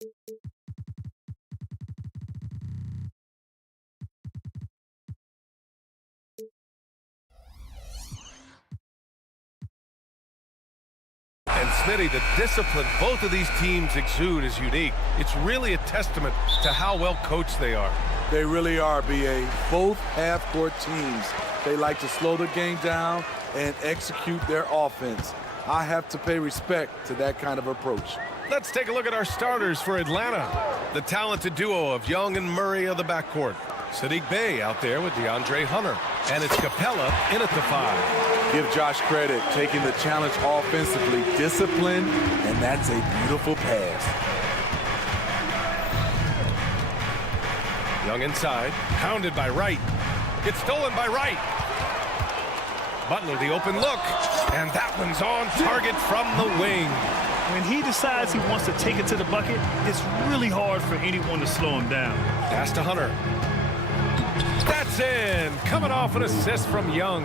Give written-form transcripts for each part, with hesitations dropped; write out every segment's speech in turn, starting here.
And Smitty, the discipline both of these teams exude is unique. It's really a testament to how well coached they are. They really are, B.A. Both half-court teams. They like to slow the game down and execute their offense. I have to pay respect to that kind of approach. Let's take a look at our starters for Atlanta. The talented duo of Young and Murray of the backcourt. Saddiq Bey out there with DeAndre Hunter. And it's Capella in at the 5. Give Josh credit, taking the challenge offensively, disciplined, and that's a beautiful pass. Young inside, pounded by Wright. It's stolen by Wright. Butler, the open look, and that one's on target from the wing. When he decides he wants to take it to the bucket, it's really hard for anyone to slow him down. Pass to Hunter. That's in, coming off an assist from Young.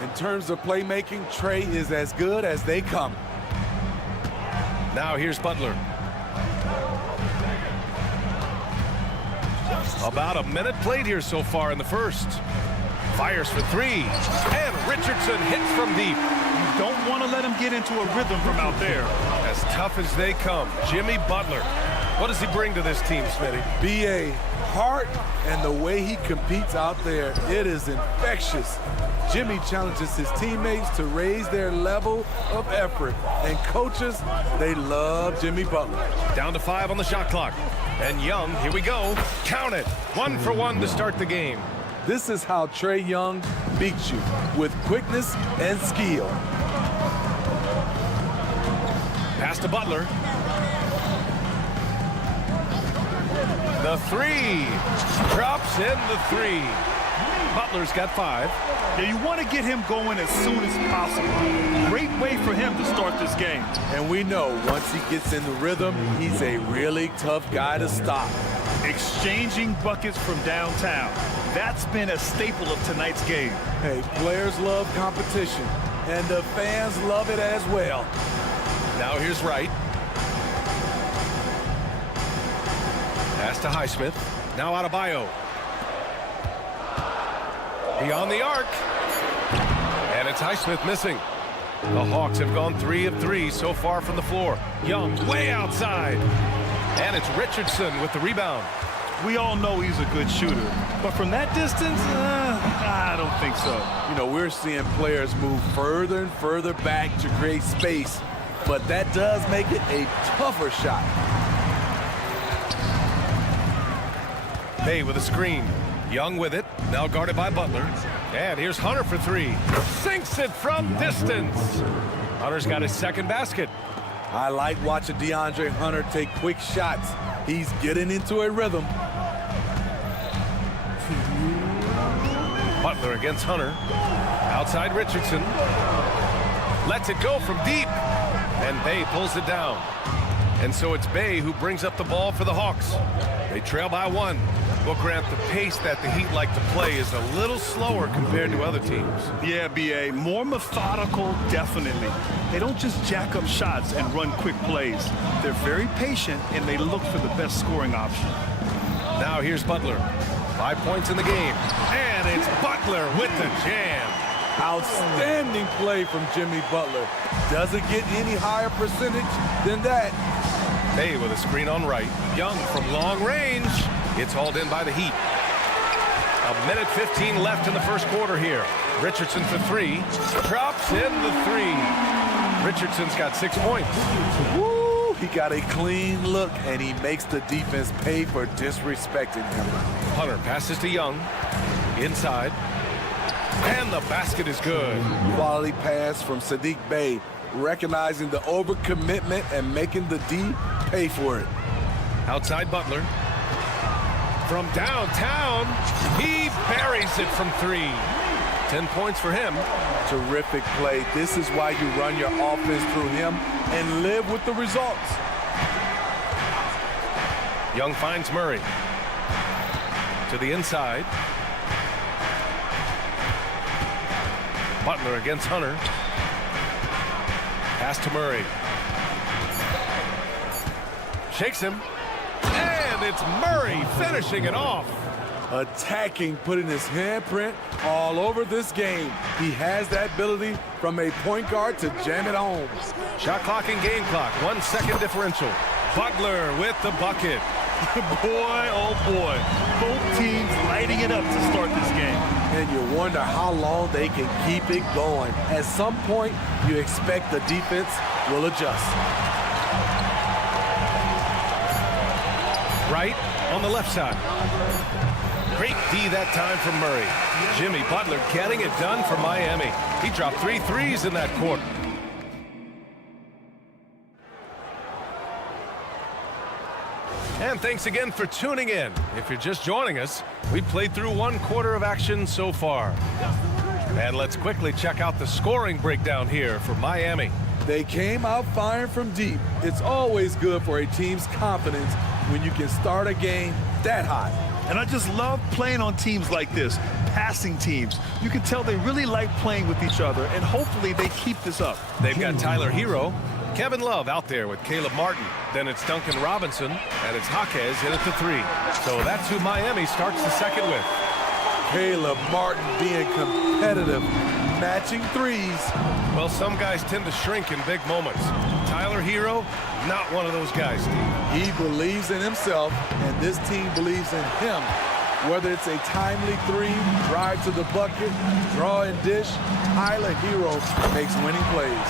In terms of playmaking, Trey is as good as they come. Now here's Butler. About a minute played here so far in the first. Fires for 3, and Richardson hits from deep. You don't want to let him get into a rhythm from out there. As tough as they come, Jimmy Butler. What does he bring to this team, Smitty? B.A. heart and the way he competes out there, it is infectious. Jimmy challenges his teammates to raise their level of effort. And coaches, they love Jimmy Butler. Down to 5 on the shot clock. And Young, here we go. Count it. 1 for 1 to start the game. This is how Trae Young beats you, with quickness and skill. Pass to Butler. The 3. Drops in the 3. Butler's got 5. Yeah, you want to get him going as soon as possible. Great way for him to start this game. And we know once he gets in the rhythm, he's a really tough guy to stop. Exchanging buckets from downtown. That's been a staple of tonight's game. Hey, players love competition, and the fans love it as well. Now here's Wright. Pass to Highsmith. Now Adebayo. Beyond the arc. And it's Highsmith missing. The Hawks have gone 3 of 3 so far from the floor. Young way outside. And it's Richardson with the rebound. We all know he's a good shooter, but from that distance, I don't think so. You know, we're seeing players move further and further back to create space, but that does make it a tougher shot. Bey with a screen. Young with it, now guarded by Butler. And here's Hunter for 3. Sinks it from distance. Hunter's got his second basket. I like watching DeAndre Hunter take quick shots. He's getting into a rhythm. Butler against Hunter. Outside Richardson. Lets it go from deep. And Bey pulls it down. And so it's Bey who brings up the ball for the Hawks. They trail by 1. Well, Grant, the pace that the Heat like to play is a little slower compared to other teams. Yeah, B.A., more methodical, definitely. They don't just jack up shots and run quick plays. They're very patient, and they look for the best scoring option. Now here's Butler. 5 points in the game. And it's Butler with the jam. Outstanding play from Jimmy Butler. Doesn't get any higher percentage than that. Bey with a screen on Wright. Young from long range. It's hauled in by the Heat. A minute 15 left in the first quarter here. Richardson for 3. Drops in the 3. Richardson's got 6 points. Woo! He got a clean look, and he makes the defense pay for disrespecting him. Hunter passes to Young. Inside. And the basket is good. Quality pass from Saddiq Bey, recognizing the overcommitment and making the D pay for it. Outside Butler. From downtown, he buries it from 3. 10 points for him. Terrific play. This is why you run your offense through him and live with the results. Young finds Murray. To the inside. Butler against Hunter. Pass to Murray. Shakes him. And it's Murray finishing it off. Attacking, putting his handprint all over this game. He has that ability from a point guard to jam it home. Shot clock and game clock, 1 second differential. Butler with the bucket. Boy, oh boy. Both teams lighting it up to start this game. And you wonder how long they can keep it going. At some point, you expect the defense will adjust. Right on the left side. Great D that time from Murray. Jimmy Butler getting it done for Miami. He dropped 3 threes in that quarter. And thanks again for tuning in. If you're just joining us, we played through 1 quarter of action so far. And let's quickly check out the scoring breakdown here for Miami. They came out firing from deep. It's always good for a team's confidence when you can start a game that hot. And I just love playing on teams like this, passing teams. You can tell they really like playing with each other, and hopefully they keep this up. They've got Tyler Hero, Kevin Love out there with Caleb Martin. Then it's Duncan Robinson, and it's Jaquez in at the 3. So that's who Miami starts the second with. Caleb Martin being competitive, matching threes. Well, some guys tend to shrink in big moments. Tyler Hero, not one of those guys, Steve. He believes in himself, and this team believes in him. Whether it's a timely 3, drive to the bucket, draw and dish, Tyler Hero makes winning plays.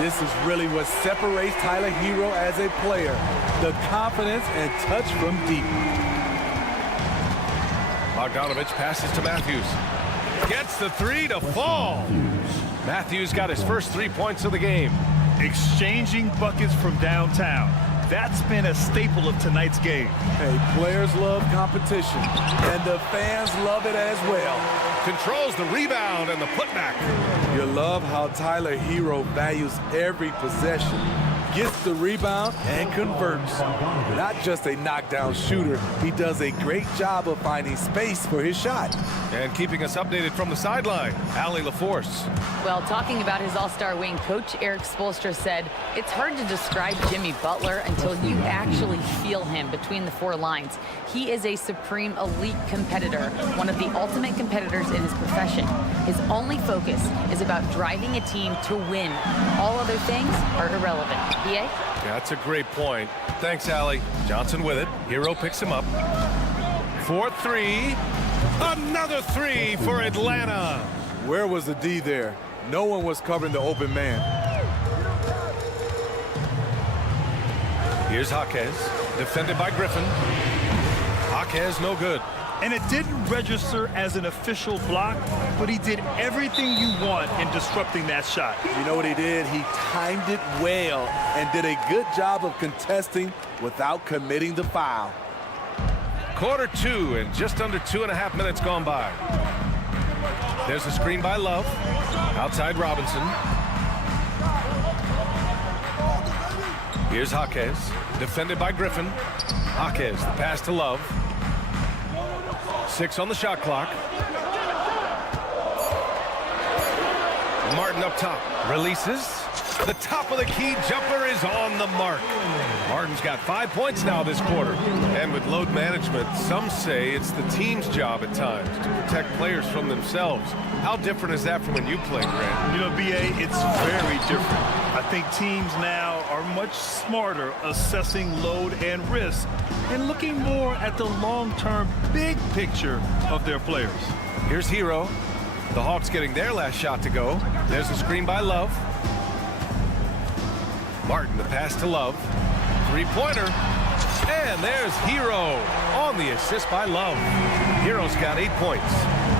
This is really what separates Tyler Hero as a player, the confidence and touch from deep. Bogdanovich passes to Matthews. Gets the 3 to fall. Matthews got his first 3 points of the game. Exchanging buckets from downtown. That's been a staple of tonight's game. Hey, players love competition, and the fans love it as well. Controls the rebound and the putback. You love how Tyler Hero values every possession. Gets the rebound and converts. Not just a knockdown shooter, he does a great job of finding space for his shot. And keeping us updated from the sideline, Allie LaForce. Well, talking about his all-star wing, Coach Eric Spoelstra said, it's hard to describe Jimmy Butler until you actually feel him between the 4 lines. He is a supreme elite competitor, one of the ultimate competitors in his profession. His only focus is about driving a team to win. All other things are irrelevant. EA? Yeah, that's a great point. Thanks, Allie. Johnson with it. Hero picks him up. 4-3. Another 3 for Atlanta. Where was the D there? No one was covering the open man. Here's Jaquez, defended by Griffin. Jaquez no good. And it didn't register as an official block, but he did everything you want in disrupting that shot. You know what he did? He timed it well and did a good job of contesting without committing the foul. Quarter 2 and just under 2.5 minutes gone by. There's a screen by Love. Outside Robinson. Here's Jaquez, defended by Griffin. Jaquez, the pass to Love. 6 on the shot clock. Martin up top, releases. The top of the key jumper is on the mark. Martin's got 5 points now this quarter. And with load management, some say it's the team's job at times to protect players from themselves. How different is that from when you played, Grant? You know, BA, it's very different. I think teams now are much smarter assessing load and risk and looking more at the long-term big picture of their players. Here's Hero. The Hawks getting their last shot to go. There's a screen by Love. Martin, the pass to Love. 3-pointer. And there's Hero on the assist by Love. Hero's got 8 points.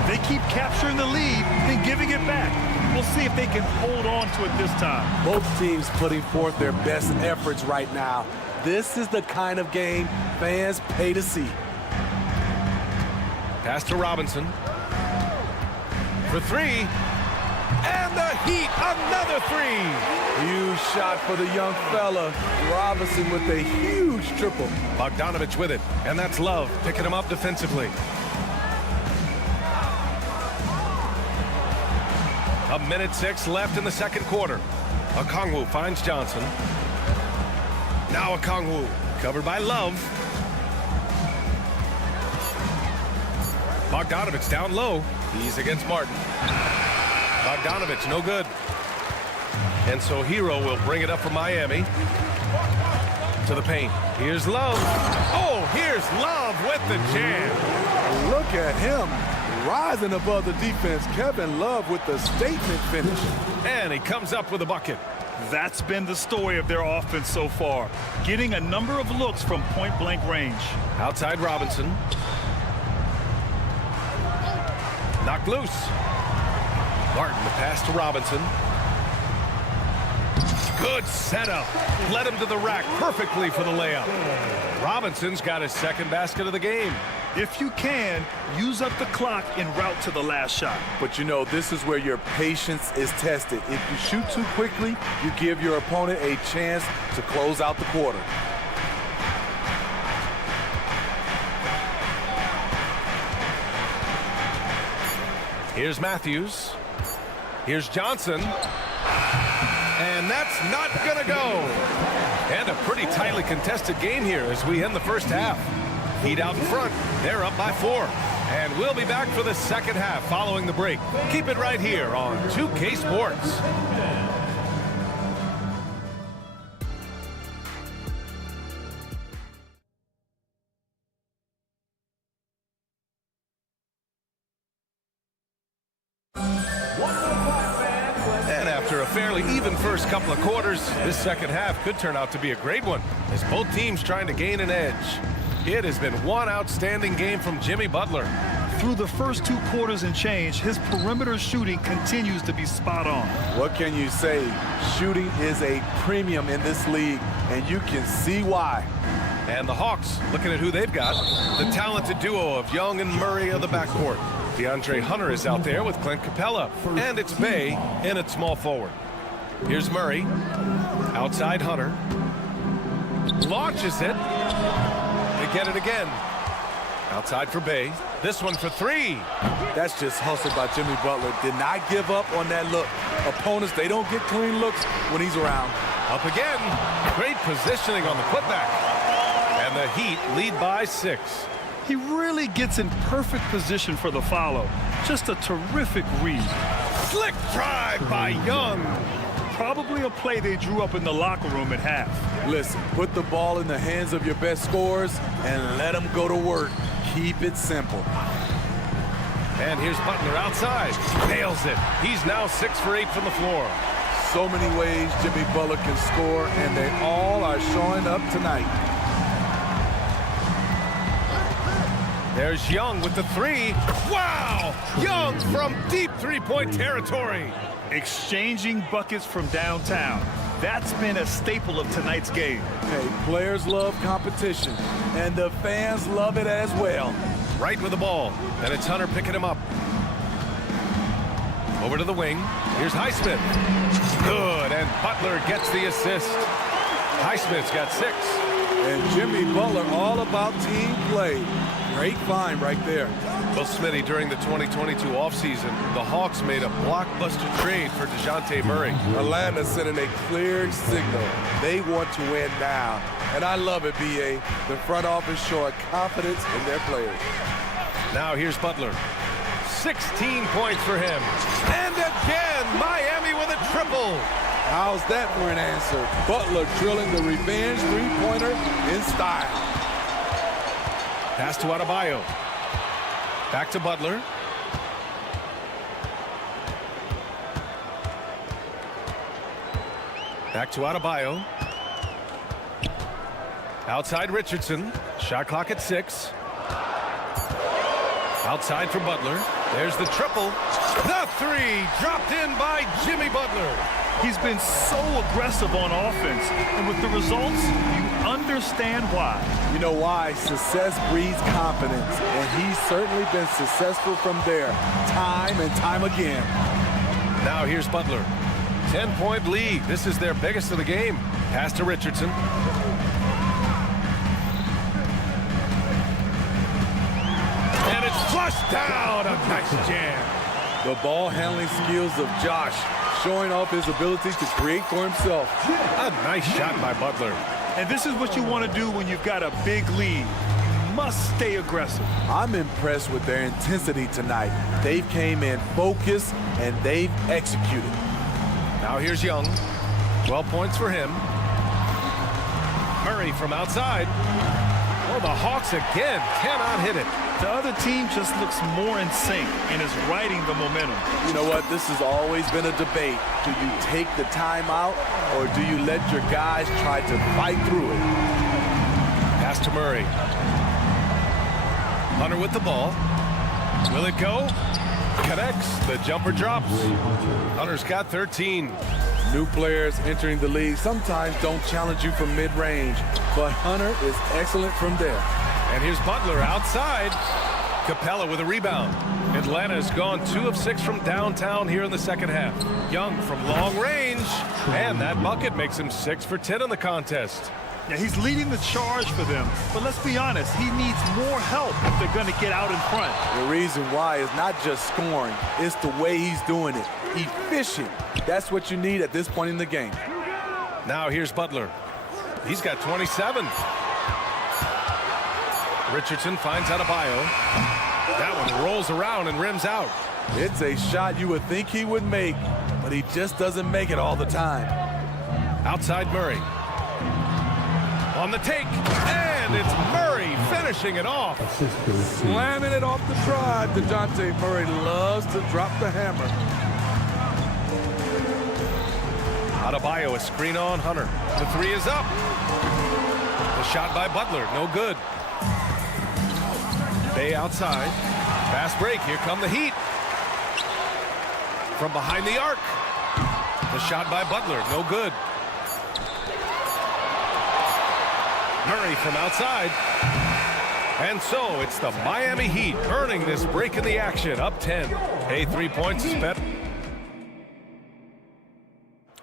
They keep capturing the lead and giving it back. We'll see if they can hold on to it this time. Both teams putting forth their best efforts right now. This is the kind of game fans pay to see. Pass to Robinson. For 3. And the Heat, another 3. Huge shot for the young fella. Robinson with a huge triple. Bogdanovich with it, and that's Love picking him up defensively. A minute 6 left in the second quarter. Okongwu finds Johnson. Now a Kongwu, covered by Love. Bogdanovich down low. He's against Martin. Bogdanovich, no good. And so Hero will bring it up for Miami. To the paint. Here's Love. Oh, here's Love with the jam. Look at him rising above the defense. Kevin Love with the statement finish. And he comes up with a bucket. That's been the story of their offense so far, getting a number of looks from point-blank range. Outside Robinson. Knocked loose. Martin, the pass to Robinson. Good setup. Led him to the rack perfectly for the layup. Robinson's got his second basket of the game. If you can, use up the clock en route to the last shot. But you know, this is where your patience is tested. If you shoot too quickly, you give your opponent a chance to close out the quarter. Here's Matthews. Here's Johnson. And that's not going to go. And a pretty tightly contested game here as we end the first half. Heat out in front. They're up by 4. And we'll be back for the second half following the break. Keep it right here on 2K Sports. A fairly even first couple of quarters, this second half could turn out to be a great one as both teams trying to gain an edge. It has been one outstanding game from Jimmy Butler. Through the first 2 quarters and change, his perimeter shooting continues to be spot on. What can you say? Shooting is a premium in this league, and you can see why. And the Hawks, looking at who they've got, the talented duo of Young and Murray of the backcourt. DeAndre Hunter is out there with Clint Capella, and it's Bay in at small forward. Here's Murray, outside Hunter, launches it, they get it again. Outside for Bay, this one for 3. That's just hustle by Jimmy Butler. Did not give up on that look. Opponents, they don't get clean looks when he's around. Up again, great positioning on the putback. And the Heat lead by 6. He really gets in perfect position for the follow. Just a terrific read. Slick drive by Young. Probably a play they drew up in the locker room at half. Listen, put the ball in the hands of your best scorers and let them go to work. Keep it simple. And here's Butler outside. Nails it. He's now 6 for 8 from the floor. So many ways Jimmy Butler can score, and they all are showing up tonight. There's Young with the 3. Wow! Young from deep three-point territory. Exchanging buckets from downtown. That's been a staple of tonight's game. Hey, players love competition, and the fans love it as well. Right with the ball. Then it's Hunter picking him up. Over to the wing. Here's Highsmith. Good, and Butler gets the assist. Highsmith's got 6. And Jimmy Butler all about team play. Great find right there. Well, Smitty, during the 2022 offseason, the Hawks made a blockbuster trade for DeJounte Murray. Atlanta sending a clear signal. They want to win now. And I love it, B.A. The front office showing confidence in their players. Now here's Butler. 16 points for him. And again, Miami with a triple. How's that for an answer? Butler drilling the revenge three-pointer in style. Pass to Adebayo. Back to Butler. Back to Adebayo. Outside Richardson. Shot clock at 6. Outside for Butler. There's the triple. The 3 dropped in by Jimmy Butler. He's been so aggressive on offense, and with the results, you understand why. You know why? Success breeds confidence, and he's certainly been successful from there, time and time again. Now here's Butler. 10-point lead. This is their biggest of the game. Pass to Richardson. And it's flushed down. A nice jam. The ball handling skills of Josh, showing off his ability to create for himself. A nice shot by Butler. And this is what you want to do when you've got a big lead. You must stay aggressive. I'm impressed with their intensity tonight. They've came in focused and they've executed. Now here's Young. 12 points for him. Murray from outside. Oh, the Hawks again cannot hit it. The other team just looks more in sync and is riding the momentum. You know what? This has always been a debate. Do you take the timeout or do you let your guys try to fight through it? Pass to Murray. Hunter with the ball. Will it go? Connects. The jumper drops. Hunter's got 13. New players entering the league sometimes don't challenge you from mid-range, but Hunter is excellent from there. And here's Butler outside. Capella with a rebound. Atlanta's gone 2 of 6 from downtown here in the second half. Young from long range. And that bucket makes him 6 for 10 in the contest. Yeah, he's leading the charge for them. But let's be honest, he needs more help if they're going to get out in front. The reason why is not just scoring, it's the way he's doing it. Efficient. That's what you need at this point in the game. Now here's Butler. He's got 27. Richardson finds Adebayo. That one rolls around and rims out. It's a shot you would think he would make, but he just doesn't make it all the time. Outside Murray. On the take, and it's Murray finishing it off. Slamming it off the drive. DeJounte Murray loves to drop the hammer. Adebayo, a screen on Hunter. The 3 is up. The shot by Butler, no good. Bay outside. Fast break, here come the Heat. From behind the arc. The shot by Butler, no good. Murray from outside. And so it's the Miami Heat earning this break in the action, up 10. Hey, 3 points is better.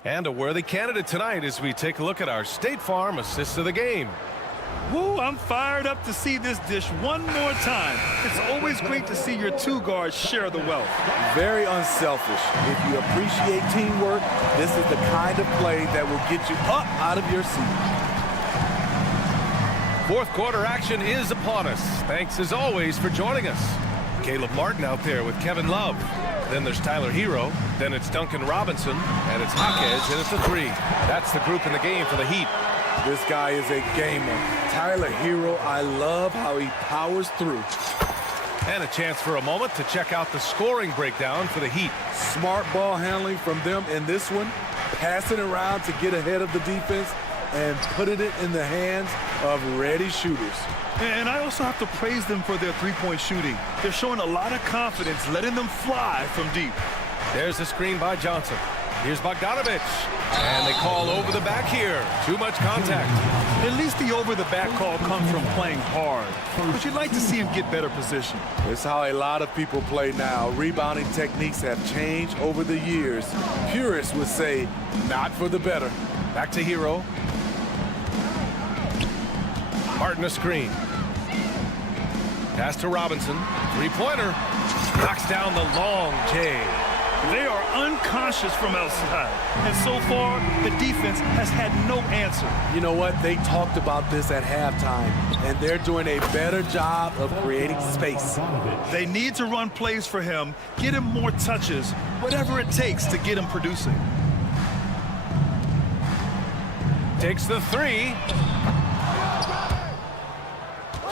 And a worthy candidate tonight as we take a look at our State Farm assist of the game. Woo, I'm fired up to see this dish one more time. It's always great to see your 2 guards share the wealth. Very unselfish. If you appreciate teamwork, this is the kind of play that will get you up out of your seat. Fourth quarter action is upon us. Thanks as always for joining us. Caleb Martin out there with Kevin Love. Then there's Tyler Hero. Then it's Duncan Robinson. And it's Jaquez, and it's a 3. That's the group in the game for the Heat. This guy is a gamer. Tyler Hero, I love how he powers through. And a chance for a moment to check out the scoring breakdown for the Heat. Smart ball handling from them in this one. Passing around to get ahead of the defense and putting it in the hands of ready shooters. And I also have to praise them for their 3-point shooting. They're showing a lot of confidence, letting them fly from deep. There's the screen by Johnson. Here's Bogdanovich. And they call over the back here. Too much contact. At least the over-the-back call comes from playing hard. But you'd like to see him get better position. It's how a lot of people play now. Rebounding techniques have changed over the years. Purists would say, not for the better. Back to Hero. Martin a screen. Pass to Robinson. 3-pointer. Knocks down the long J. They are unconscious from outside. And so far, the defense has had no answer. You know what? They talked about this at halftime, and they're doing a better job of creating space. They need to run plays for him, get him more touches, whatever it takes to get him producing. Takes the 3.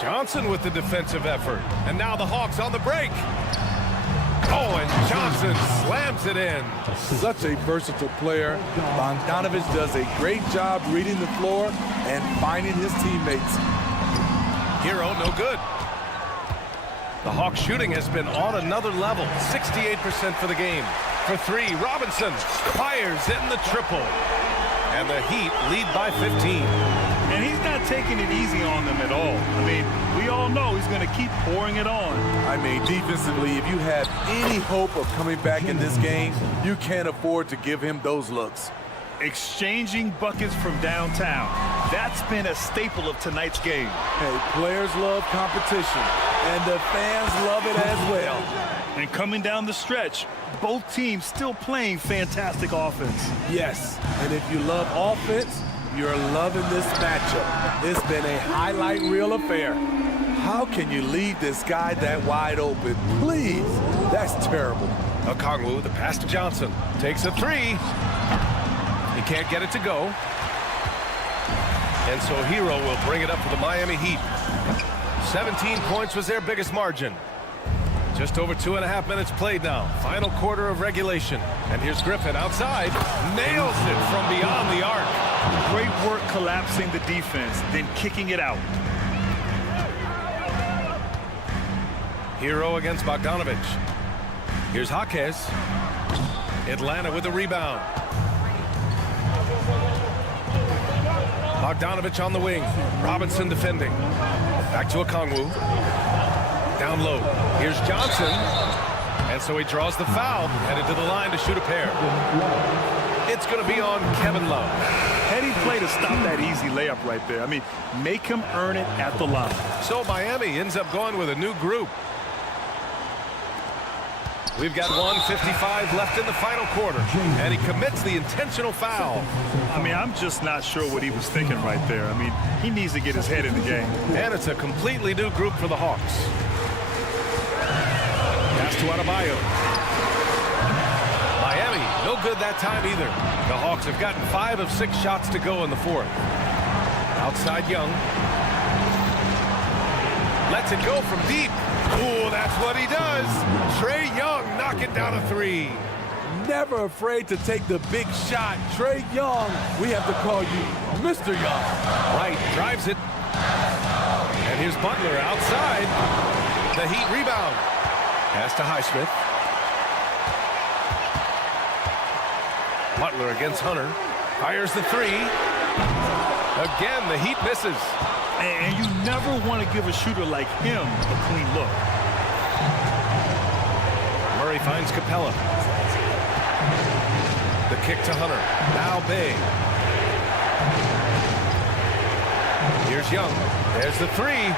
Johnson with the defensive effort. And now the Hawks on the break. Oh, and Johnson slams it in. Such a versatile player. Bogdanovich does a great job reading the floor and finding his teammates. Hero, no good. The Hawks shooting has been on another level. 68% for the game. For 3, Robinson fires in the triple. And the Heat lead by 15. And he's not taking it easy on them at all. I mean, we all know he's going to keep pouring it on. I mean, defensively, if you have any hope of coming back in this game, you can't afford to give him those looks. Exchanging buckets from downtown. That's been a staple of tonight's game. Hey, players love competition, and the fans love it as well. And coming down the stretch, both teams still playing fantastic offense. Yes, and if you love offense, You're loving this matchup. It's been a highlight reel affair. How can you leave this guy that wide open? Please, that's terrible. Okongwu, the pass to Johnson. Takes a three. He can't get it to go. And so Hero will bring it up for the Miami Heat. 17 points was their biggest margin. Just over 2.5 minutes played now. Final quarter of regulation. And here's Griffin outside. Nails it from beyond the arc. Great work collapsing the defense, then kicking it out. Hero against Bogdanovich. Here's Jaquez. Atlanta with the rebound. Bogdanovich on the wing. Robinson defending. Back to Okongwu. Down low. Here's Johnson. And so he draws the foul. Headed to the line to shoot a pair. It's going to be on Kevin Love. Heady play to stop that easy layup right there. I mean, make him earn it at the line. So Miami ends up going with a new group. We've got 1:55 left in the final quarter, and he commits the intentional foul. I mean, I'm just not sure what he was thinking right there. I mean, he needs to get his head in the game. And it's a completely new group for the Hawks. Pass to Adebayo. Miami, no good that time either. The Hawks have gotten 5 of 6 shots to go in the fourth. Outside Young. Lets it go from deep. Ooh, that's what he does. Trae Young knocking down a three. Never afraid to take the big shot. Trae Young, we have to call you Mr. Young. Right, drives it. And here's Butler outside. The Heat rebound. Pass to Highsmith. Butler against Hunter. Fires the three. Again, the Heat misses. And you never want to give a shooter like him a clean look. Murray finds Capella. The kick to Hunter. Now Bay. Here's Young. There's the three.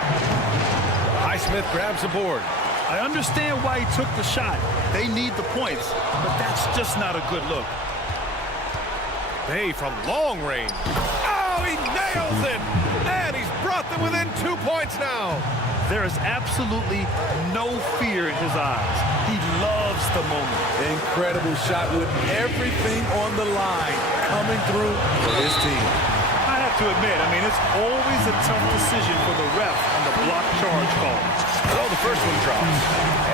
Highsmith grabs the board. I understand why he took the shot. They need the points, but that's just not a good look. Bay from long range. Oh, he nails it! And he's brought them within 2 points now. There is absolutely no fear in his eyes. He loves the moment. Incredible shot with everything on the line coming through for his team. I have to admit, I mean, it's always a tough decision for the ref on the block charge call. So the first one drops.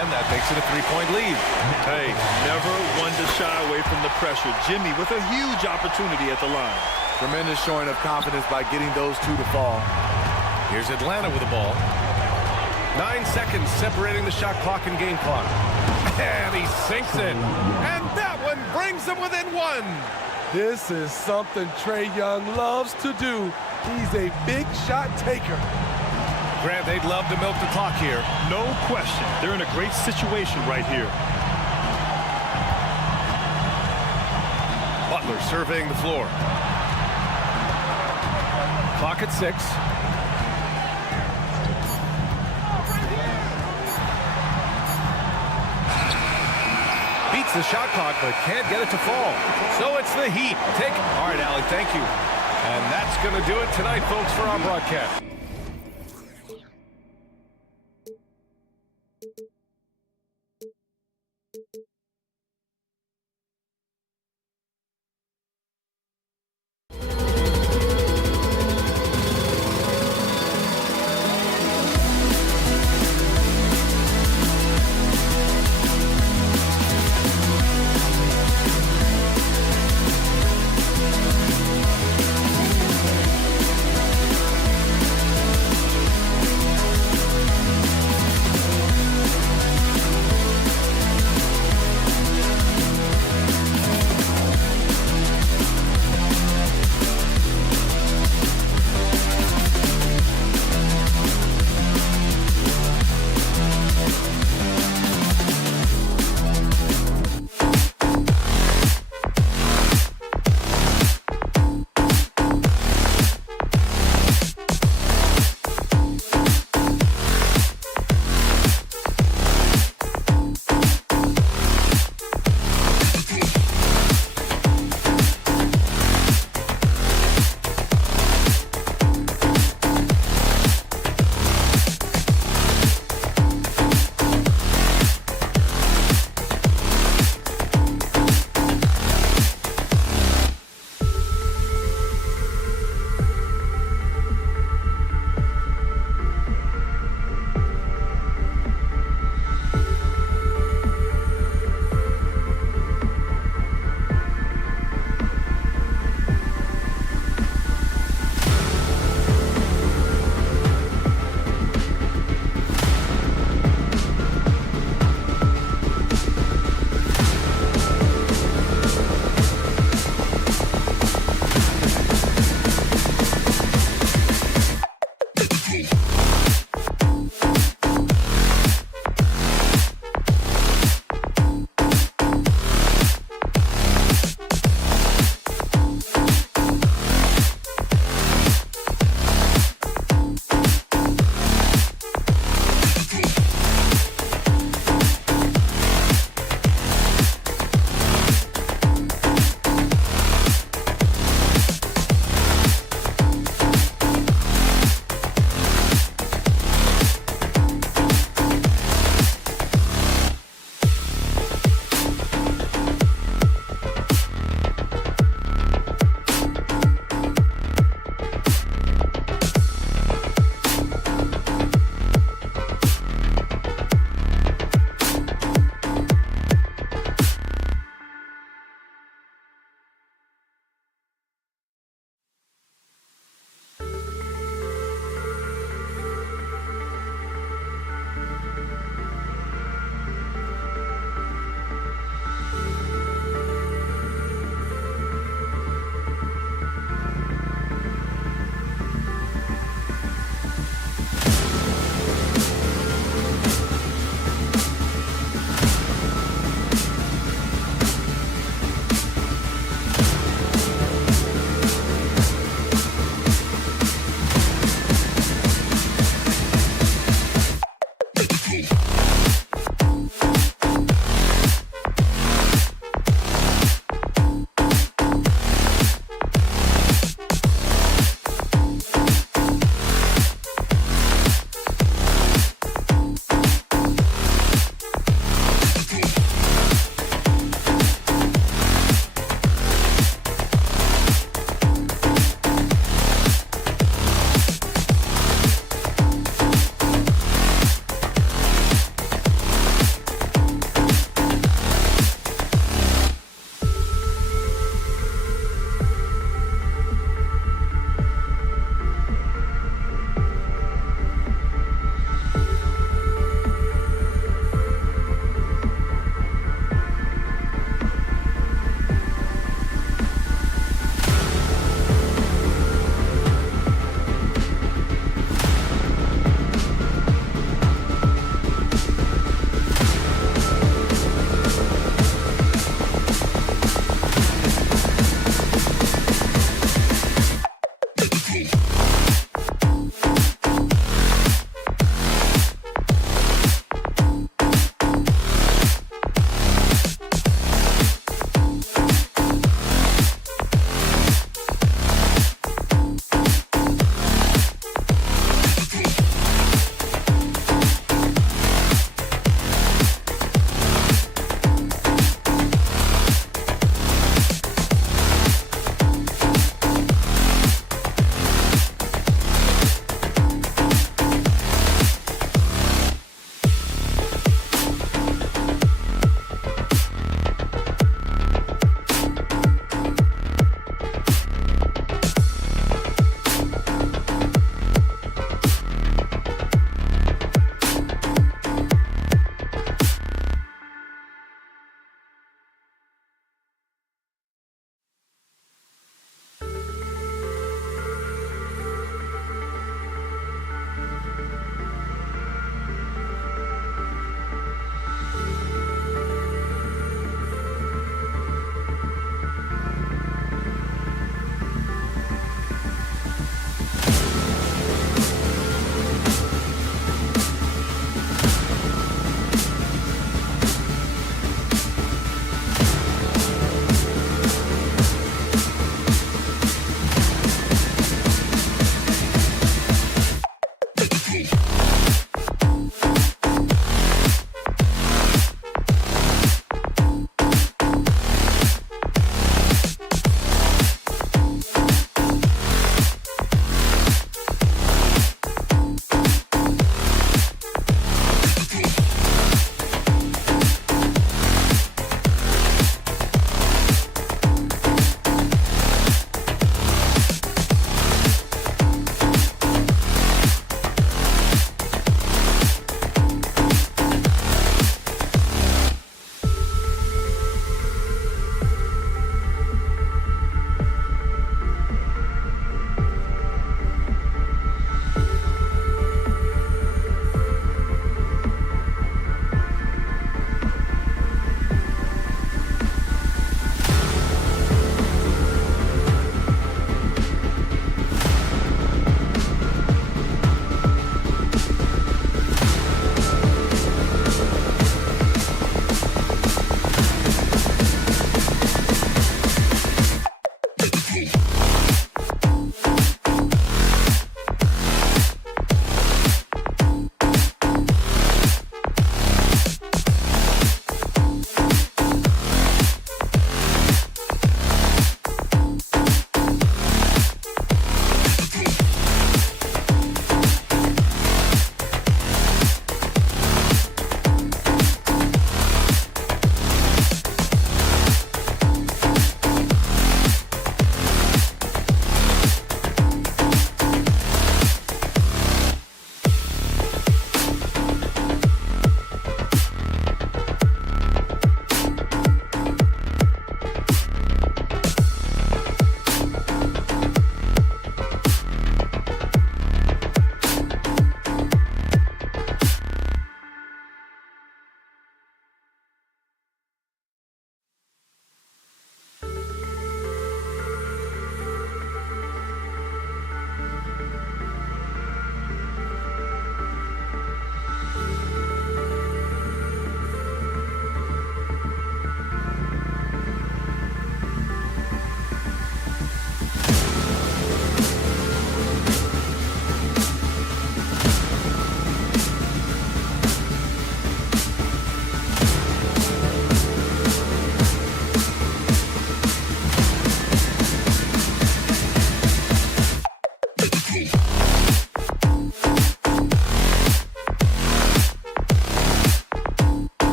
And that makes it a 3-point lead. Hey, never one to shy away from the pressure. Jimmy with a huge opportunity at the line. Tremendous showing of confidence by getting those two to fall. Here's Atlanta with the ball. 9 seconds separating the shot clock and game clock. And he sinks it. And that one brings them within 1. This is something Trae Young loves to do. He's a big shot taker. Grant, they'd love to milk the clock here. No question. They're in a great situation right here. Butler surveying the floor. Clock at 6. Beats the shot clock, but can't get it to fall. So it's the Heat. All right, Allie, thank you. And that's going to do it tonight, folks, for our broadcast.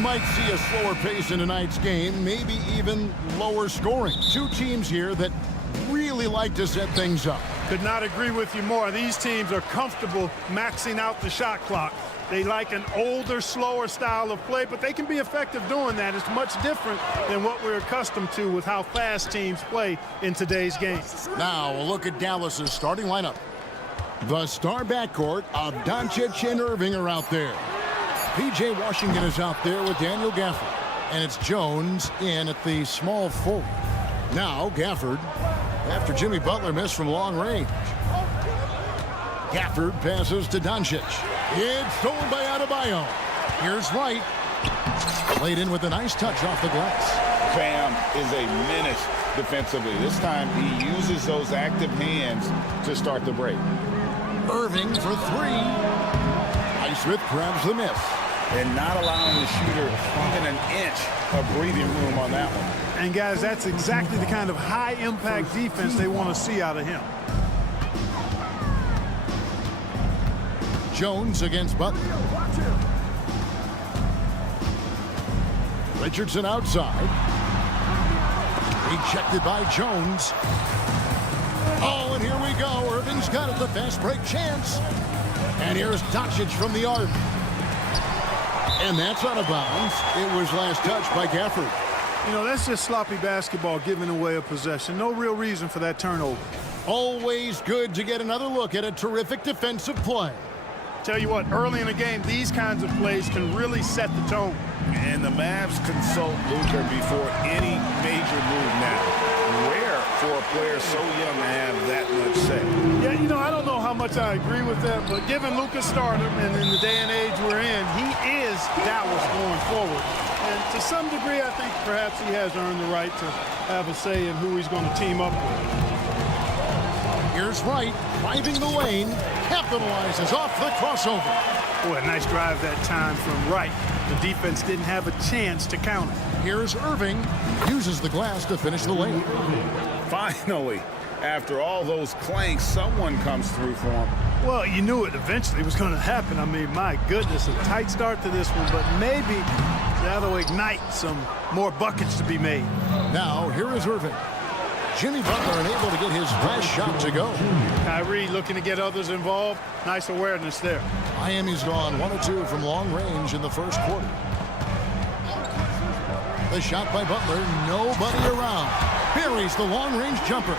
might see a slower pace in tonight's game, maybe even lower scoring. Two teams here that really like to set things up. Could not agree with you more. These teams are comfortable maxing out the shot clock. They like an older, slower style of play, but they can be effective doing that. It's much different than what we're accustomed to with how fast teams play in today's game. Now, a look at Dallas's starting lineup. The star backcourt of Doncic and Irving are out there. P.J. Washington is out there with Daniel Gafford. And it's Jones in at the small forward. Now, Gafford, after Jimmy Butler missed from long range. Gafford passes to Doncic. It's stolen by Adebayo. Here's Wright. Played in with a nice touch off the glass. Bam is a menace defensively. This time he uses those active hands to start the break. Irving for three. Highsmith grabs the miss. And not allowing the shooter even an inch of breathing room on that one. And guys, that's exactly the kind of high-impact defense they want to see out of him. Jones against Butler. Richardson outside. Rejected by Jones. Oh, and here we go. Irving's got it, the fast break chance. And here's Doncic from the arc. And that's out of bounds. It was last touched by Gafford. You know, that's just sloppy basketball, giving away a possession. No real reason for that turnover. Always good to get another look at a terrific defensive play. Tell you what, early in the game, these kinds of plays can really set the tone. And the Mavs consult Luka before any major move now. Rare for a player so young to have that much say. Yeah, you know, I don't know how much I agree with that, but given Luka's stardom and in the day and age we're in, he is Dallas going forward. And to some degree, I think perhaps he has earned the right to have a say in who he's going to team up with. Here's Wright, driving the lane, capitalizes off the crossover. Boy, a nice drive that time from Wright. The defense didn't have a chance to counter. Here's Irving, uses the glass to finish the lane. Finally, after all those clanks, someone comes through for him. Well, you knew it eventually was going to happen. I mean, my goodness, a tight start to this one, but maybe that'll ignite some more buckets to be made. Now, here is Irving. Jimmy Butler unable to get his last shot to go. Kyrie looking to get others involved. Nice awareness there. Miami's gone 1 of 2 from long range in the first quarter. The shot by Butler, nobody around. Buries the long-range jumper.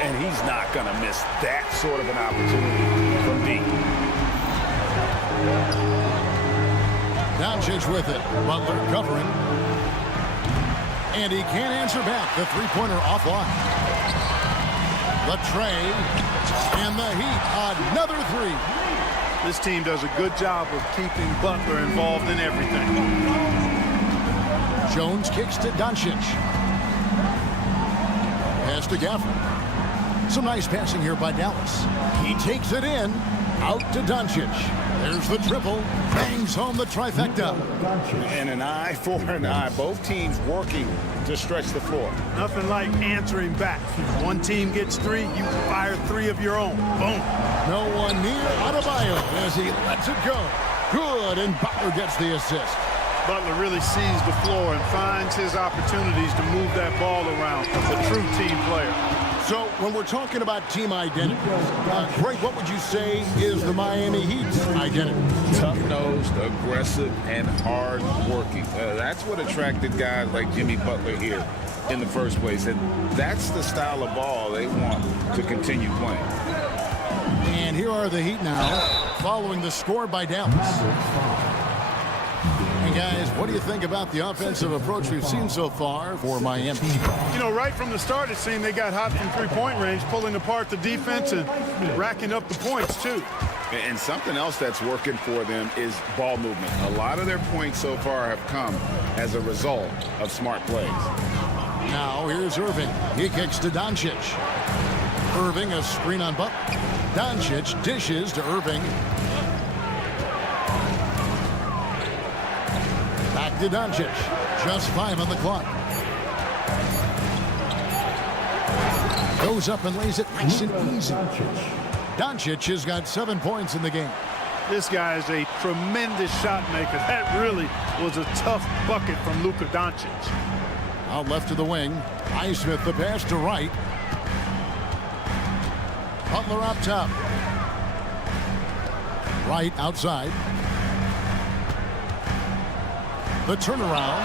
And he's not going to miss that sort of an opportunity from deep. Doncic with it. Butler covering. And he can't answer back. The three-pointer offline. The tray. And the Heat, another three. This team does a good job of keeping Butler involved in everything. Jones kicks to Doncic. Pass to Gafford. Some nice passing here by Dallas. He takes it in. Out to Doncic. There's the triple. Bangs home the trifecta. And an eye for an eye. Both teams working to stretch the floor. Nothing like answering back. One team gets three, you fire three of your own. Boom. No one near Adebayo as he lets it go. Good, and Butler gets the assist. Butler really sees the floor and finds his opportunities to move that ball around. A true team player. So when we're talking about team identity, Greg, what would you say is the Miami Heat's identity? Tough-nosed, aggressive, and hard-working. That's what attracted guys like Jimmy Butler here in the first place. And that's the style of ball they want to continue playing. And here are the Heat now, following the score by Dallas. And guys, what do you think about the offensive approach we've seen so far for Miami? You know, right from the start, it seemed they got hot from three-point range, pulling apart the defense and racking up the points, too. And something else that's working for them is ball movement. A lot of their points so far have come as a result of smart plays. Now, here's Irving. He kicks to Doncic. Irving, a screen on Butler. Doncic dishes to Irving. Back to Doncic. Just 5 on the clock. Goes up and lays it nice and easy. Doncic has got 7 points in the game. This guy is a tremendous shot maker. That really was a tough bucket from Luka Doncic. Out left to the wing. Highsmith the pass to Wright. Butler up top. Wright outside. The turnaround.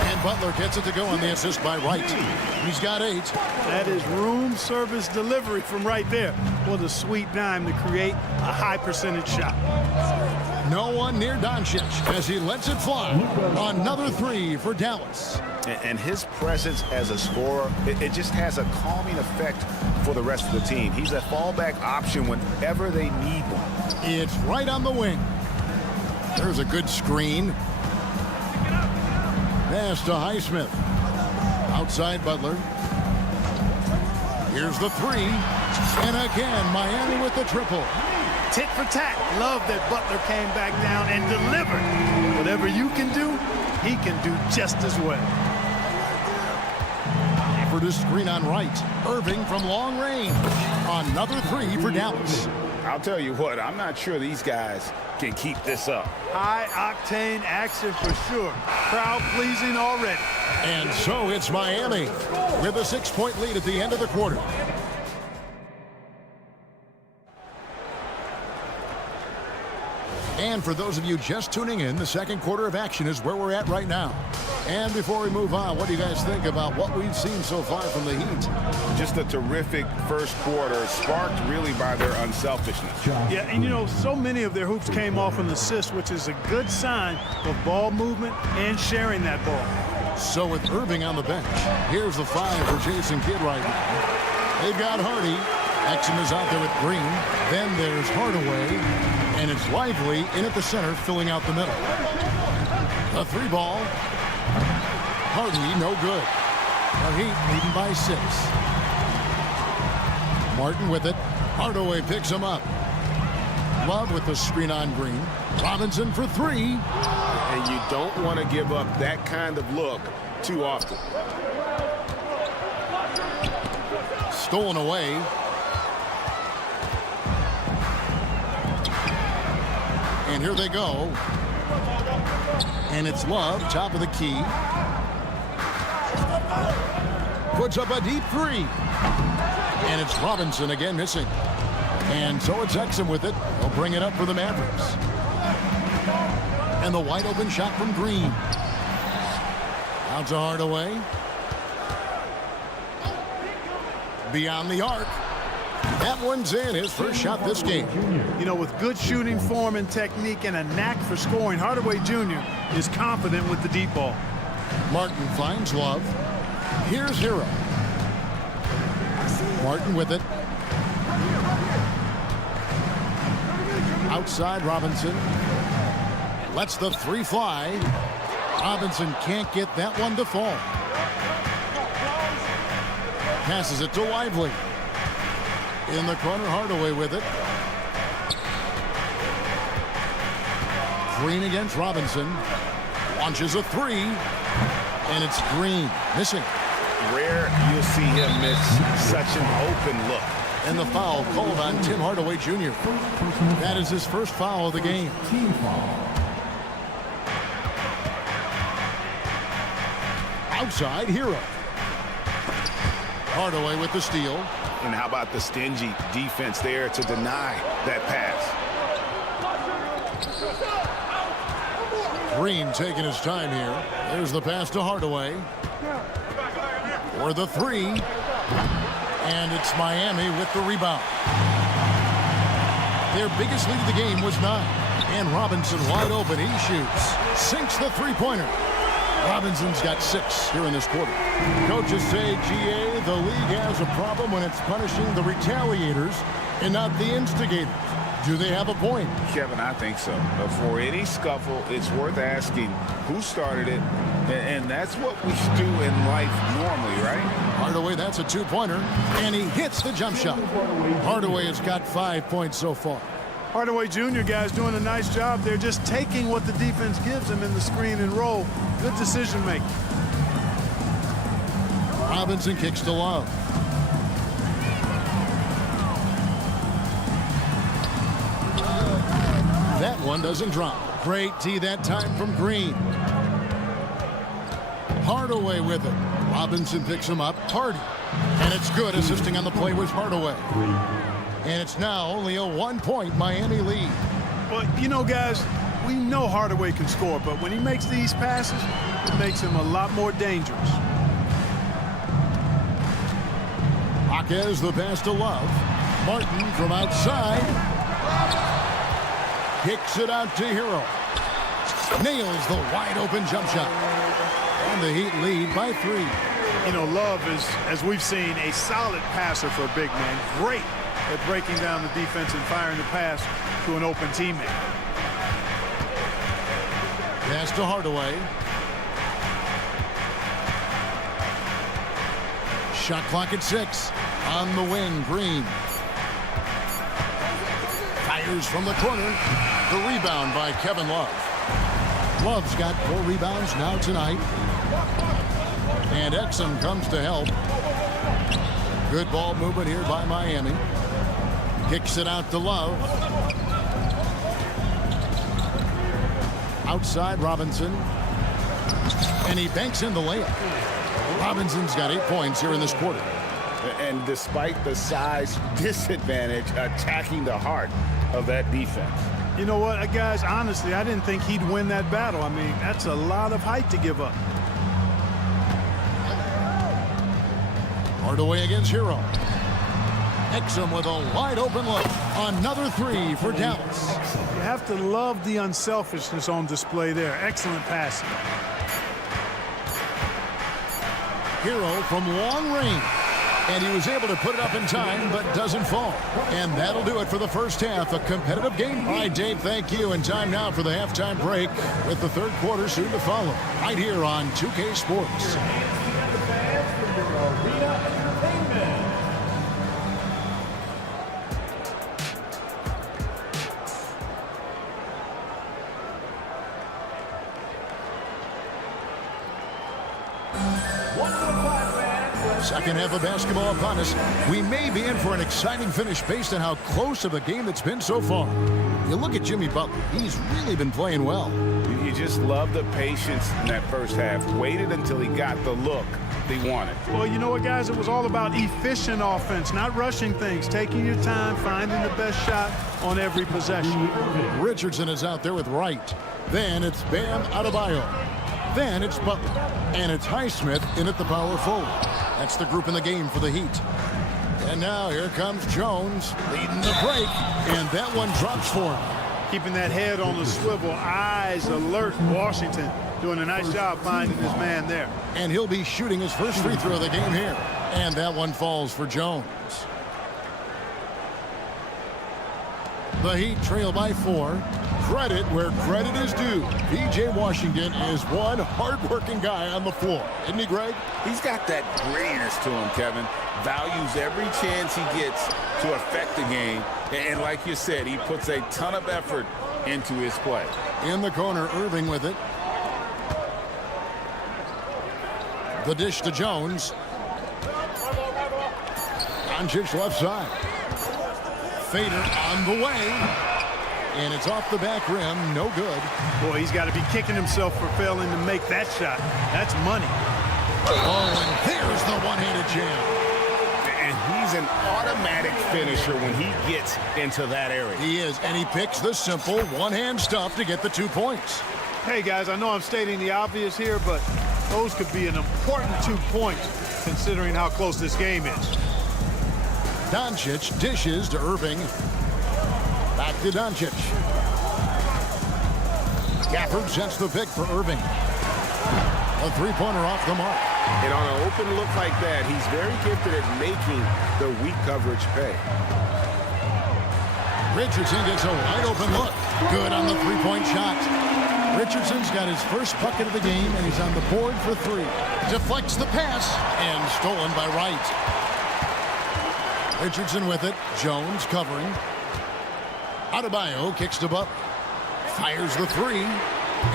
And Butler gets it to go on the assist by Wright. He's got 8. That is room service delivery from right there. What a sweet dime to create a high percentage shot. No one near Doncic as he lets it fly. Another 3 for Dallas. And his presence as a scorer, it just has a calming effect for the rest of the team. He's a fallback option whenever they need one. It's right on the wing. There's a good screen. Pass to Highsmith. Outside Butler. Here's the 3. And again, Miami with the triple. Tit for tat. Love that Butler came back down and delivered. Whatever you can do, he can do just as well. Effort to screen on Wright. Irving from long range. Another 3 for Dallas. I'll tell you what, I'm not sure these guys can keep this up. High-octane action for sure. Crowd-pleasing already. And so it's Miami with a 6-point lead at the end of the quarter. And for those of you just tuning in, the second quarter of action is where we're at right now. And before we move on, what do you guys think about what we've seen so far from the Heat? Just a terrific first quarter, sparked really by their unselfishness. Yeah, and you know, so many of their hoops came off an assist, which is a good sign of ball movement and sharing that ball. So with Irving on the bench, here's the 5 for Jason Kidd right now. They've got Hardy. Exum is out there with Green. Then there's Hardaway. And it's Lively in at the center, filling out the middle. A 3 ball. Hardy, no good. The Heat leading by 6. Martin with it. Hardaway picks him up. Love with the screen on Green. Robinson for 3. And you don't want to give up that kind of look too often. Stolen away. And here they go. And it's Love, top of the key. Puts up a deep 3. And it's Robinson again missing. And so it's Exum with it. He'll bring it up for the Mavericks. And the wide open shot from Green. Out to Hardaway. Beyond the arc. That one's in, his first shot this game. You know, with good shooting form and technique and a knack for scoring, Hardaway Jr. is confident with the deep ball. Martin finds Love. Here's Hero. Martin with it. Outside Robinson. Lets the 3 fly. Robinson can't get that one to fall. Passes it to Lively. In the corner, Hardaway with it. Green against Robinson. Launches a 3. And it's Green missing. Rare you'll see him miss such an open look. And the foul called on Tim Hardaway Jr. That is his first foul of the game. Outside, Hero. Hardaway with the steal. And how about the stingy defense there to deny that pass? Green taking his time here. There's the pass to Hardaway. For the 3. And it's Miami with the rebound. Their biggest lead of the game was 9. And Robinson wide open. He shoots. Sinks the 3-pointer. Robinson's got 6 here in this quarter. Coaches say, GA, the league has a problem when it's punishing the retaliators and not the instigators. Do they have a point? Kevin, I think so. But for any scuffle, it's worth asking who started it. And that's what we do in life normally, right? Hardaway, that's a 2-pointer. And he hits the jump shot. Hardaway has got 5 points so far. Hardaway Jr., guys, doing a nice job there, just taking what the defense gives him in the screen and roll. Good decision making. Robinson kicks to Love. That one doesn't drop. Great D that time from Green. Hardaway with it. Robinson picks him up. Hardy. And it's good. Assisting on the play was Hardaway. And it's now only a 1-point Miami lead. Well, you know, guys, we know Hardaway can score, but when he makes these passes, it makes him a lot more dangerous. Jaquez the pass to Love. Martin from outside. Kicks it out to Hero. Nails the wide open jump shot. And the Heat lead by 3. You know, Love is, as we've seen, a solid passer for a big man. Great at breaking down the defense and firing the pass to an open teammate. Pass to Hardaway. Shot clock at 6. On the wing, Green. Fires from the corner. The rebound by Kevin Love. Love's got 4 rebounds now tonight. And Exum comes to help. Good ball movement here by Miami. Kicks it out to Love. Outside Robinson. And he banks in the layup. Robinson's got 8 points here in this quarter. And despite the size disadvantage, attacking the heart of that defense. You know what, guys, honestly, I didn't think he'd win that battle. I mean, that's a lot of height to give up. Hardaway against Hero. Exum with a wide open look. Another 3 for Dallas. You have to love the unselfishness on display there. Excellent passing. Hero from long range. And he was able to put it up in time, but doesn't fall. And that'll do it for the first half. A competitive game. All right, Dave, thank you. And time now for the halftime break with the third quarter soon to follow. Right here on 2K Sports. Second half of basketball upon us. We may be in for an exciting finish based on how close of a game it's been so far. You look at Jimmy Butler. He's really been playing well. You just love the patience in that first half. Waited until he got the look he wanted. Well, you know what, guys? It was all about efficient offense, not rushing things, taking your time, finding the best shot on every possession. Richardson is out there with Wright. Then it's Bam Adebayo. Then it's Butler. And it's Highsmith in at the power forward. That's the group in the game for the Heat. And now here comes Jones leading the break. And that one drops for him. Keeping that head on the swivel, eyes alert. Washington doing a nice job finding his man there. And he'll be shooting his first free throw of the game here. And that one falls for Jones. The Heat trail by 4. Credit where credit is due. P.J. Washington is one hard-working guy on the floor. Isn't he, Greg? He's got that grittiness to him, Kevin. Values every chance he gets to affect the game. And like you said, he puts a ton of effort into his play. In the corner, Irving with it. The dish to Jones. Doncic left side. Fader on the way. And it's off the back rim. No good. Boy, he's got to be kicking himself for failing to make that shot. That's money. Oh, and there's the one-handed jam. And he's an automatic finisher when he gets into that area. He is, and he picks the simple one-hand stuff to get the 2 points. Hey, guys, I know I'm stating the obvious here, but those could be an important 2 points considering how close this game is. Doncic dishes to Irving. Back to Doncic. Gafford sets the pick for Irving. A three-pointer off the mark. And on an open look like that, he's very gifted at making the weak coverage pay. Richardson gets a wide open look. Good on the three-point shot. Richardson's got his first bucket of the game, and he's on the board for 3. Deflects the pass, and stolen by Wright. Richardson with it. Jones covering. Adebayo kicks to Butler. Fires the 3.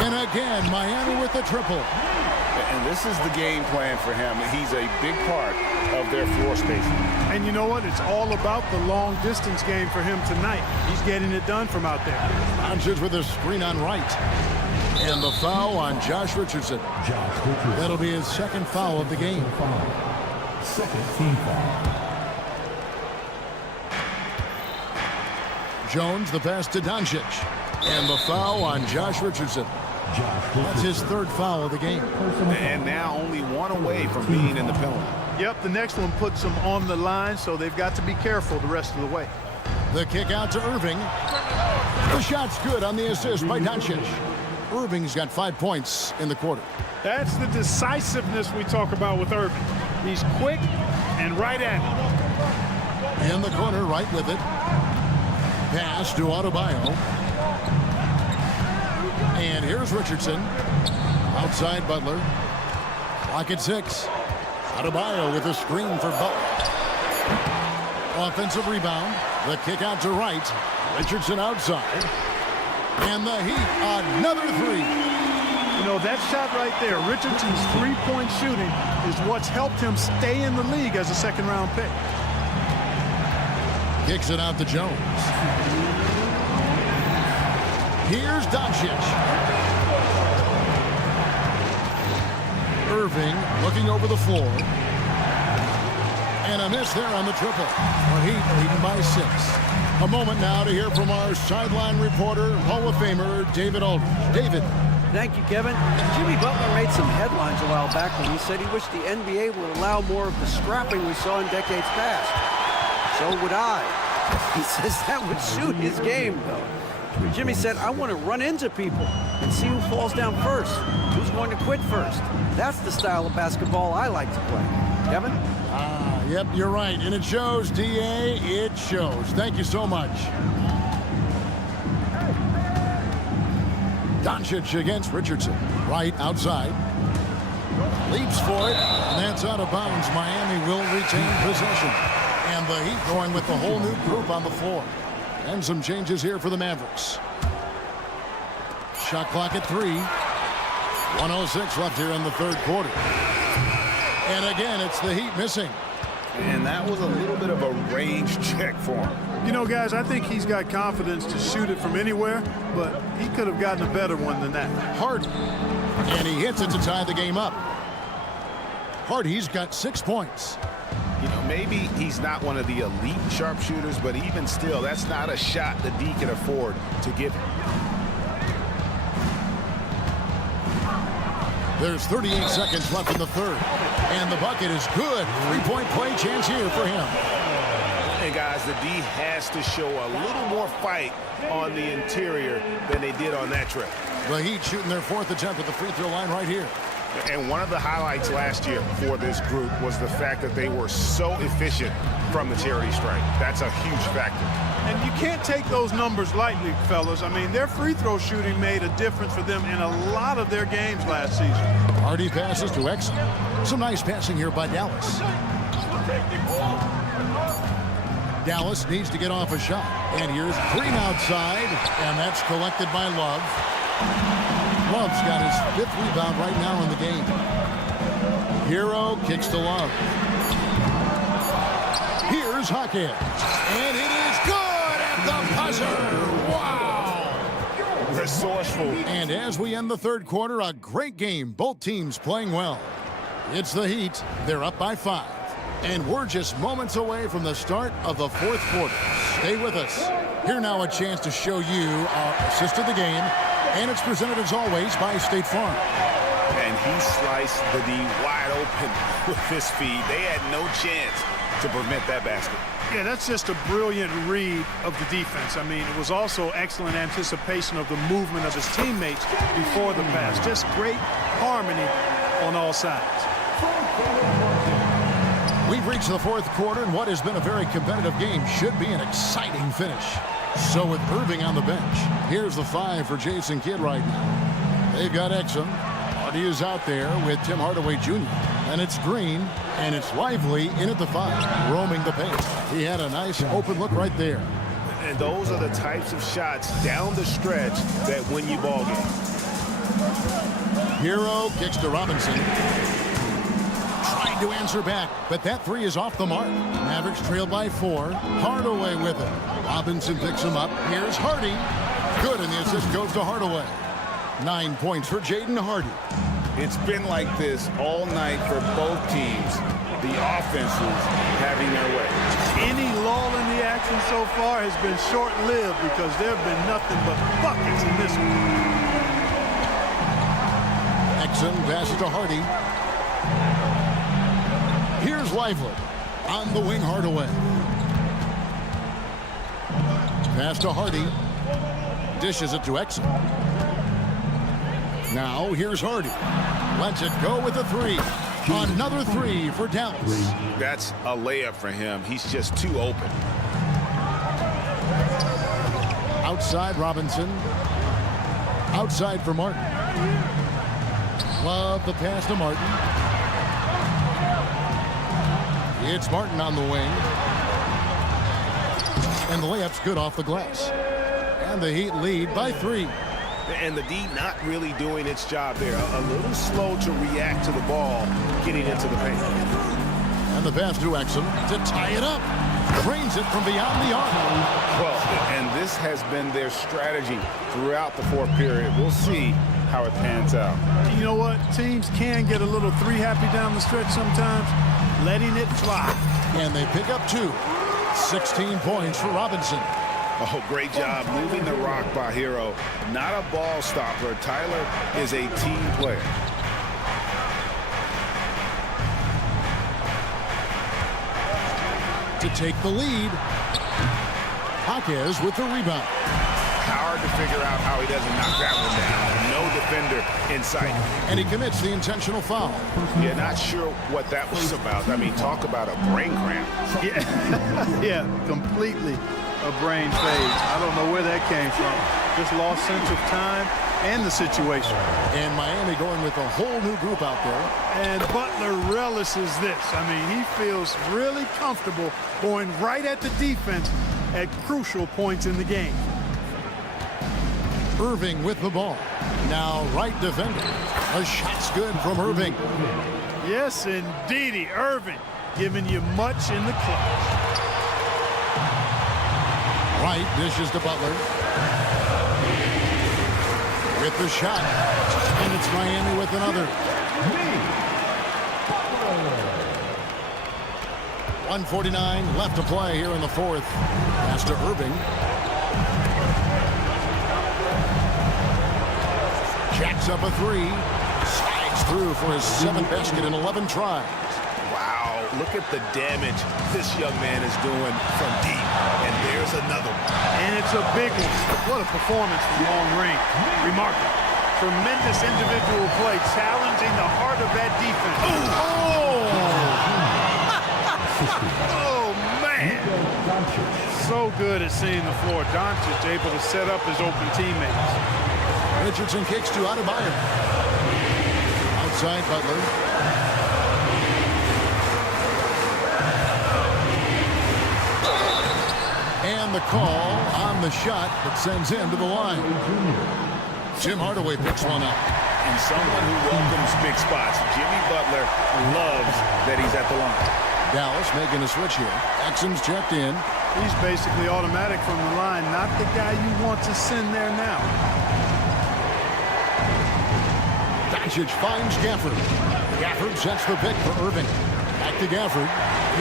And again, Miami with the triple. And this is the game plan for him. He's a big part of their floor spacing. And you know what? It's all about the long distance game for him tonight. He's getting it done from out there. Doncic with a screen on right. And the foul on Josh Richardson. That'll be his second foul of the game. Second team foul. Jones, the pass to Doncic. And the foul on Josh Richardson. That's his third foul of the game. And now only one away from being in the penalty. Yep, the next one puts them on the line, so they've got to be careful the rest of the way. The kick out to Irving. The shot's good on the assist by Doncic. Irving's got 5 points in the quarter. That's the decisiveness we talk about with Irving. He's quick and right at it. In the corner, right with it. Pass to Adebayo. And here's Richardson. Outside Butler. Clock at 6. Adebayo with a screen for Butler. Offensive rebound. The kick out to right. Richardson outside. And the Heat, another three. You know, that shot right there, Richardson's three-point shooting is what's helped him stay in the league as a second-round pick. Kicks it out to Jones. Here's Doncic. Irving looking over the floor. And a miss there on the triple. The Heat leading by 6. A moment now to hear from our sideline reporter, Hall of Famer David Aldridge. David. Thank you, Kevin. Jimmy Butler made some headlines a while back when he said he wished the NBA would allow more of the scrapping we saw in decades past. So would I. He says that would suit his game, though. Jimmy said, I want to run into people and see who falls down first, who's going to quit first. That's the style of basketball I like to play. Kevin? Yep, you're right. And it shows, D.A., it shows. Thank you so much. Doncic against Richardson. Right outside. Leaps for it, and that's out of bounds. Miami will retain possession. And the Heat going with the whole new group on the floor. And some changes here for the Mavericks. Shot clock at 3. 1:06 left here in the third quarter. And again, it's the Heat missing. And that was a little bit of a range check for him. You know, guys, I think he's got confidence to shoot it from anywhere, but he could have gotten a better one than that. Hardy. And he hits it to tie the game up. Hardy's got 6 points. You know, maybe he's not one of the elite sharpshooters, but even still, that's not a shot that D can afford to give him. There's 38 seconds left in the third. And the bucket is good. 3-point play chance here for him. And guys, the D has to show a little more fight on the interior than they did on that trip. The Heat shooting their 4th attempt at the free throw line right here. And one of the highlights last year for this group was the fact that they were so efficient from the charity stripe. That's a huge factor. And you can't take those numbers lightly, fellas. I mean, their free throw shooting made a difference for them in a lot of their games last season. Hardy passes to Exum. Some nice passing here by Dallas. Dallas needs to get off a shot. And here's Green outside. And that's collected by Love. Love's got his 5th rebound right now in the game. Hero kicks to Love. Here's Hawkins. And it is good at the buzzer. Wow. Resourceful. And as we end the third quarter, a great game. Both teams playing well. It's the Heat. They're up by 5. And we're just moments away from the start of the fourth quarter. Stay with us. Here now a chance to show you our assist of the game. And it's presented as always by State Farm. And he sliced the D wide open with his feed. They had no chance to prevent that basket. Yeah, that's just a brilliant read of the defense. I mean, it was also excellent anticipation of the movement of his teammates before the pass. Just great harmony on all sides. We've reached the fourth quarter, and what has been a very competitive game should be an exciting finish. So with Irving on the bench, here's the 5 for Jason Kidd right now. They've got Exum. Hardy is out there with Tim Hardaway Jr. And it's Green, and it's Lively in at the 5, roaming the paint. He had a nice open look right there. And those are the types of shots down the stretch that win you ball games. Hero kicks to Robinson. Trying to answer back, but that three is off the mark. Mavericks trail by 4. Hardaway with it. Robinson picks him up. Here's Hardy. Good, and the assist goes to Hardaway. 9 points for Jaden Hardy. It's been like this all night for both teams. The offenses having their way. Any lull in the action so far has been short-lived because there have been nothing but buckets in this one. Exum passes to Hardy. Here's Lively. On the wing, Hardaway. Pass to Hardy. Dishes it to Exum. Now here's Hardy. Lets it go with a 3. Another 3 for Dallas. That's a layup for him. He's just too open. Outside Robinson. Outside for Martin. Love the pass to Martin. It's Martin on the wing. And the layup's good off the glass. And the Heat lead by 3. And the D not really doing its job there. A little slow to react to the ball getting into the paint. And the pass to Exum to tie it up. Drains it from beyond the arc. Well, and this has been their strategy throughout the fourth period. We'll see how it pans out. You know what? Teams can get a little 3-happy down the stretch sometimes. Letting it fly. And they pick up 2. 16 points for Robinson. Oh, great job moving the rock by Hero. Not a ball stopper. Tyler is a team player. To take the lead. Jaquez with the rebound. Hard to figure out how he doesn't knock that one down. No defender in sight. And he commits the intentional foul. Yeah, not sure what that was about. I mean, talk about a brain cramp. Yeah, completely a brain phase. I don't know where that came from. Just lost sense of time and the situation. And Miami going with a whole new group out there. And Butler relishes this. I mean, he feels really comfortable going right at the defense at crucial points in the game. Irving with the ball. Now right defender. A shot's good from Irving. Yes, indeedy. Irving giving you much in the clutch. Right dishes to Butler. With the shot. And it's Miami with another. 1:49 left to play here in the fourth. Pass to Irving. Jacks up a 3. Slides through for his 7th basket in 11 tries. Wow, look at the damage this young man is doing from deep. And there's another one. And it's a big one. What a performance from long range. Remarkable. Tremendous individual play, challenging the heart of that defense. Oh, man. So good at seeing the floor. Doncic able to set up his open teammates. Richardson kicks to Adebayo. Outside Butler. And the call on the shot that sends him to the line. Jim Hardaway picks one up. And someone who welcomes big spots. Jimmy Butler loves that he's at the line. Dallas making a switch here. Exum's checked in. He's basically automatic from the line, not the guy you want to send there now. Doncic finds Gafford. Gafford sets the pick for Irving. Back to Gafford.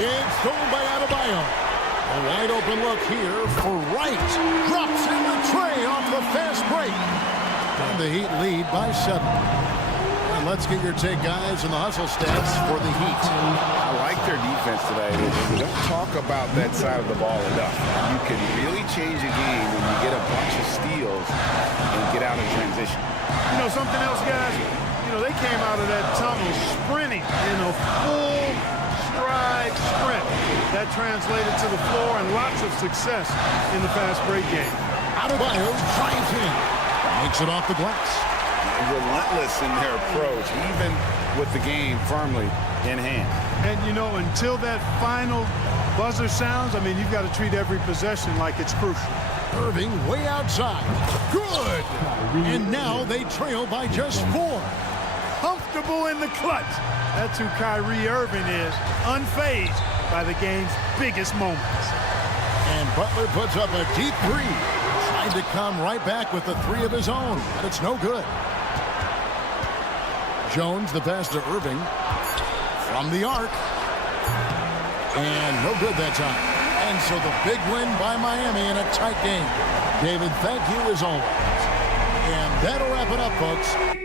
It's stolen by Adebayo. A wide open look here for Wright. Drops in the tray off the fast break. And the Heat lead by 7. And let's get your take, guys, on the hustle stats for the Heat. I like their defense today. We don't talk about that side of the ball enough. You can really change a game when you get a bunch of steals and get out in transition. You know something else, guys? You know, they came out of that tunnel sprinting in a full stride sprint. That translated to the floor and lots of success in the fast break game. Adebayo drives in. Makes it off the glass. Relentless in their approach, even with the game firmly in hand. And, you know, until that final buzzer sounds, I mean, you've got to treat every possession like it's crucial. Irving way outside. Good. And now they trail by just 4. Comfortable in the clutch. That's who Kyrie Irving is, unfazed by the game's biggest moments. And Butler puts up a deep 3. Trying to come right back with the 3 of his own, but it's no good. Jones, the pass to Irving. From the arc. And no good that time. And so the big win by Miami in a tight game. David, thank you as always. And that'll wrap it up, folks.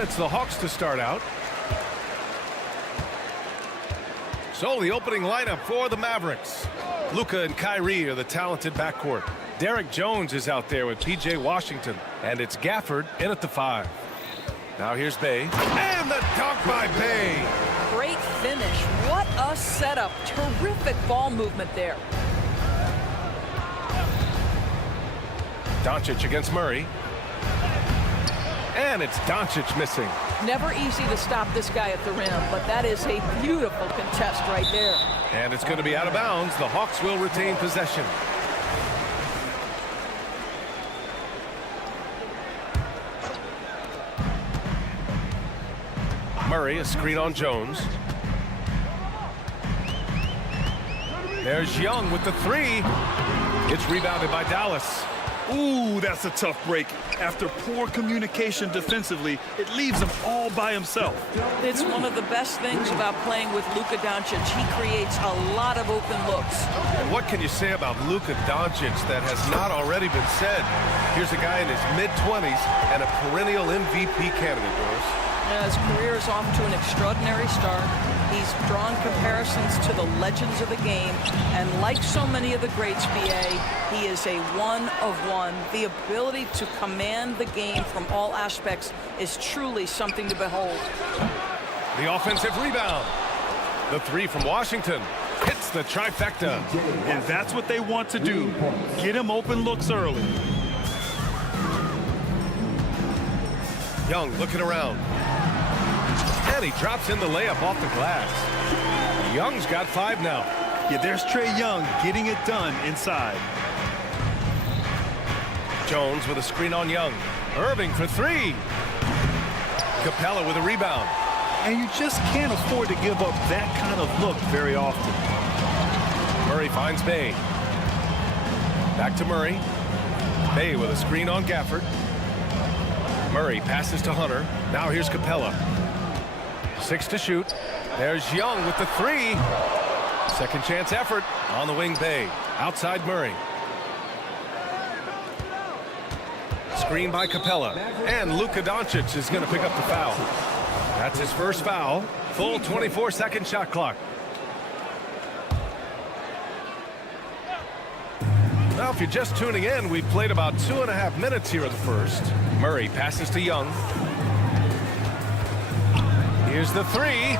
And it's the Hawks to start out. So the opening lineup for the Mavericks. Luka and Kyrie are the talented backcourt. Derek Jones is out there with P.J. Washington. And it's Gafford in at the 5. Now here's Bay. And the dunk by Bay. Great finish. What a setup. Terrific ball movement there. Doncic against Murray. And it's Doncic missing. Never easy to stop this guy at the rim, but that is a beautiful contest right there. And it's going to be out of bounds. The Hawks will retain possession. Murray, a screen on Jones. There's Young with the 3. It's rebounded by Dallas. Ooh, that's a tough break. After poor communication defensively, it leaves him all by himself. It's one of the best things about playing with Luka Doncic. He creates a lot of open looks. And what can you say about Luka Doncic that has not already been said? Here's a guy in his mid-20s and a perennial MVP candidate, Doris. His career is off to an extraordinary start. He's drawn comparisons to the legends of the game, and like so many of the greats, BA, he is a one of one. The ability to command the game from all aspects is truly something to behold. The offensive rebound. The 3 from Washington hits the trifecta. And that's what they want to do. Get him open looks early. Young looking around. And he drops in the layup off the glass. Young's got 5 now. Yeah, there's Trae Young getting it done inside. Jones with a screen on Young. Irving for 3. Capella with a rebound. And you just can't afford to give up that kind of look very often. Murray finds Bay. Back to Murray. Bay with a screen on Gafford. Murray passes to Hunter. Now here's Capella. 6 to shoot. There's Young with the 3. Second chance effort on the wing. Bay. Outside Murray. Screen by Capella. And Luka Doncic is going to pick up the foul. That's his first foul. Full 24-second shot clock. Now, if you're just tuning in, we've played about 2.5 minutes here in the first. Murray passes to Young. Here's the 3.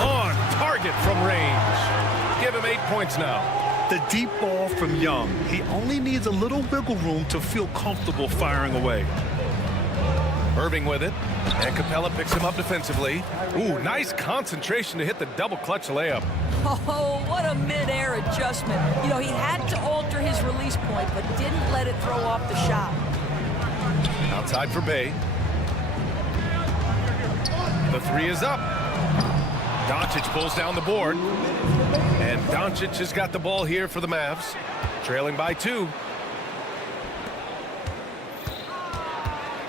On target from range. Give him 8 points now. The deep ball from Young. He only needs a little wiggle room to feel comfortable firing away. Irving with it. And Capella picks him up defensively. Ooh, nice concentration to hit the double clutch layup. Oh, what a mid-air adjustment. You know, he had to alter his release point, but didn't let it throw off the shot. Outside for Bay. The 3 is up. Doncic pulls down the board. And Doncic has got the ball here for the Mavs. Trailing by 2.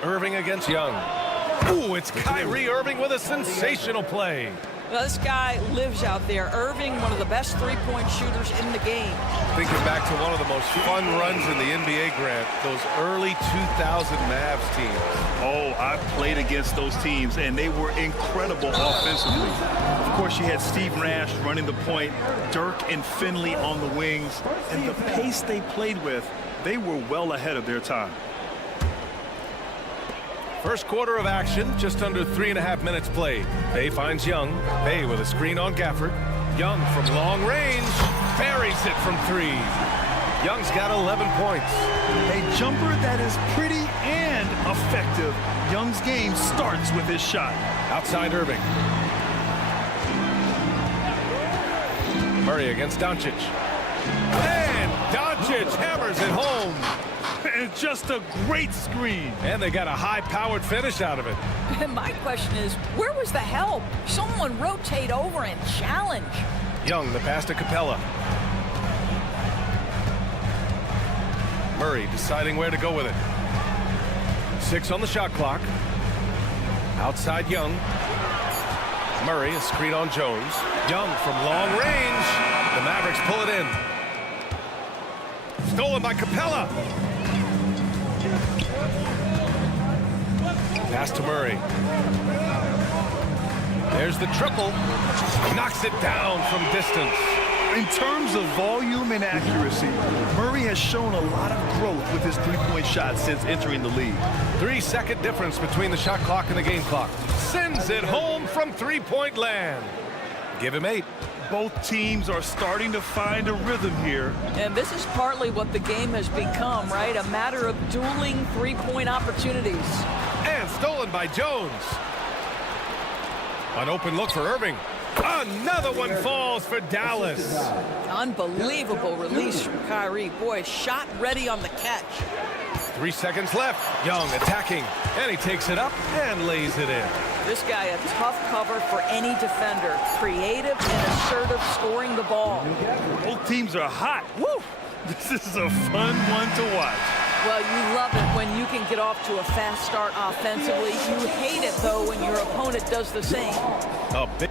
Irving against Young. Ooh, it's Kyrie Irving with a sensational play. Well, this guy lives out there. Irving, one of the best three-point shooters in the game. Thinking back to one of the most fun runs in the NBA, Grant, those early 2000 Mavs teams. Oh, I played against those teams, and they were incredible offensively. Of course, you had Steve Nash running the point, Dirk and Finley on the wings, and the pace they played with, they were well ahead of their time. First quarter of action, just under 3.5 minutes played. Bay finds Young. Bay with a screen on Gafford. Young from long range. Buries it from 3. Young's got 11 points. A jumper that is pretty and effective. Young's game starts with his shot. Outside Irving. Murray against Doncic. And Doncic hammers it home. And just a great screen. And they got a high-powered finish out of it. My question is, where was the help? Someone rotate over and challenge. Young, the pass to Capella. Murray deciding where to go with it. 6 on the shot clock. Outside Young. Murray, a screen on Jones. Young from long range. The Mavericks pull it in. Stolen by Capella. Pass to Murray. There's the triple. Knocks it down from distance. In terms of volume and accuracy, Murray has shown a lot of growth with his three-point shot since entering the league. 3-second difference between the shot clock and the game clock. Sends it home from three-point land. Give him 8. Both teams are starting to find a rhythm here. And this is partly what the game has become, right? A matter of dueling three-point opportunities. And stolen by Jones. An open look for Irving. Another one falls for Dallas. Unbelievable release from Kyrie. Boy, shot ready on the catch. 3 seconds left. Young attacking, and he takes it up and lays it in. This guy a tough cover for any defender. Creative and assertive scoring the ball. Both teams are hot. Woo! This is a fun one to watch. Well, you love it when you can get off to a fast start offensively. You hate it, though, when your opponent does the same. A big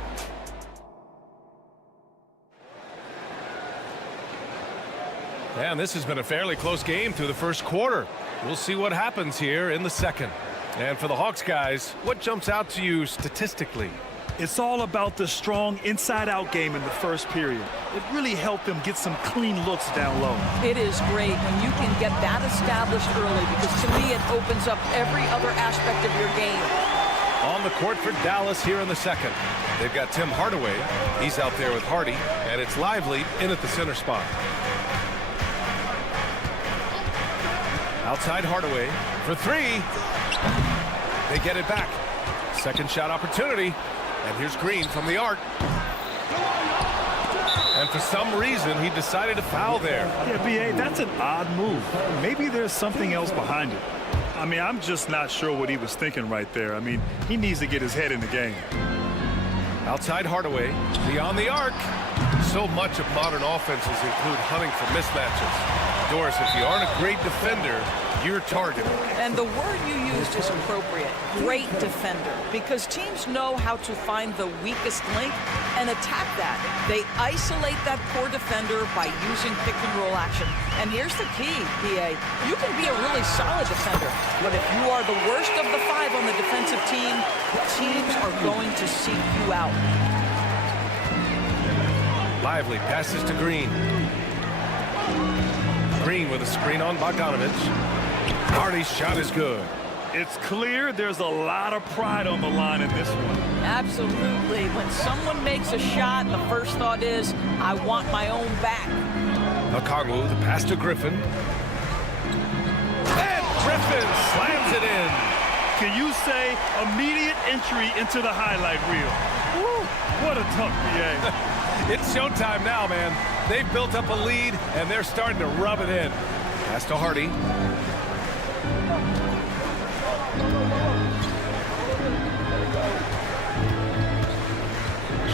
And this has been a fairly close game through the first quarter. We'll see what happens here in the second. And for the Hawks guys, what jumps out to you statistically? It's all about the strong inside-out game in the first period. It really helped them get some clean looks down low. It is great when you can get that established early, because to me it opens up every other aspect of your game. On the court for Dallas here in the second. They've got Tim Hardaway. He's out there with Hardy, and it's Lively in at the center spot. Outside Hardaway for 3. They get it back. Second shot opportunity. And here's Green from the arc. And for some reason, he decided to foul there. Yeah, B.A., that's an odd move. Maybe there's something else behind it. I mean, I'm just not sure what he was thinking right there. I mean, he needs to get his head in the game. Outside Hardaway, beyond the arc. So much of modern offenses include hunting for mismatches. Doris, if you aren't a great defender, you're targeted. And the word you used is appropriate. Great defender. Because teams know how to find the weakest link and attack that. They isolate that poor defender by using pick-and-roll action. And here's the key, PA. You can be a really solid defender, but if you are the worst of the 5 on the defensive team, teams are going to seek you out. Lively passes to Green. Green with a screen on Bogdanovich. Hardy's shot is good. It's clear there's a lot of pride on the line in this one. Absolutely. When someone makes a shot, the first thought is, I want my own back. Okongwu, the pass to Griffin. And Griffin slams it in. Can you say immediate entry into the highlight reel? Woo, what a tough PA. It's showtime now, man. They've built up a lead, and they're starting to rub it in. Pass to Hardy.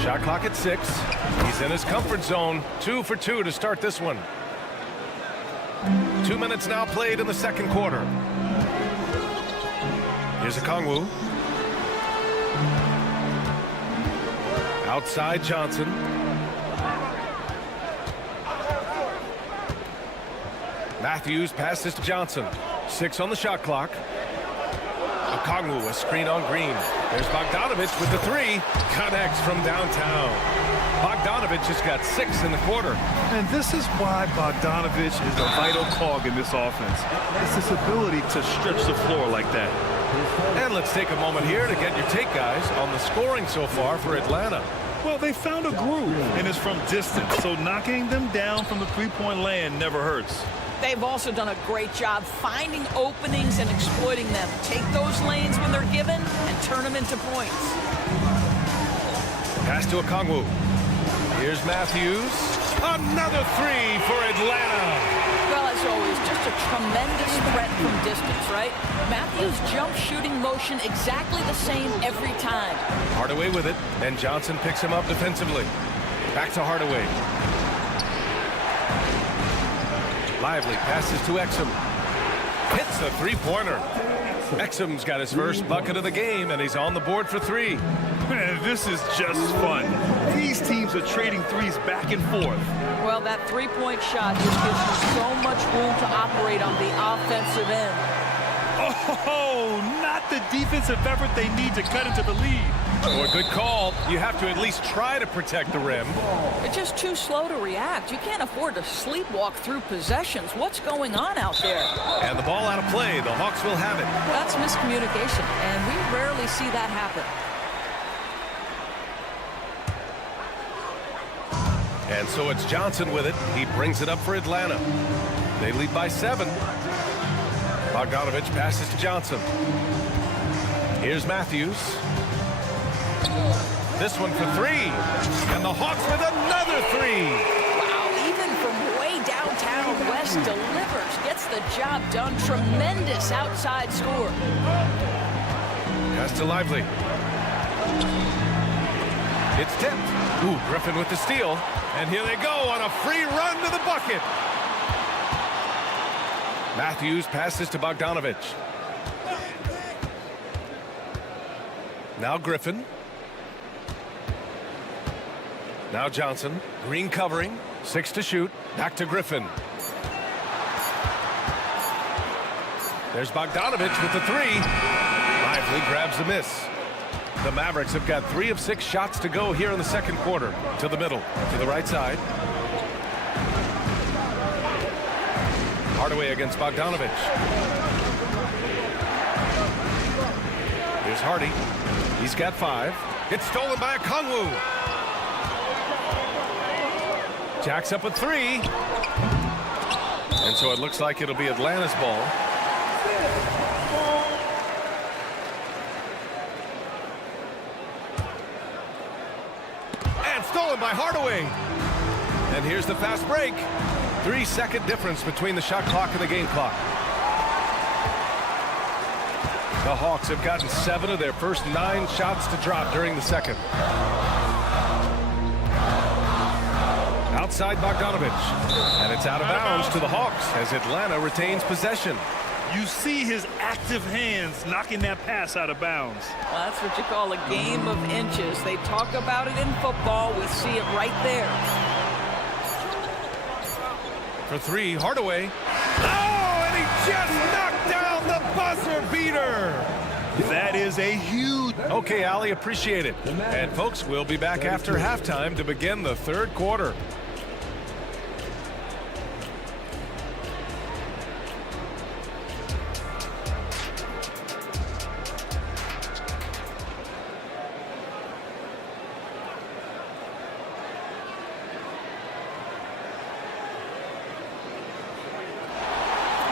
Shot clock at 6. He's in his comfort zone. 2 for 2 to start this one. 2 minutes now played in the second quarter. Here's Okongwu. Outside Johnson. Matthews passes to Johnson. 6 on the shot clock. Okongwu, a screen on Green. There's Bogdanovich with the 3. Connects from downtown. Bogdanovich has got 6 in the quarter. And this is why Bogdanovich is a vital cog in this offense. It's his ability to stretch the floor like that. And let's take a moment here to get your take, guys, on the scoring so far for Atlanta. Well, they found a groove, and it's from distance, so knocking them down from the three-point land never hurts. They've also done a great job finding openings and exploiting them. Take those lanes when they're given and turn them into points. Pass to Okongwu. Here's Matthews. Another 3 for Atlanta. Well, as always, just a tremendous threat from distance, right? Matthews' jump shooting motion exactly the same every time. Hardaway with it, and Johnson picks him up defensively. Back to Hardaway. Lively passes to Exum. Hits the three-pointer. Exum's got his first bucket of the game, and he's on the board for 3. Man, this is just fun. These teams are trading threes back and forth. Well, that three-point shot just gives you so much room to operate on the offensive end. Oh, not the defensive effort they need to cut into the lead. Oh, a good call. You have to at least try to protect the rim. They're just too slow to react. You can't afford to sleepwalk through possessions. What's going on out there? And the ball out of play. The Hawks will have it. That's miscommunication, and we rarely see that happen. And so it's Johnson with it. He brings it up for Atlanta. They lead by 7. Bogdanovich passes to Johnson. Here's Matthews. This one for 3. And the Hawks with another 3. Wow, even from way downtown, West delivers, gets the job done. Tremendous outside score. Pass to Lively. It's tipped. Ooh, Griffin with the steal. And here they go on a free run to the bucket. Matthews passes to Bogdanovich. Now Griffin. Now Johnson. Green covering. 6 to shoot. Back to Griffin. There's Bogdanovich with the 3. Lively grabs the miss. The Mavericks have got 3 of 6 shots to go here in the second quarter. To the middle, to the right side. Hardaway against Bogdanovich. Here's Hardy. He's got 5. It's stolen by Okongwu. Jacks up a 3. And so it looks like it'll be Atlanta's ball. Stolen by Hardaway. And here's the fast break. 3-second difference between the shot clock and the game clock. The Hawks have gotten 7 of their first 9 shots to drop during the second. Outside Bogdanovich. And it's out of bounds to the Hawks as Atlanta retains possession. You see his active hands knocking that pass out of bounds. Well, that's what you call a game of inches. They talk about it in football. We see it right there. For 3, Hardaway. Oh, and he just knocked down the buzzer beater. That is a huge... Okay, Ali, appreciate it. And folks, we'll be back after halftime to begin the third quarter.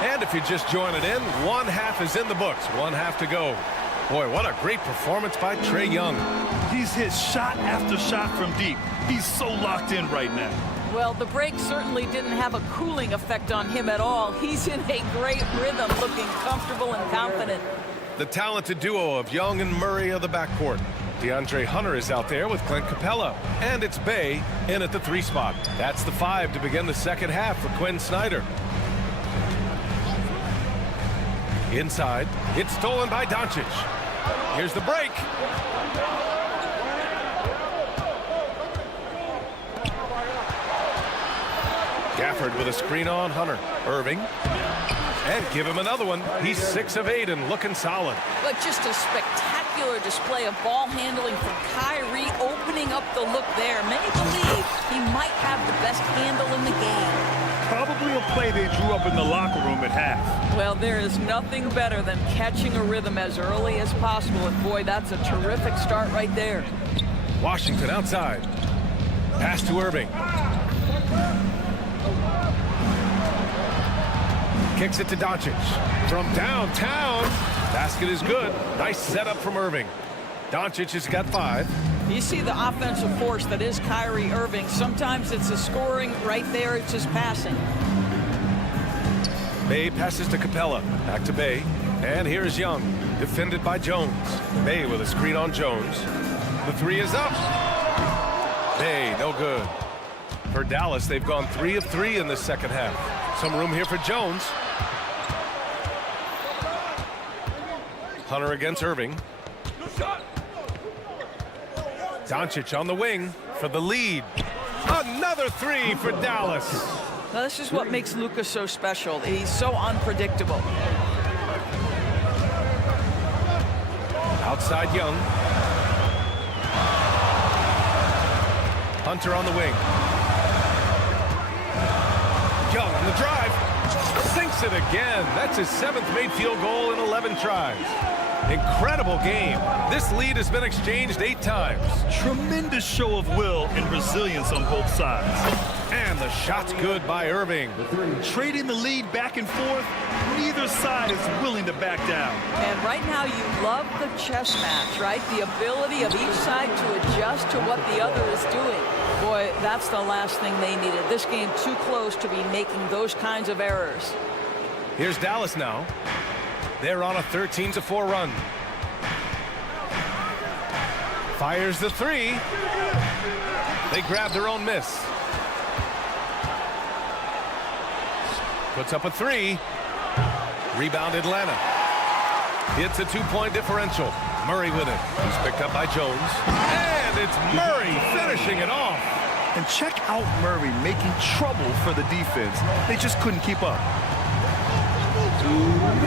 And if you just join it in, 1 half is in the books. 1 half to go. Boy, what a great performance by Trae Young. He's hit shot after shot from deep. He's so locked in right now. Well, the break certainly didn't have a cooling effect on him at all. He's in a great rhythm, looking comfortable and confident. The talented duo of Young and Murray of the backcourt. DeAndre Hunter is out there with Clint Capella. And it's Bey in at the 3 spot. That's the 5 to begin the second half for Quinn Snyder. Inside, it's stolen by Doncic. Here's the break. Gafford with a screen on Hunter. Irving. And give him another one. He's 6 of 8 and looking solid. But just a spectacular display of ball handling from Kyrie, opening up the look there. Many believe he might have the best handle in the game. Probably a play they drew up in the locker room at half. Well, there is nothing better than catching a rhythm as early as possible. And boy, that's a terrific start right there. Washington outside. Pass to Irving. Kicks it to Doncic. From downtown. Basket is good. Nice setup from Irving. Doncic has got 5. You see the offensive force that is Kyrie Irving. Sometimes it's the scoring. Right there, it's just passing. Bey passes to Capella. Back to Bey. And here's Young. Defended by Jones. Bey with a screen on Jones. The 3 is up. Bey, no good. For Dallas, they've gone 3 of 3 in this second half. Some room here for Jones. Hunter against Irving. Doncic on the wing for the lead. Another 3 for Dallas. Now, this is what makes Luka so special. He's so unpredictable. Outside Young. Hunter on the wing. Young on the drive. Sinks it again. That's his 7th made field goal in 11 tries. Incredible game. This lead has been exchanged 8 times. Tremendous show of will and resilience on both sides. And the shot's good by Irving. Trading the lead back and forth, neither side is willing to back down. And right now you love the chess match, right? The ability of each side to adjust to what the other is doing. Boy, that's the last thing they needed. This game too close to be making those kinds of errors. Here's Dallas now. They're on a 13-4 run. Fires the 3. They grab their own miss. Puts up a 3. Rebound Atlanta. It's a 2-point differential. Murray with it. He's picked up by Jones. And it's Murray finishing it off. And check out Murray making trouble for the defense. They just couldn't keep up.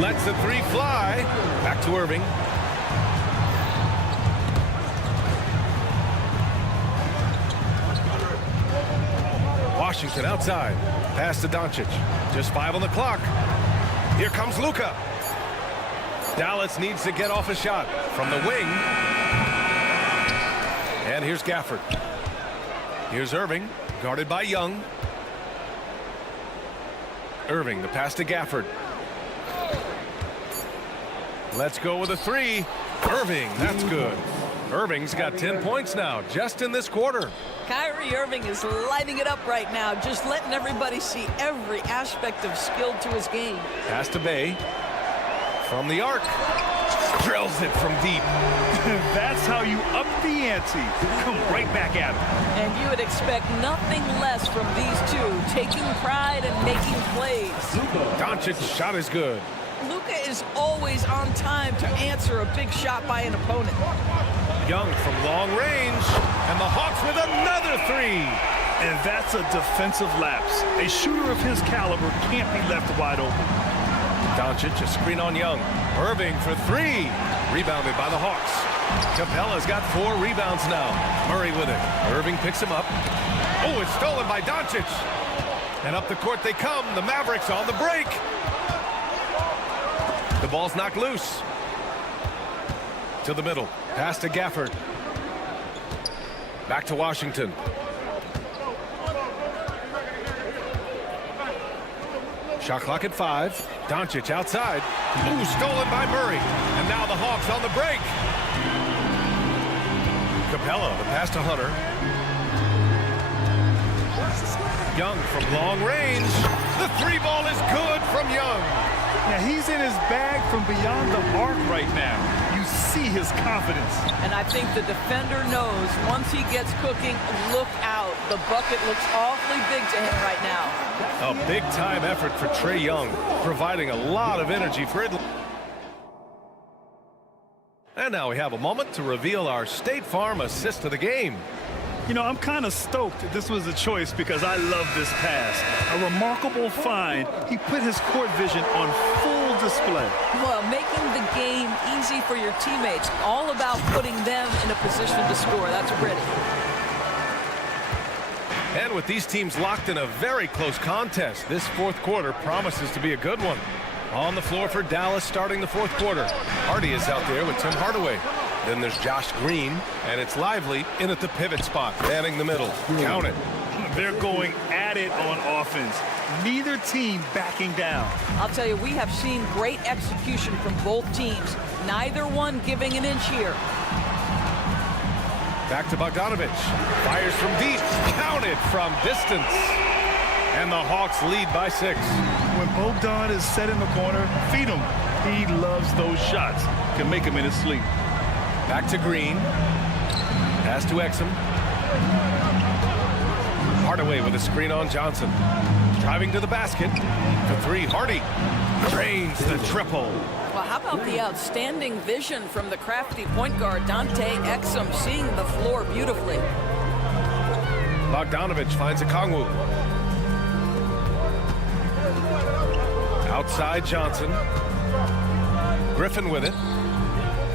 Lets the 3 fly. Back to Irving. Washington outside. Pass to Doncic. Just 5 on the clock. Here comes Luka. Dallas needs to get off a shot from the wing. And here's Gafford. Here's Irving, guarded by Young. Irving, the pass to Gafford. Let's go with a 3. Irving, that's good. Irving's got 10 points now, just in this quarter. Kyrie Irving is lighting it up right now, just letting everybody see every aspect of skill to his game. Pass to Bay. From the arc. Drills it from deep. That's how you up the ante. Come right back at him. And you would expect nothing less from these two, taking pride and making plays. Doncic's shot is good. Luka is always on time to answer a big shot by an opponent. Young from long range, and the Hawks with another 3. And that's a defensive lapse. A shooter of his caliber can't be left wide open. Doncic, a screen on Young. Irving for 3. Rebounded by the Hawks. Capella's got 4 rebounds now. Murray with it. Irving picks him up. Oh, it's stolen by Doncic. And up the court they come. The Mavericks on the break. The ball's knocked loose. To the middle. Pass to Gafford. Back to Washington. Shot clock at 5. Doncic outside. Ooh, stolen by Murray. And now the Hawks on the break. Capella, the pass to Hunter. Young from long range. The 3 ball is good from Young. Yeah, he's in his bag from beyond the arc right now. You see his confidence. And I think the defender knows once he gets cooking, look out. The bucket looks awfully big to him right now. A big-time effort for Trae Young, providing a lot of energy for Atlanta. And now we have a moment to reveal our State Farm assist of the game. You know, I'm kind of stoked this was a choice because I love this pass. A remarkable find. He put his court vision on full display. Well, making the game easy for your teammates. All about putting them in a position to score. That's pretty. And with these teams locked in a very close contest, this fourth quarter promises to be a good one. On the floor for Dallas starting the fourth quarter. Hardy is out there with Tim Hardaway. Then there's Josh Green, and it's Lively in at the pivot spot, manning the middle. Count it. They're going at it on offense. Neither team backing down. I'll tell you, we have seen great execution from both teams. Neither one giving an inch here. Back to Bogdanovich. Fires from deep. Counted from distance. And the Hawks lead by 6. When Bogdan is set in the corner, feed him. He loves those shots. Can make him in his sleep. Back to Green. Pass to Exum. Hardaway with a screen on Johnson. Driving to the basket. For 3, Hardy. Drains the triple. Well, how about the outstanding vision from the crafty point guard, Dante Exum, seeing the floor beautifully. Bogdanovich finds a Kongwu. Outside Johnson. Griffin with it.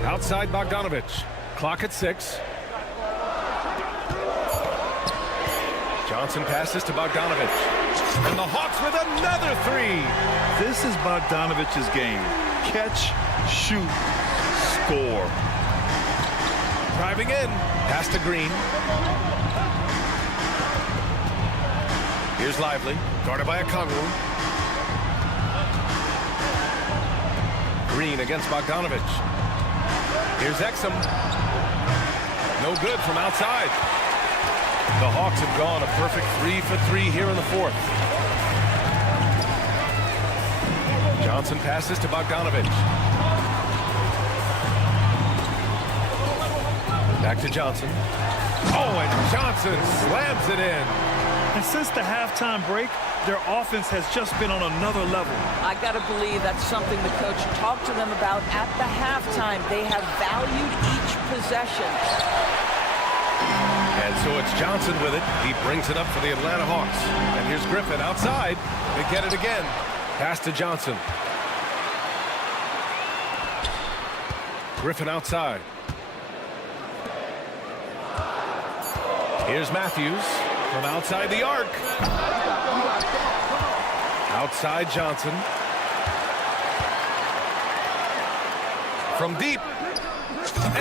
Outside Bogdanovich. Clock at 6. Johnson passes to Bogdanovich. And the Hawks with another 3. This is Bogdanovich's game. Catch, shoot, score. Driving in. Pass to Green. Here's Lively. Guarded by Okongwu. Green against Bogdanovich. Here's Exum. No good from outside. The Hawks have gone a perfect 3 for 3 here in the 4th. Johnson passes to Bogdanovich. Back to Johnson. Oh, and Johnson slams it in. And since the halftime break, their offense has just been on another level. I got to believe that's something the coach talked to them about at the halftime. They have valued each possession. And so it's Johnson with it. He brings it up for the Atlanta Hawks. And here's Griffin outside. They get it again. Pass to Johnson. Griffin outside. Here's Matthews from outside the arc. Outside Johnson. From deep.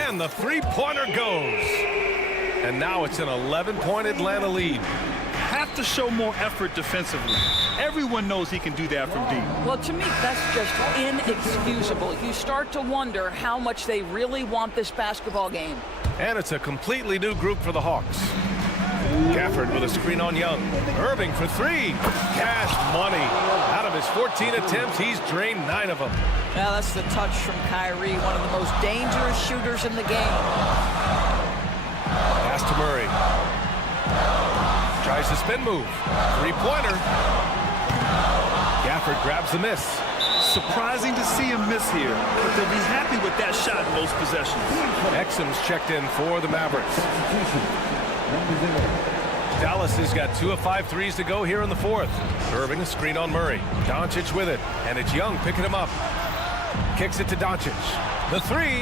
And the three-pointer goes. And now it's an 11-point Atlanta lead. Have to show more effort defensively. Everyone knows he can do that from deep. Well, to me, that's just inexcusable. You start to wonder how much they really want this basketball game. And it's a completely new group for the Hawks. Gafford with a screen on Young. Irving for 3. Cash money. Out of his 14 attempts, he's drained 9 of them. Now that's the touch from Kyrie, one of the most dangerous shooters in the game. Pass to Murray. Tries the spin move. Three-pointer. Gafford grabs the miss. Surprising to see him miss here, but they'll be happy with that shot in most possessions. Exum's checked in for the Mavericks. Dallas has got 2 of 5 threes to go here in the 4th. Irving a screen on Murray. Doncic with it, and it's Young picking him up. Kicks it to Doncic. The 3.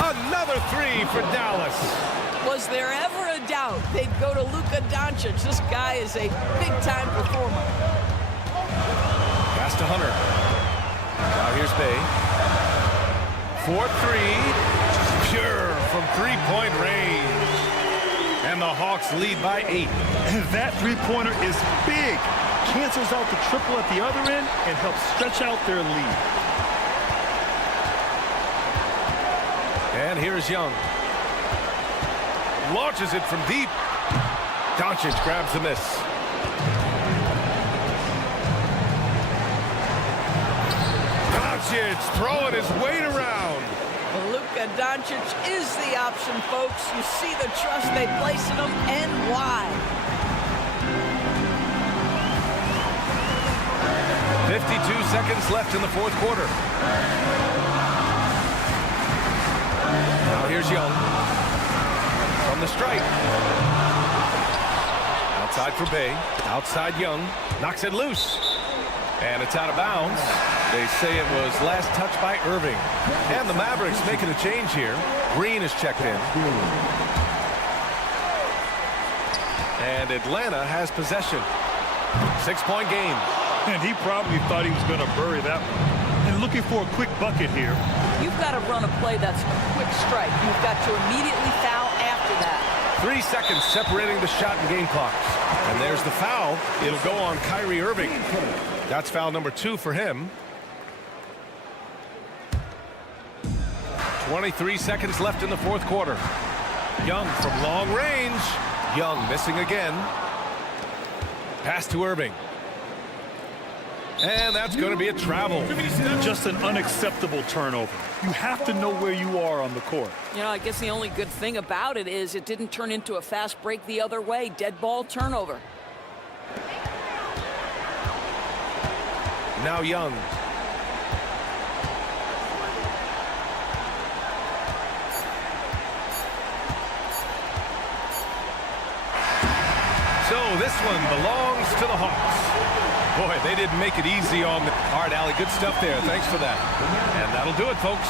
Another 3 for Dallas. Was there ever a doubt they'd go to Luka Doncic? This guy is a big-time performer. Pass to Hunter. Now here's Bay. 4-3. Pure from three-point range. And the Hawks lead by 8. And that three-pointer is big. Cancels out the triple at the other end and helps stretch out their lead. And here's Young. Launches it from deep. Doncic grabs the miss. Doncic throwing his weight around. Luka Doncic is the option, folks. You see the trust they place in him and why. 52 seconds left in the 4th quarter. Now here's Young. From the stripe. Outside for Bay. Outside Young. Knocks it loose. And it's out of bounds. They say it was last touched by Irving. And the Mavericks making a change here. Green is checked in. And Atlanta has possession. 6-point game. And he probably thought he was going to bury that one. And looking for a quick bucket here. You've got to run a play that's a quick strike. You've got to immediately foul after that. 3 seconds separating the shot and game clocks. And there's the foul. It'll go on Kyrie Irving. That's foul number 2 for him. 23 seconds left in the 4th quarter. Young from long range. Young missing again. Pass to Irving. And that's going to be a travel. Just an unacceptable turnover. You have to know where you are on the court. You know, I guess the only good thing about it is it didn't turn into a fast break the other way. Dead ball turnover. Now Young. So this one belongs to the Hawks. Boy, they didn't make it easy on the... All right, Allie, good stuff there. Thanks for that. And that'll do it, folks.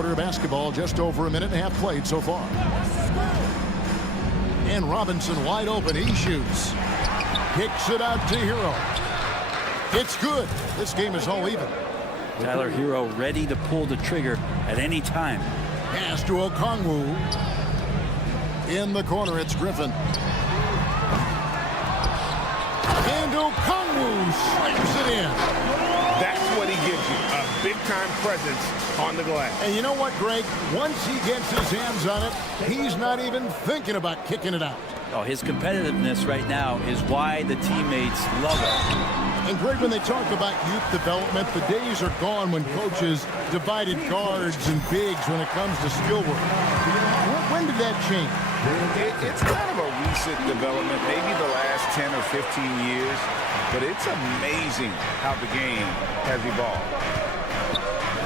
Quarter basketball, just over a minute and a half played so far. And Robinson wide open. He shoots. Kicks it out to Hero. It's good. This game is all even. Tyler Hero ready to pull the trigger at any time. Pass to Okongwu. In the corner, it's Griffin. And Okongwu slams it in. That's what he gives you, a big-time presence on the glass. And you know what, Greg? Once he gets his hands on it, he's not even thinking about kicking it out. Oh, his competitiveness right now is why the teammates love him. And Greg, when they talk about youth development, the days are gone when coaches divided guards and bigs when it comes to skill work. When did that change? It's kind of a recent development, maybe the last 10 or 15 years, but it's amazing how the game has evolved.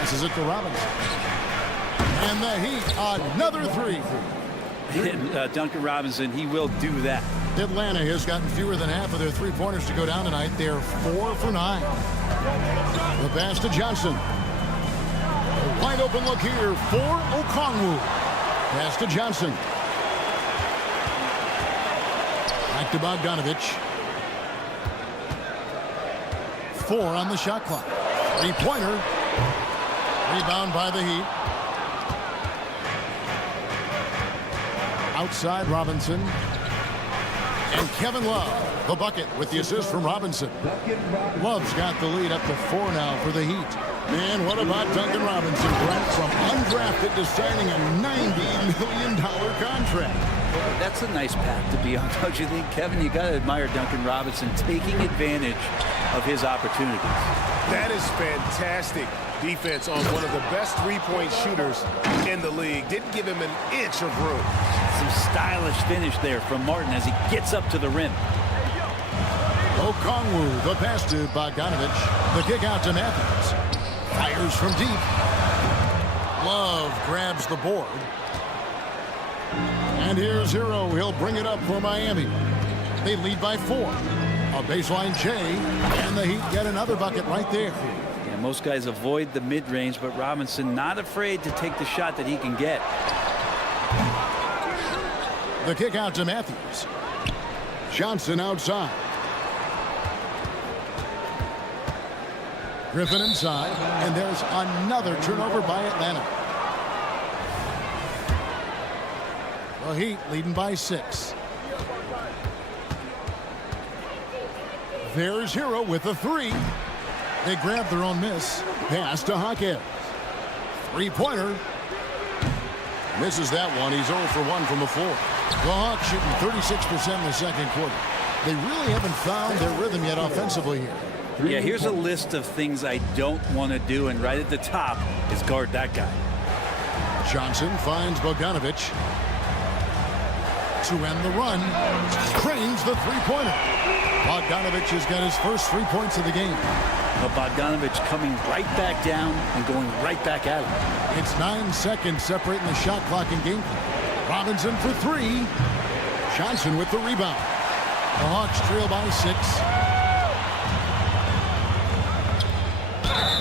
This is it to Robinson. And the Heat, another three. Duncan Robinson, he will do that. Atlanta has gotten fewer than half of their three-pointers to go down tonight. They're 4 for 9. The pass to Johnson. A wide open look here for Okongwu. Pass to Johnson. Back to Bogdanovich. 4 on the shot clock. Three-pointer. Rebound by the Heat. Outside Robinson. And Kevin Love, the bucket with the assist from Robinson. Love's got the lead up to 4 now for the Heat. Man, what about Duncan Robinson, Brent, from undrafted to signing a $90 million contract? That's a nice path to be on, don't you think, Kevin? You got to admire Duncan Robinson taking advantage of his opportunities. That is fantastic defense on one of the best three-point shooters in the league. Didn't give him an inch of room. Some stylish finish there from Martin as he gets up to the rim. Okongwu, the pass to Bogdanovich. The kick out to Matthews. Fires from deep. Love grabs the board. And here's Hero. He'll bring it up for Miami. They lead by 4. A baseline J, and the Heat get another bucket right there. Yeah, most guys avoid the mid-range, but Robinson not afraid to take the shot that he can get. The kick out to Matthews. Johnson outside. Griffin inside, and there's another turnover by Atlanta. The Heat leading by 6. There's Hero with a 3. They grab their own miss. Pass to Hawkins. Three-pointer. Misses that one. He's 0 for 1 from the floor. The Hawks shooting 36% in the second quarter. They really haven't found their rhythm yet offensively here. Yeah, here's a list of things I don't want to do, and right at the top is guard that guy. Johnson finds Bogdanovich. To end the run, cranes the three-pointer. Bogdanovich has got his first 3 points of the game. But Bogdanovich coming right back down and going right back at him. It's 9 seconds separating the shot clock and game clock. Robinson for 3. Johnson with the rebound. The Hawks trail by 6.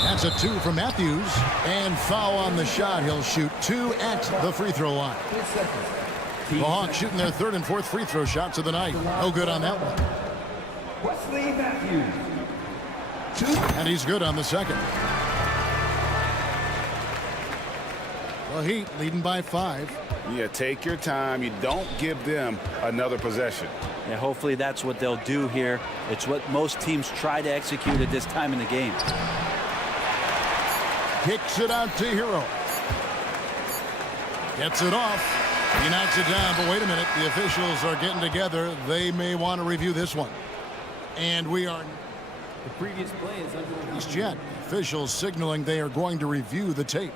That's a 2 from Matthews. And foul on the shot. He'll shoot 2 at the free throw line. The Hawks shooting their 3rd and 4th free throw shots of the night. No good on that one. Wesley Matthews. And he's good on the second. The Heat leading by 5. Yeah, take your time. You don't give them another possession. Yeah, hopefully that's what they'll do here. It's what most teams try to execute at this time in the game. Kicks it out to Hero. Gets it off. He knocks it down, but wait a minute. The officials are getting together. They may want to review this one. And we are... The previous play is under East Jet. Officials signaling they are going to review the tape.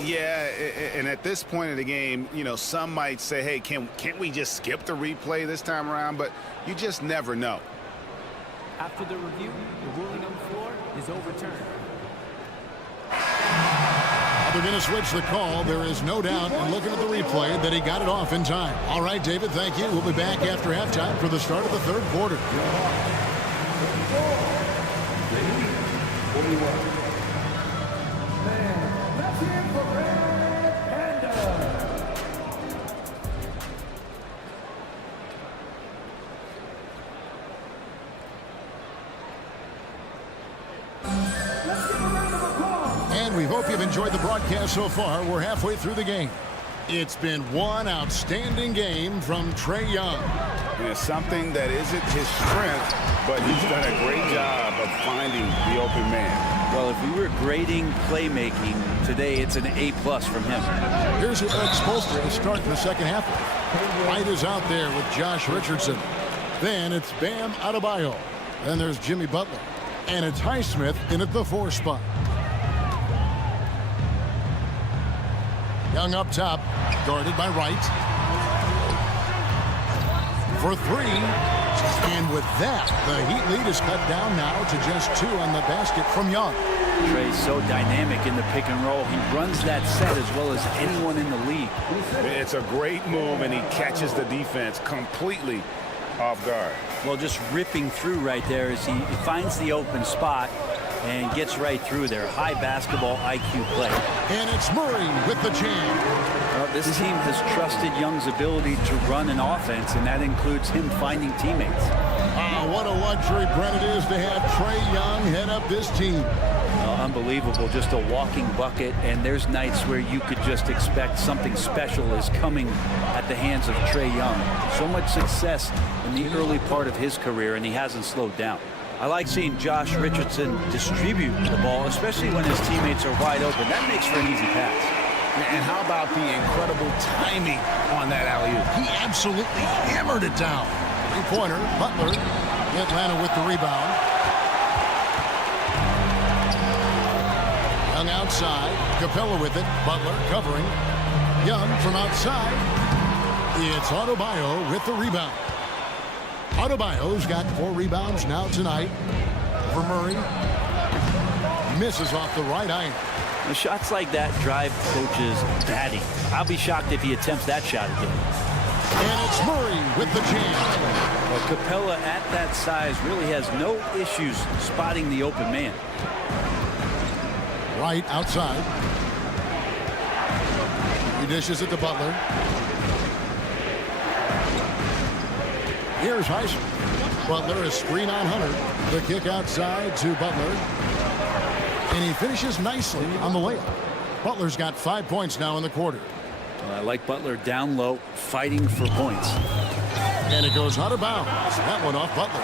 Yeah, and at this point in the game, you know, some might say, hey, can't we just skip the replay this time around? But you just never know. After the review, the ruling on the floor is overturned. They're going to switch the call. There is no doubt, and looking at the replay, that he got it off in time. All right, David, thank you. We'll be back after halftime for the start of the 3rd quarter. enjoyed the broadcast so far. We're halfway through the game. It's been one outstanding game from Trae Young. It's something that isn't his strength, but he's done a great job of finding the open man. Well, if we were grading playmaking today, it's an A+ from him. Here's Eric Spoelstra to start the second half. White is out there with Josh Richardson. Then it's Bam Adebayo. Then there's Jimmy Butler. And it's Highsmith in at the 4 spot. Young up top, guarded by Wright. For 3. And with that, the Heat lead is cut down now to just 2 on the basket from Young. Trae's so dynamic in the pick and roll. He runs that set as well as anyone in the league. It's a great move, and he catches the defense completely off guard. Well, just ripping through right there as he finds the open spot and gets right through there. High basketball IQ play. And it's Murray with the jam. Well, this team has trusted Young's ability to run an offense, and that includes him finding teammates. What a luxury, Brent, it is to have Trae Young head up this team. Unbelievable, just a walking bucket, and there's nights where you could just expect something special is coming at the hands of Trae Young. So much success in the early part of his career, and he hasn't slowed down. I like seeing Josh Richardson distribute the ball, especially when his teammates are wide open. That makes for an easy pass. And how about the incredible timing on that alley-oop? He absolutely hammered it down. 3-pointer, Butler, Atlanta with the rebound. Young outside, Capella with it, Butler covering. Young from outside. It's Adebayo with the rebound. Adebayo's got 4 rebounds now tonight for Murray. Misses off the right iron. The shots like that drive coaches batty. I'll be shocked if he attempts that shot again. And it's Murray with the jam. Well, Capella at that size really has no issues spotting the open man. Right outside. He dishes it to Butler. Here's Highsmith. Butler is screen on Hunter. The kick outside to Butler. And he finishes nicely on the layup. Butler's got 5 points now in the quarter. I like Butler down low, fighting for points. And it goes out of bounds. That one off Butler.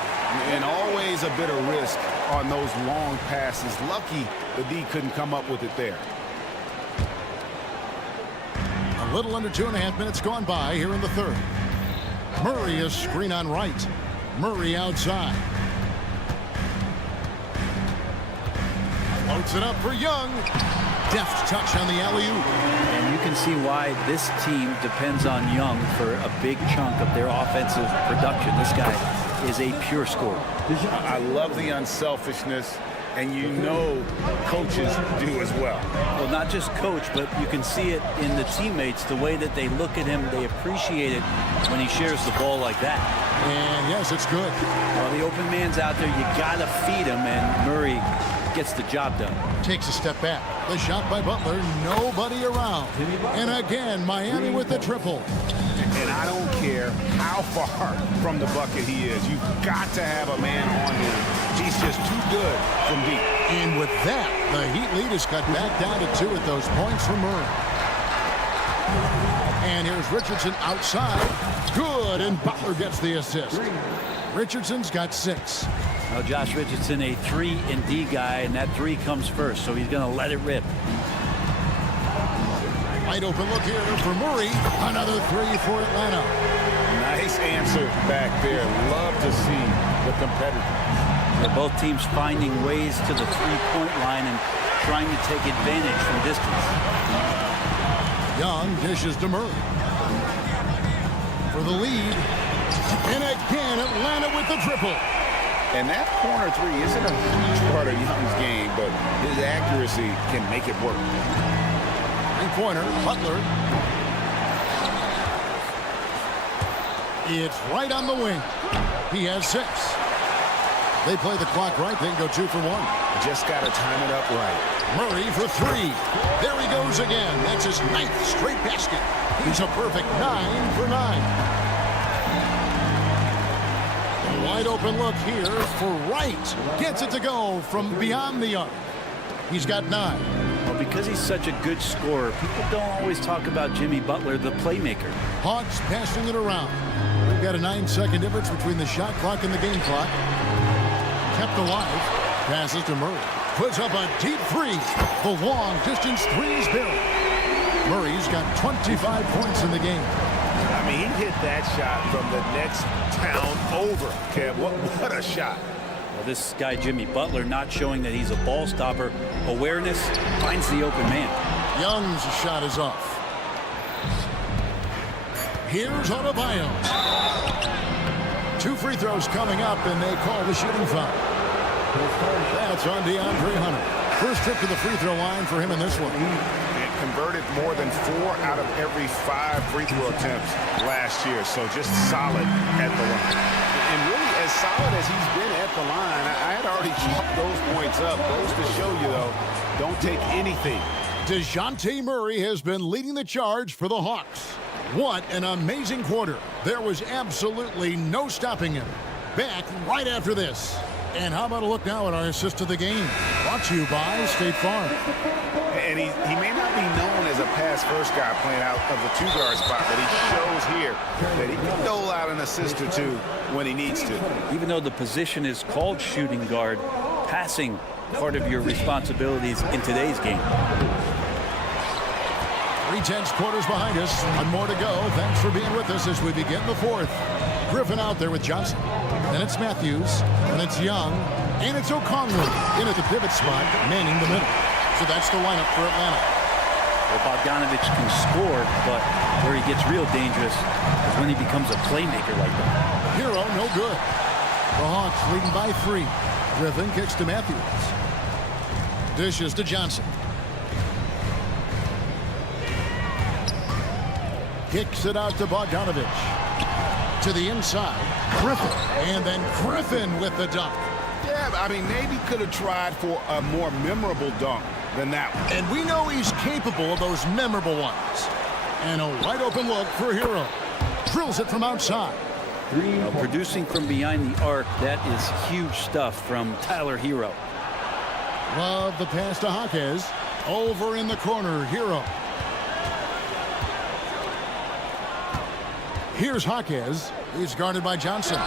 And always a bit of risk on those long passes. Lucky the D couldn't come up with it there. A little under 2.5 minutes gone by here in the third. Murray is screen on right. Murray outside. Floats it up for Young. Deft touch on the alley-oop. And you can see why this team depends on Young for a big chunk of their offensive production. This guy is a pure scorer. I love the unselfishness, and you know coaches do as well. Well, not just coach, but you can see it in the teammates, the way that they look at him. They appreciate it when he shares the ball like that. And yes, it's good. Well, the open man's out there. You got to feed him, and Murray gets the job done. Takes a step back. The shot by Butler. Nobody around. And again, Miami with the triple. And I don't care how far from the bucket he is. You've got to have a man on him. He's just too good from deep. And with that, the Heat lead is cut back down to 2 at those points from Murray. And here's Richardson outside. Good, and Butler gets the assist. Richardson's got 6. Well, Josh Richardson, a 3-and-D guy, and that 3 comes first, so he's going to let it rip. Wide open look here for Murray. Another 3 for Atlanta. Nice answer back there. Love to see the competitors. Both teams finding ways to the 3-point line and trying to take advantage from distance. Young dishes to Murray for the lead. And again, Atlanta with the triple. And that corner 3 isn't a huge part of Young's game, but his accuracy can make it work. 3-pointer, Butler. It's right on the wing. He has 6. They play the clock right, they can go 2 for 1. Just got to time it up right. Murray for 3. There he goes again. That's his 9th straight basket. He's a perfect 9 for 9. Wide open look here for Wright. Gets it to go from beyond the arc. He's got 9. Well, Because he's such a good scorer, people don't always talk about Jimmy Butler, the playmaker. Hawks passing it around. We've got a 9-second difference between the shot clock and the game clock. Kept alive. Passes to Murray. Puts up a deep three. The long distance three is built. Murray's got 25 points in the game. I mean, he hit that shot from the next town over. Kev, what a shot. Well, this guy, Jimmy Butler, not showing that he's a ball stopper. Awareness, finds the open man. Young's shot is off. Here's Adebayo. 2 free throws coming up, and they call the shooting foul. That's on DeAndre Hunter. First trip to the free throw line for him in this one. Converted more than 4 out of every 5 free throw attempts last year. So just solid at the line. And really as solid as he's been at the line, I had already chopped those points up. Goes to show you, though, don't take anything. DeJounte Murray has been leading the charge for the Hawks. What an amazing quarter. There was absolutely no stopping him. Back right after this. And how about a look now at our assist of the game? Brought to you by State Farm. And he may not be known as a pass-first guy playing out of the 2-guard spot, but he shows here that he can dole out an assist or two when he needs to. Even though the position is called shooting guard, passing part of your responsibilities in today's game. 3/10 quarters behind us. One more to go. Thanks for being with us as we begin the fourth. Griffin out there with Johnson. Then it's Matthews. And it's Young. And it's O'Connell in at the pivot spot, manning the middle. So that's the lineup for Atlanta. Well, Bogdanovich can score, but where he gets real dangerous is when he becomes a playmaker like that. Hero, no good. The Hawks leading by 3. Griffin kicks to Matthews. Dishes to Johnson. Kicks it out to Bogdanovich. To the inside. Griffin. And then Griffin with the dunk. Yeah, I mean, maybe could have tried for a more memorable dunk than that one. And we know he's capable of those memorable ones. And a wide open look for Hero. Drills it from outside. Producing from behind the arc, that is huge stuff from Tyler Hero. Love the pass to Hawkes. Over in the corner, Hero. Here's Hawkes. He's guarded by Johnson.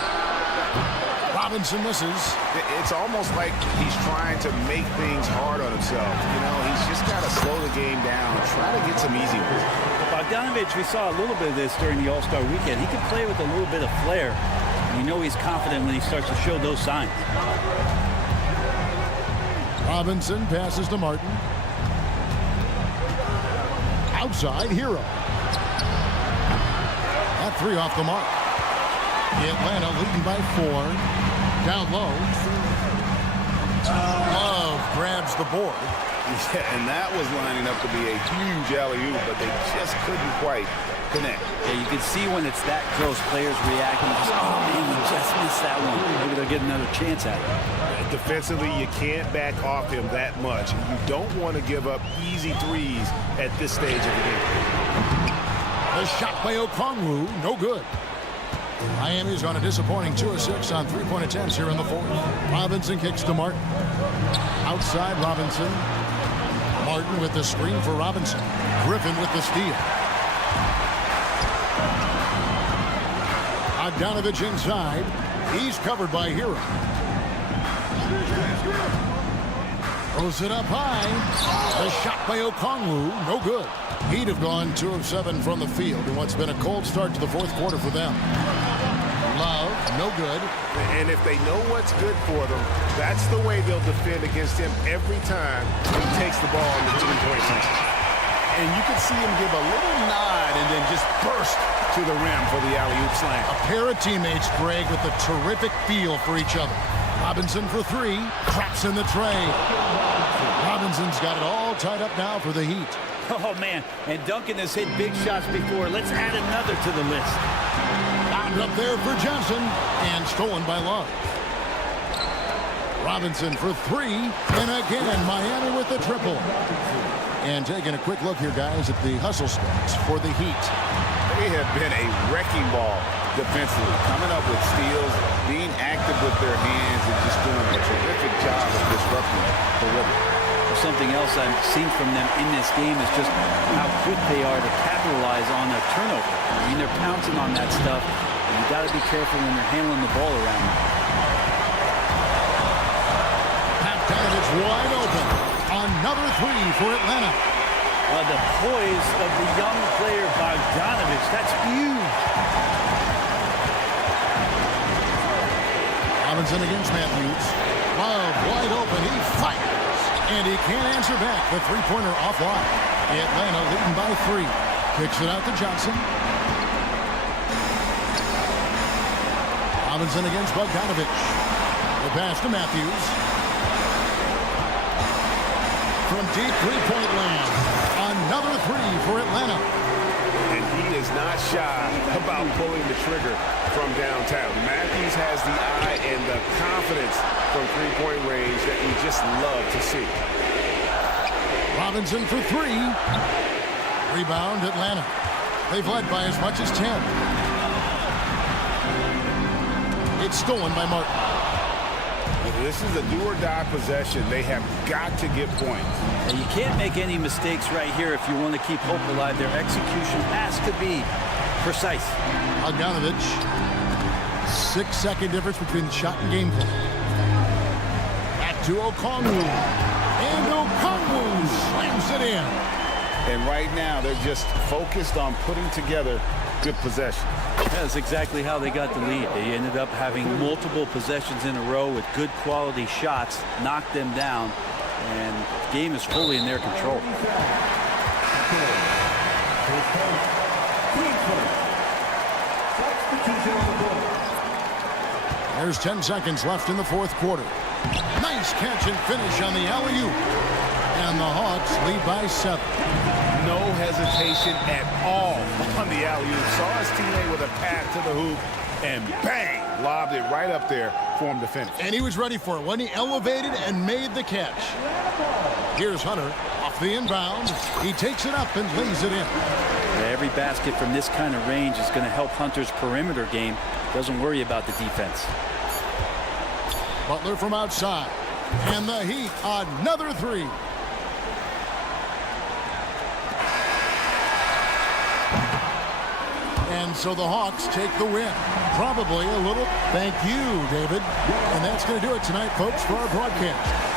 Robinson misses. It's almost like he's trying to make things hard on himself. You know, he's just got to slow the game down, try to get some easy ones. Bogdanovich, we saw a little bit of this during the All-Star weekend. He can play with a little bit of flair. And you know he's confident when he starts to show those signs. Robinson passes to Martin. Outside, Hero. That 3 off the mark. Atlanta leading by 4. Down low. Love grabs the board. Yeah, and that was lining up to be a huge alley-oop, but they just couldn't quite connect. Yeah, you can see when it's that close, players reacting. Just, oh, man, we just missed that one. Maybe they'll get another chance at it. Defensively, you can't back off him that much. You don't want to give up easy threes at this stage of the game. The shot by Okongwu, no good. Miami's on a disappointing 2 of 6 on 3-point attempts here in the fourth. Robinson kicks to Martin. Outside Robinson. Martin with the screen for Robinson. Griffin with the steal. Bogdanovich inside. He's covered by Hero. Throws it up high. The shot by Okongwu, no good. He'd have gone 2 of 7 from the field in what's been a cold start to the fourth quarter for them. Love, no good. And if they know what's good for them, that's the way they'll defend against him every time he takes the ball in the 3-point line. And you can see him give a little nod and then just burst to the rim for the alley-oop slam. A pair of teammates, Greg, with a terrific feel for each other. Robinson for 3, traps in the tray. Robinson's got it all tied up now for the Heat. Oh, man, and Duncan has hit big shots before. Let's add another to the list. Bound up there for Johnson, and stolen by Love. Robinson for 3, and again, Miami with the triple. And taking a quick look here, guys, at the hustle stats for the Heat. They have been a wrecking ball defensively, coming up with steals, being active with their hands, and just doing a terrific job of disrupting the rhythm. something else I've seen from them in this game is just how quick they are to capitalize on a turnover. I mean, they're pouncing on that stuff, and you got to be careful when they're handling the ball around them. Bogdanovich wide open. Another three for Atlanta. The poise of the young player Bogdanovich, that's huge. Robinson against Matthews. Love wide open. He fires. And he can't answer back. The three-pointer offline. Atlanta leading by 3. Kicks it out to Johnson. Robinson against Bogdanovich. The pass to Matthews. From deep three-point land. Another 3 for Atlanta. And he is not shy about pulling the trigger from downtown. Matthews has the eye and the confidence from three-point range that we just love to see. Robinson for 3. Rebound Atlanta. They've led by as much as 10. It's stolen by Martin. This is a do-or-die possession. They have got to get points. And you can't make any mistakes right here if you want to keep hope alive. Their execution has to be precise. Bogdanovich. 6-second difference between the shot and game plan. Back to Okongwu. And Okongwu slams it in. And right now, they're just focused on putting together good possession. That's exactly how they got the lead. They ended up having multiple possessions in a row with good quality shots, knocked them down, and the game is fully in their control. There's 10 seconds left in the fourth quarter. Nice catch and finish on the alley-oop. And the Hawks lead by 7. No hesitation at all on the alley-oop. Saw his teammate with a pass to the hoop, and bang, lobbed it right up there for him to finish. And he was ready for it when he elevated and made the catch. Here's Hunter off the inbound. He takes it up and lays it in. Yeah, every basket from this kind of range is going to help Hunter's perimeter game. Doesn't worry about the defense. Butler from outside. And the Heat, another 3. And so the Hawks take the win. Probably a little thank you, David. And that's going to do it tonight, folks, for our broadcast.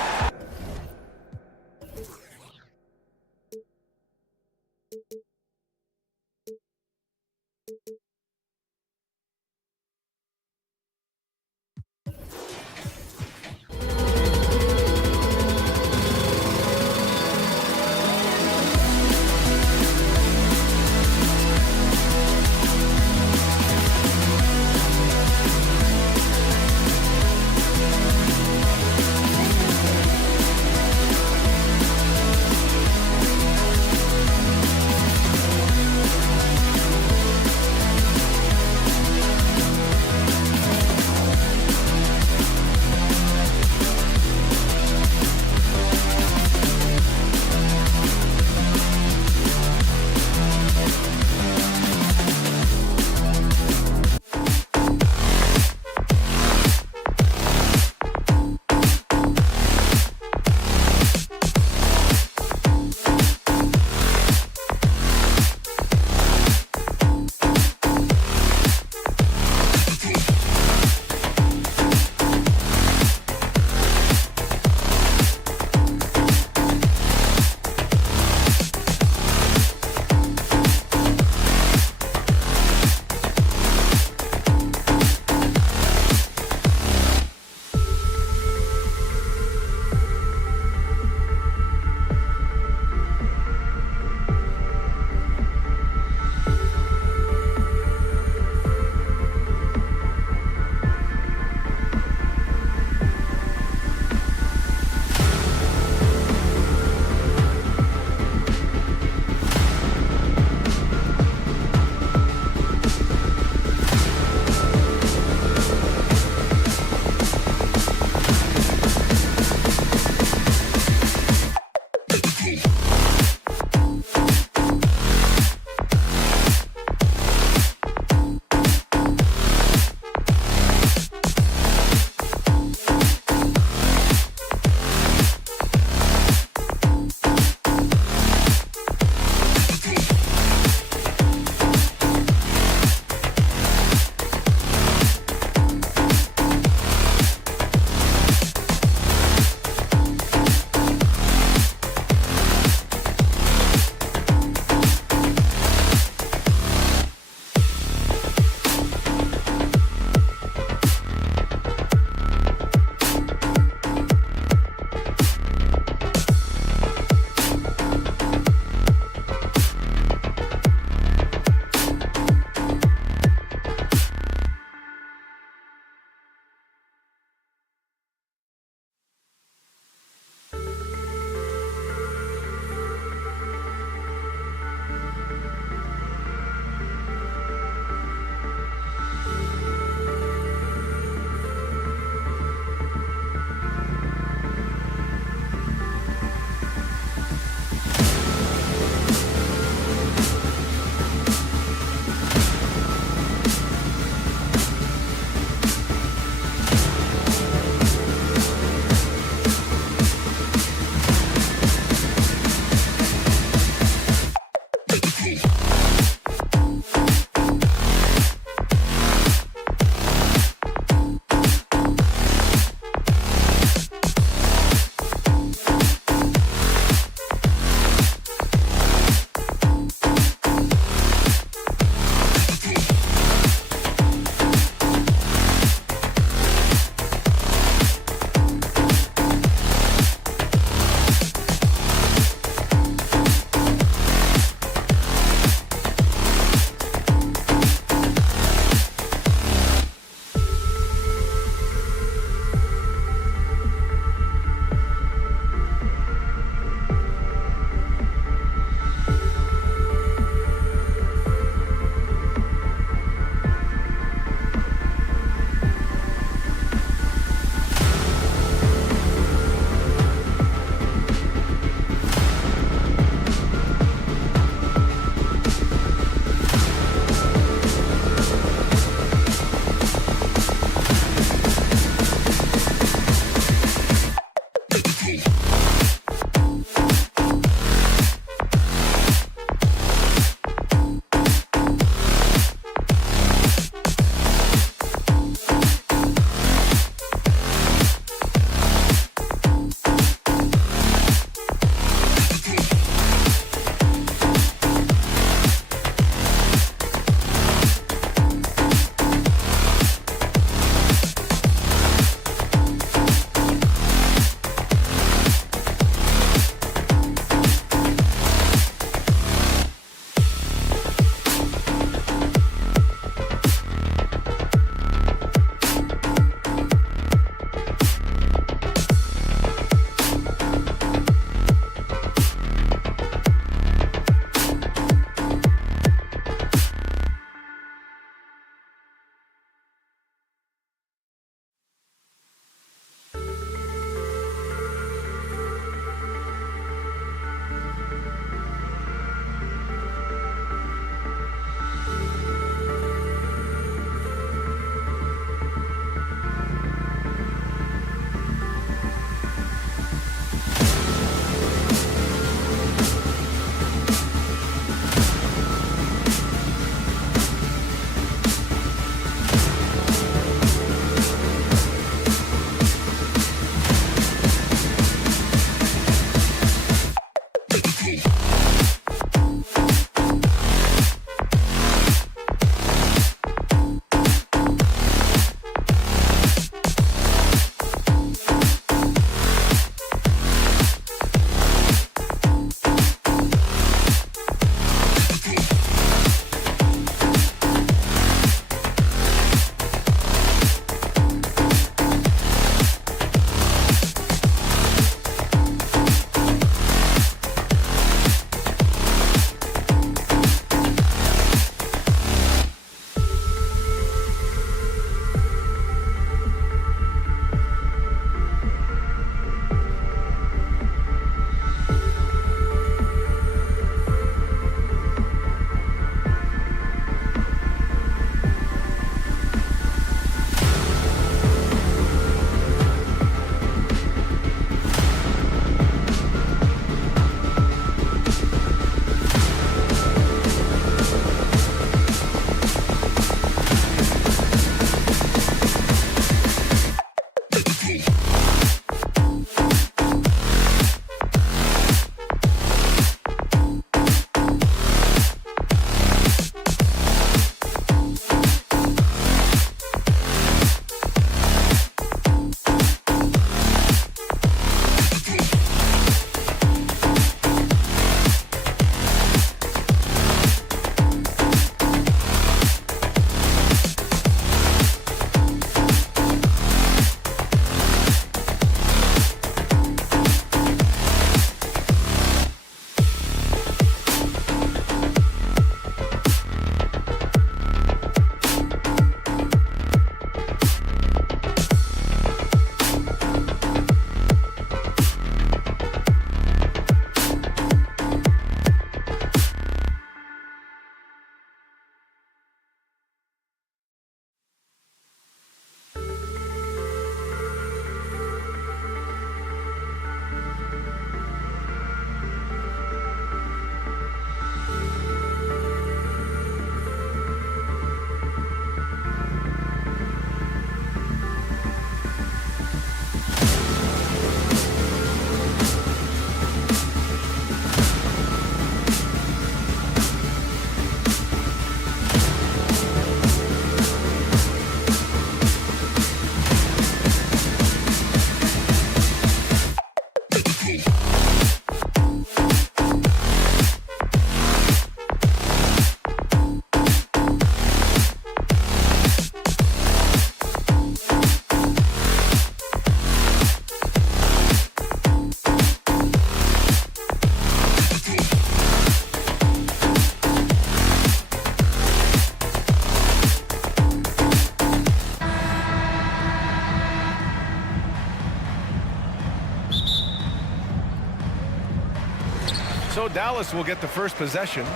Dallas will get the first possession.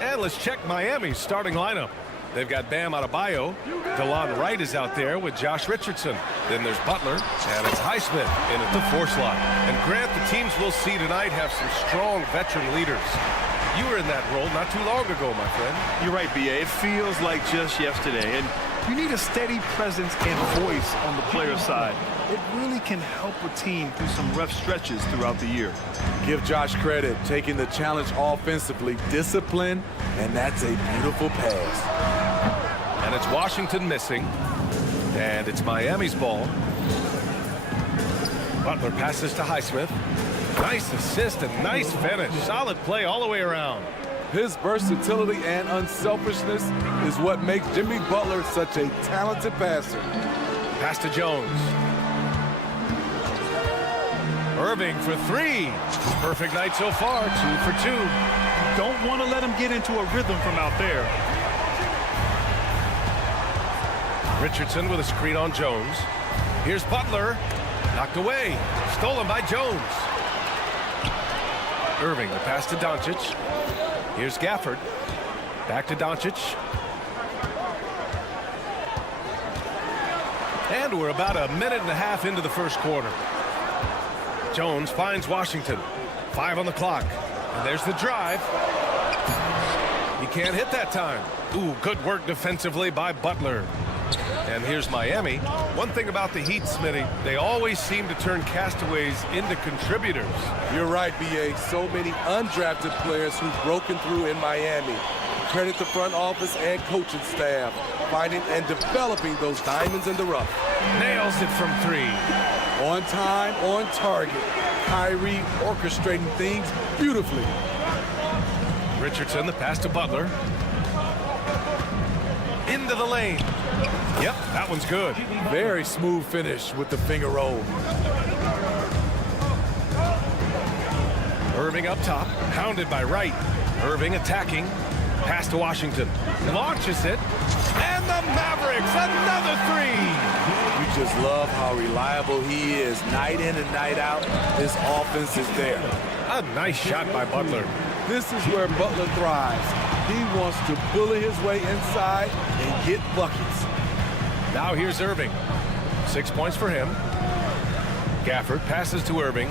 And let's check Miami's starting lineup. They've got Bam Adebayo. DeLon Wright is out there with Josh Richardson. Then there's Butler, and it's Highsmith in at the 4 slot. And Grant, the teams we'll see tonight have some strong veteran leaders. You were in that role not too long ago, my friend. You're right, B.A. It feels like just yesterday. And you need a steady presence and voice on the player side. It really can help a team through some rough stretches throughout the year. Give Josh credit, taking the challenge offensively, discipline, and that's a beautiful pass. And it's Washington missing. And it's Miami's ball. Butler passes to Highsmith. Nice assist and nice finish. Solid play all the way around. His versatility and unselfishness is what makes Jimmy Butler such a talented passer. Pass to Jones. Irving for 3. Perfect night so far, 2 for 2. Don't want to let him get into a rhythm from out there. Richardson with a screen on Jones. Here's Butler. Knocked away. Stolen by Jones. Irving, the pass to Doncic. Here's Gafford. Back to Doncic. And we're about a minute and a half into the first quarter. Jones finds Washington. 5 on the clock. And there's the drive. He can't hit that time. Ooh, good work defensively by Butler. And here's Miami. One thing about the Heat, Smitty, they always seem to turn castaways into contributors. You're right, B.A. So many undrafted players who've broken through in Miami. Credit the front office and coaching staff, finding and developing those diamonds in the rough. Nails it from 3. On time, on target. Kyrie orchestrating things beautifully. Richardson, the pass to Butler. Into the lane. Yep, that one's good. Very smooth finish with the finger roll. Irving up top, hounded by Wright. Irving attacking. Pass to Washington. Launches it. And the Mavericks, another 3. You just love how reliable he is. Night in and night out, his offense is there. A nice shot by Butler. This is where Butler thrives. He wants to bully his way inside and get buckets. Now here's Irving. 6 points for him. Gafford passes to Irving.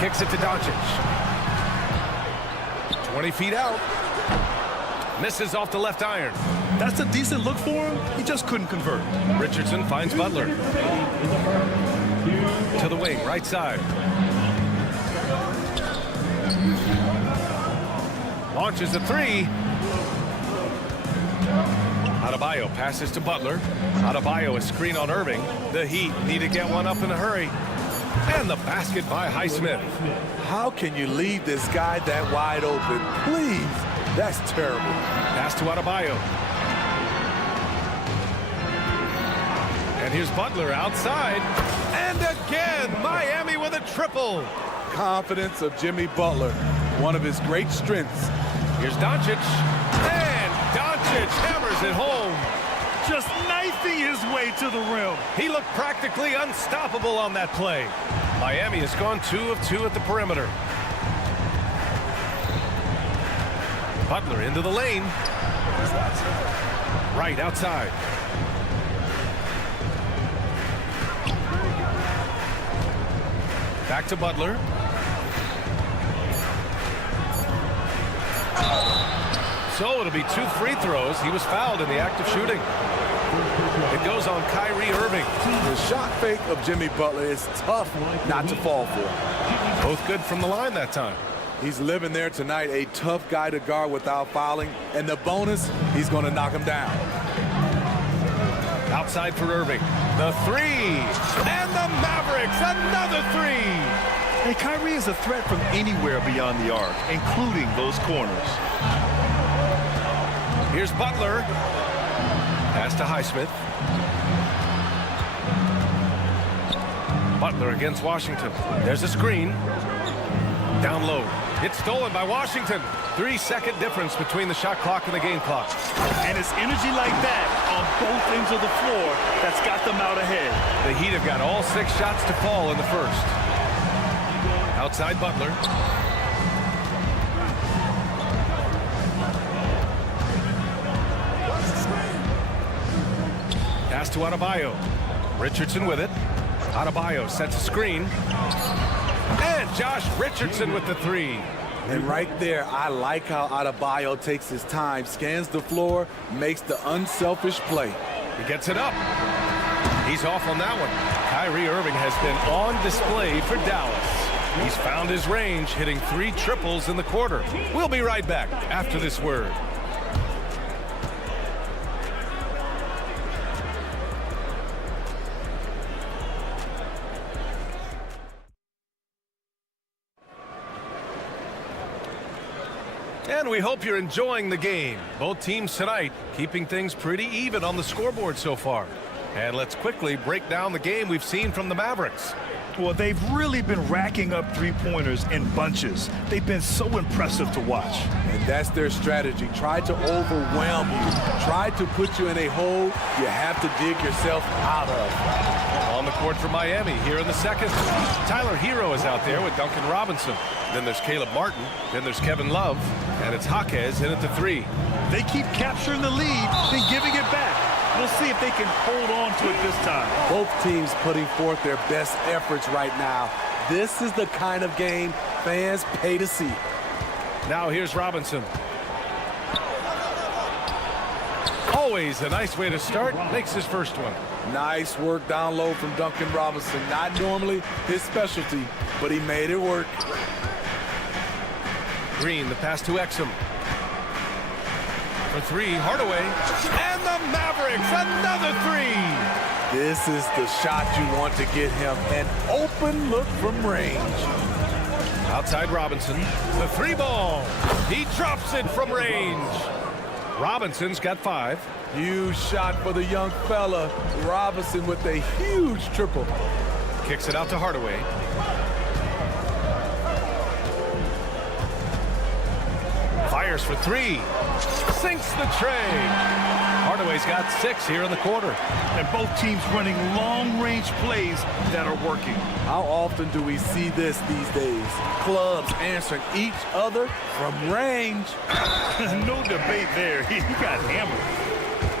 Kicks it to Doncic. 20 feet out. Misses off the left iron. That's a decent look for him. He just couldn't convert. Richardson finds Butler. To the wing, right side. Launches a 3. Adebayo passes to Butler. Adebayo, a screen on Irving. The Heat need to get one up in a hurry. And the basket by Highsmith. How can you leave this guy that wide open? Please, that's terrible. Pass to Adebayo. And here's Butler outside. And again, Miami with a triple. Confidence of Jimmy Butler, one of his great strengths. Here's Doncic. And Doncic hammers it home. Just knifing his way to the rim. He looked practically unstoppable on that play. Miami has gone 2 of 2 at the perimeter. Butler into the lane. Right outside. Back to Butler. So it'll be 2 free throws. He was fouled in the act of shooting. It goes on Kyrie Irving. The shot fake of Jimmy Butler is tough not to fall for. Both good from the line that time. He's living there tonight, a tough guy to guard without fouling. And the bonus, he's going to knock him down. Outside for Irving. The 3. And the Mavericks, another 3. And Kyrie is a threat from anywhere beyond the arc, including those corners. Here's Butler. Pass to Highsmith. Butler against Washington. There's a screen. Down low. It's stolen by Washington. 3-second difference between the shot clock and the game clock. And it's energy like that on both ends of the floor that's got them out ahead. The Heat have got all 6 shots to fall in the first. Outside Butler. Pass to Adebayo. Richardson with it. Adebayo sets a screen. And Josh Richardson with the 3. And right there, I like how Adebayo takes his time, scans the floor, makes the unselfish play. He gets it up. He's off on that one. Kyrie Irving has been on display for Dallas. He's found his range, hitting 3 triples in the quarter. We'll be right back after this word. And we hope you're enjoying the game. Both teams tonight keeping things pretty even on the scoreboard so far. And let's quickly break down the game we've seen from the Mavericks. Well, they've really been racking up three-pointers in bunches. They've been so impressive to watch. And that's their strategy. Try to overwhelm you. Try to put you in a hole you have to dig yourself out of. On the court for Miami here in the second. Tyler Hero is out there with Duncan Robinson. Then there's Caleb Martin. Then there's Kevin Love. And it's Jaquez in at the 3. They keep capturing the lead, then giving it back. We'll see if they can hold on to it this time. Both teams putting forth their best efforts right now. This is the kind of game fans pay to see. Now here's Robinson. Always a nice way to start. Makes his first one. Nice work down low from Duncan Robinson. Not normally his specialty, but he made it work. Green, the pass to Exum. For 3, Hardaway. And the Mavericks, another 3. This is the shot you want to get him. An open look from range. Outside Robinson, the 3 ball. He drops it from range. Robinson's got 5. Huge shot for the young fella. Robinson with a huge triple. Kicks it out to Hardaway. Fires for 3. Sinks the tray. Hardaway's got 6 here in the quarter. And both teams running long-range plays that are working. How often do we see this these days? Clubs answering each other from range. No debate there. He got hammered.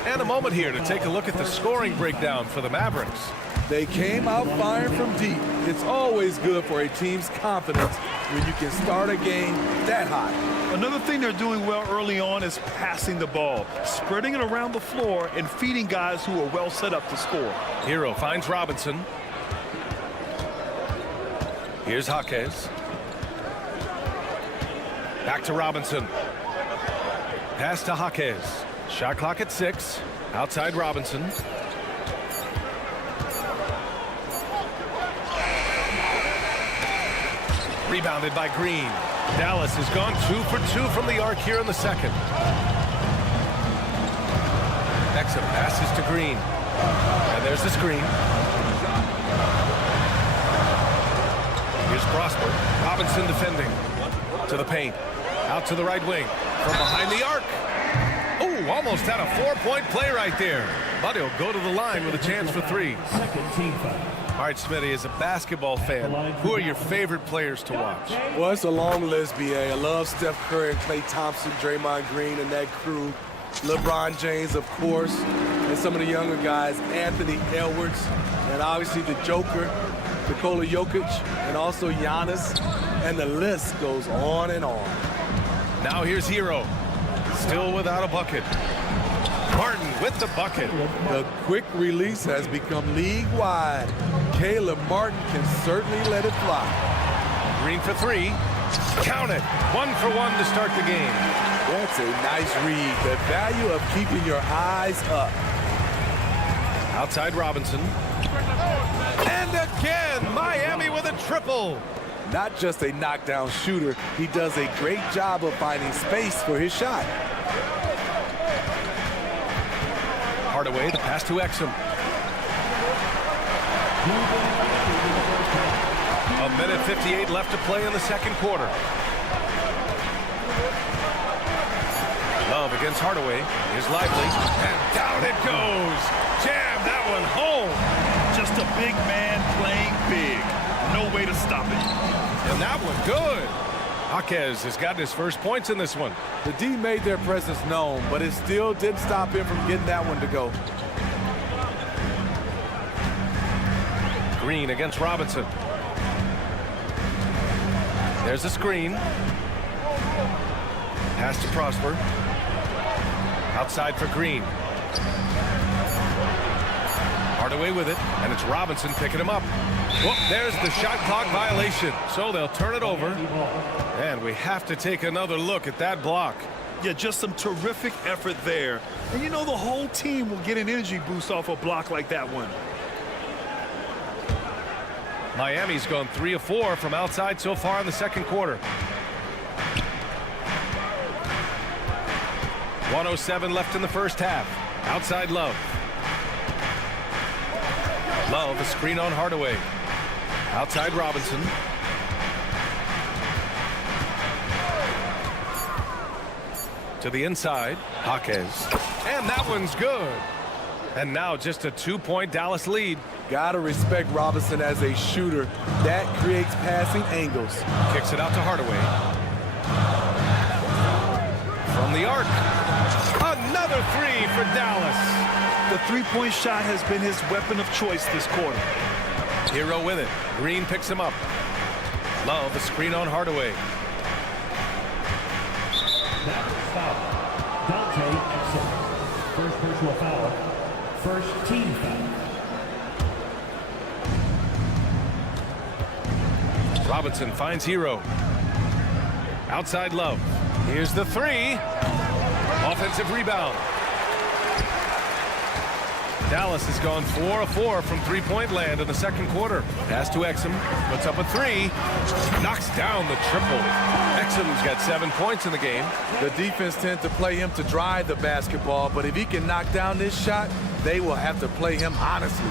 And a moment here to take a look at the scoring breakdown for the Mavericks. They came out firing from deep. It's always good for a team's confidence when you can start a game that hot. Another thing they're doing well early on is passing the ball, spreading it around the floor and feeding guys who are well set up to score. Hero finds Robinson. Here's Jaquez. Back to Robinson. Pass to Jaquez. Shot clock at 6. Outside Robinson. Rebounded by Green. Dallas has gone 2 for 2 from the arc here in the second. Exum passes to Green. And there's the screen. Here's Prosper. Robinson defending. To the paint. Out to the right wing. From behind the arc. Oh, almost had a 4-point play right there. But he'll go to the line with a chance for 3. All right, Smitty, as a basketball fan, who are your favorite players to watch? Well, it's a long list, B.A. I love Steph Curry and Klay Thompson, Draymond Green, and that crew. LeBron James, of course, and some of the younger guys, Anthony Edwards, and obviously the Joker, Nikola Jokic, and also Giannis, and the list goes on and on. Now here's Hero, still without a bucket. Martin with the bucket. The quick release has become league-wide. Caleb Martin can certainly let it fly. Green for 3. Count it. 1 for 1 to start the game. That's a nice read. The value of keeping your eyes up. Outside Robinson. And again, Miami with a triple. Not just a knockdown shooter, he does a great job of finding space for his shot. Hardaway, the pass to Exum. A minute 58 left to play in the second quarter. against Hardaway. Here's Lively, and down it goes. Jam that one home. Just a big man playing big. No way to stop it. And that one good. Jaquez has gotten his first points in this one. The D made their presence known, but it still didn't stop him from getting that one to go. Green against Robinson. There's a screen. Pass to Prosper. Outside for Green. Hardaway with it, and it's Robinson picking him up. Whoop, there's the shot clock violation. So they'll turn it over. And we have to take another look at that block. Yeah, just some terrific effort there. And you know the whole team will get an energy boost off a block like that one. Miami's gone 3 of 4 from outside so far in the second quarter. 1:07 left in the first half. Outside Love. Love, a screen on Hardaway. Outside Robinson. To the inside, Jaquez. And that one's good. And now just a 2-point Dallas lead. Gotta respect Robinson as a shooter. That creates passing angles. Kicks it out to Hardaway. From the arc. Another three for Dallas. The three-point shot has been his weapon of choice this quarter. Hero with it. Green picks him up. Love, a screen on Hardaway. First personal foul. First team foul. Robinson finds Hero. Outside Love. Here's the three. Offensive rebound. Dallas has gone 4 of 4 from three-point land in the second quarter. Pass to Exum. Puts up a three. Knocks down the triple. Exum's got 7 points in the game. The defense tends to play him to drive the basketball, but if he can knock down this shot, they will have to play him honestly.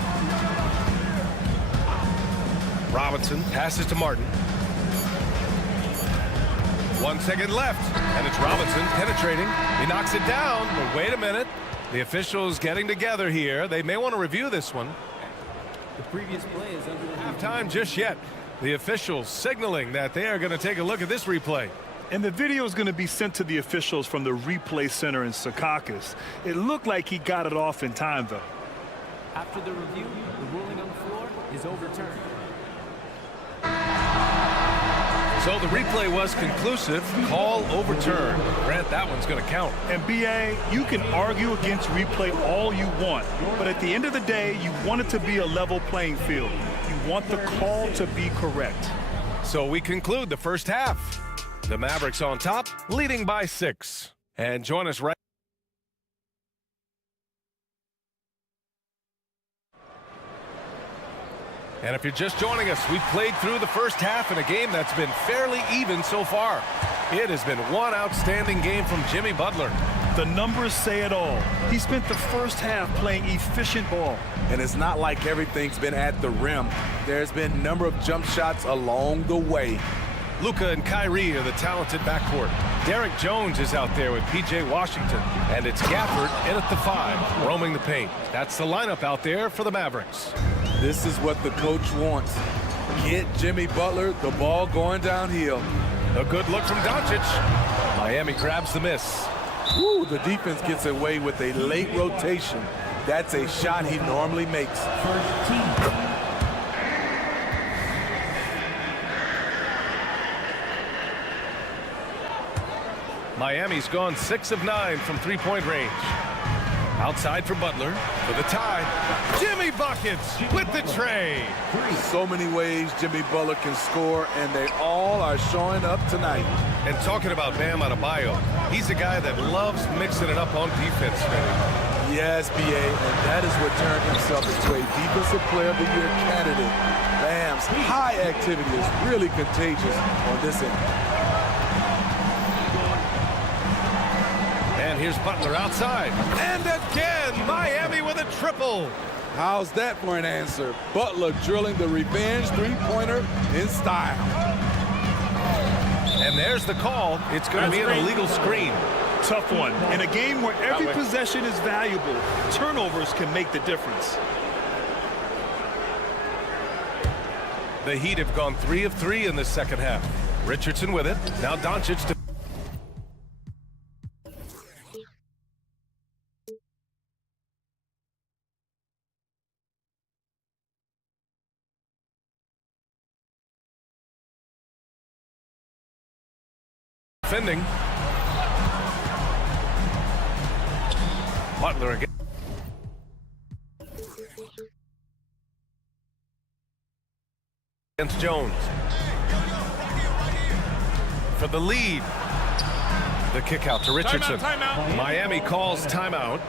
Robinson passes to Martin. 1 second left, and it's Robinson penetrating. He knocks it down, but wait a minute. The officials getting together here. They may want to review this one. The previous play is under halftime just yet. The officials signaling that they are going to take a look at this replay. And the video is going to be sent to the officials from the replay center in Secaucus. It looked like he got it off in time, though. After the review, the ruling on the floor is overturned. So the replay was conclusive. Call overturned. Grant, that one's going to count. And BA, you can argue against replay all you want, but at the end of the day, you want it to be a level playing field. You want the call to be correct. So we conclude the first half. The Mavericks on top, leading by 6. And join us right. And if you're just joining us, we've played through the first half in a game that's been fairly even so far. It has been one outstanding game from Jimmy Butler. The numbers say it all. He spent the first half playing efficient ball. And it's not like everything's been at the rim. There's been a number of jump shots along the way. Luka and Kyrie are the talented backcourt. Derek Jones is out there with P.J. Washington. And it's Gafford in at the 5, roaming the paint. That's the lineup out there for the Mavericks. This is what the coach wants. Get Jimmy Butler the ball going downhill. A good look from Doncic. Miami grabs the miss. Woo, the defense gets away with a late rotation. That's a shot he normally makes. First team. Miami's gone 6 of 9 from three-point range. Outside for Butler for the tie. Jimmy buckets with the tray. So many ways Jimmy Butler can score, and they all are showing up tonight. And talking about Bam Adebayo, he's a guy that loves mixing it up on defense. Yes, BA, and that is what turned himself into a Defensive Player of the Year candidate. Bam's high activity is really contagious on this end. And here's Butler outside. And again, Miami with a triple. How's that for an answer? Butler drilling the revenge three-pointer in style. And there's the call. It's going to be an illegal screen. Tough one. In a game where every possession is valuable, turnovers can make the difference. The Heat have gone 3 of 3 in this second half. Richardson with it. Now Doncic to defending. Butler again. Against Jones. For the lead. The kick out to Richardson. Timeout. Miami calls timeout.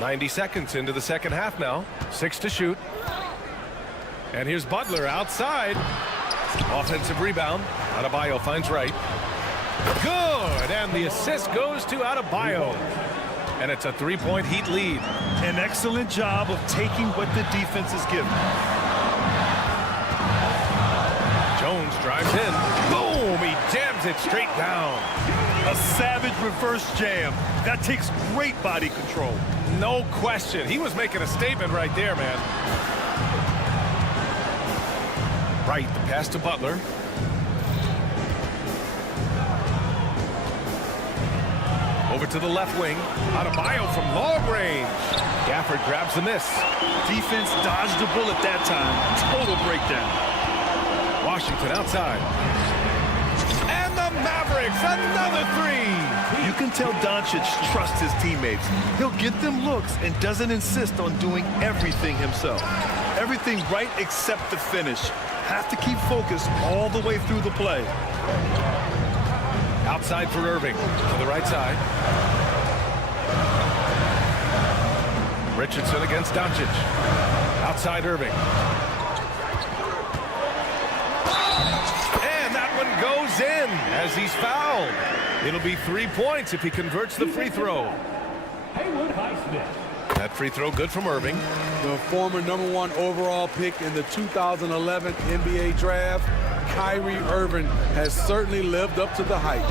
90 seconds into the second half now. 6 to shoot. And here's Butler outside. Offensive rebound. Adebayo finds right. Good. And the assist goes to Adebayo. And it's a 3-point Heat lead. An excellent job of taking what the defense is given. Jones drives in. Boom. He jams it straight down. A savage reverse jam. That takes great body control. No question. He was making a statement right there, man. Right, the pass to Butler. Over to the left wing. Adebayo from long range. Gafford grabs the miss. Defense dodged a bullet that time. Total breakdown. Washington outside. And the Mavericks, another three. You can tell Doncic trusts his teammates. He'll get them looks and doesn't insist on doing everything himself. Everything right except the finish. Have to keep focused all the way through the play. Outside for Irving. To the right side. Richardson against Doncic. Outside Irving. And that one goes in as he's fouled. It'll be 3 points if he converts the free throw. That free throw good from Irving. The former #1 overall pick in the 2011 NBA draft, Kyrie Irving, has certainly lived up to the hype.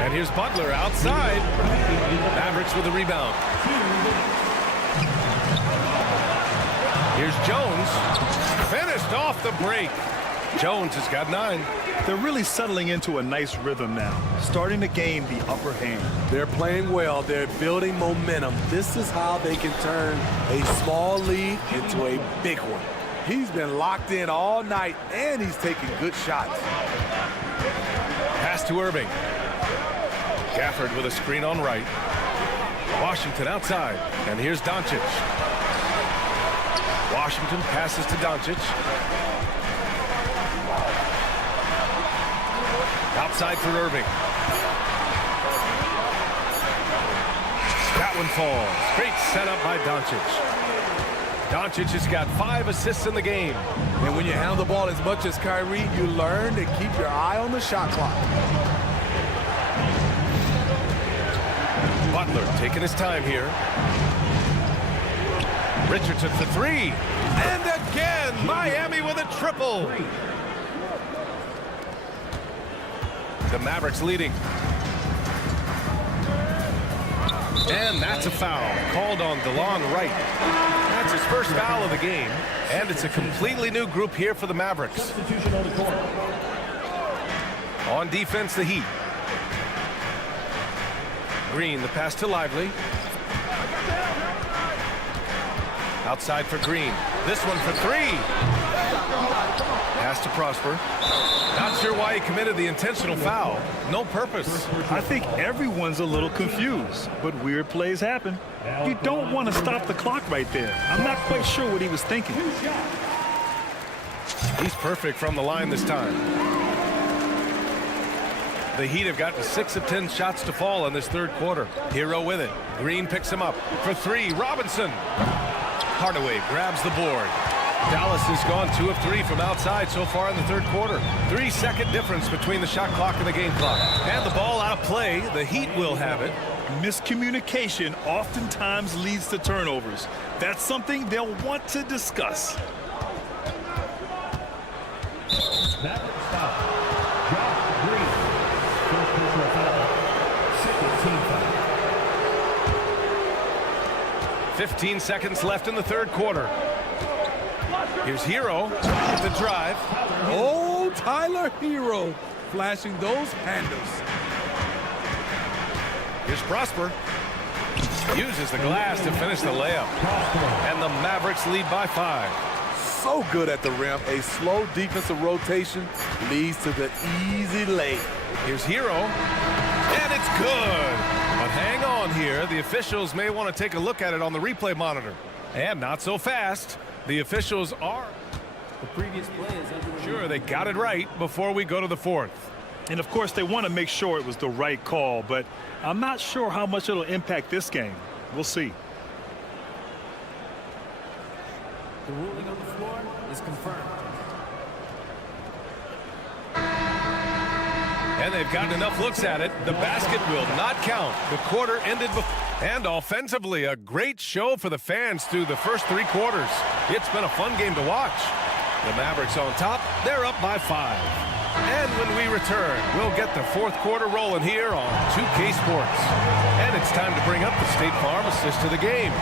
And here's Butler outside. Mavericks with the rebound. Here's Jones. Finished off the break. Jones has got 9. They're really settling into a nice rhythm now, starting to gain the upper hand. They're playing well. They're building momentum. This is how they can turn a small lead into a big one. He's been locked in all night, and he's taking good shots. Pass to Irving. Gafford with a screen on right. Washington outside. And here's Doncic. Washington passes to Doncic. Outside for Irving. That one falls. Great setup by Doncic. Doncic has got 5 assists in the game. And when you handle the ball as much as Kyrie, you learn to keep your eye on the shot clock. Butler taking his time here. Richardson for 3. And again, Miami with a triple. The Mavericks leading. And that's a foul called on DeLon Wright. That's his first foul of the game. And it's a completely new group here for the Mavericks. On defense, the Heat. Green, the pass to Lively. Outside for Green. This one for 3. Pass to Prosper. Not sure why he committed the intentional foul. No purpose. I think everyone's a little confused, but weird plays happen. You don't want to stop the clock right there. I'm not quite sure what he was thinking. He's perfect from the line this time. The Heat have gotten 6 of 10 shots to fall in this third quarter. Hero with it. Green picks him up for 3. Robinson. Hardaway grabs the board. Dallas has gone 2 of 3 from outside so far in the third quarter. 3-second difference between the shot clock and the game clock. And the ball out of play. The Heat will have it. Miscommunication oftentimes leads to turnovers. That's something they'll want to discuss. Mavericks foul. Josh Green. First personal foul. Second team foul. 15 seconds left in the third quarter. Here's Hero at the drive. Oh, Tyler Hero flashing those handles. Here's Prosper. Uses the glass to finish the layup. And the Mavericks lead by 5. So good at the rim. A slow defensive rotation leads to the easy lay. Here's Hero. And it's good. But hang on here. The officials may want to take a look at it on the replay monitor. And not so fast. The officials are. The previous play is under. Sure, they got it right before we go to the fourth. And of course, they want to make sure it was the right call, but I'm not sure how much it'll impact this game. We'll see. The ruling on the floor is confirmed. And they've gotten enough looks at it. The basket will not count. The quarter ended before. And offensively, a great show for the fans through the first 3 quarters. It's been a fun game to watch. The Mavericks on top. They're up by 5. And when we return, we'll get the fourth quarter rolling here on 2K Sports. And it's time to bring up the State Farm assist to the game.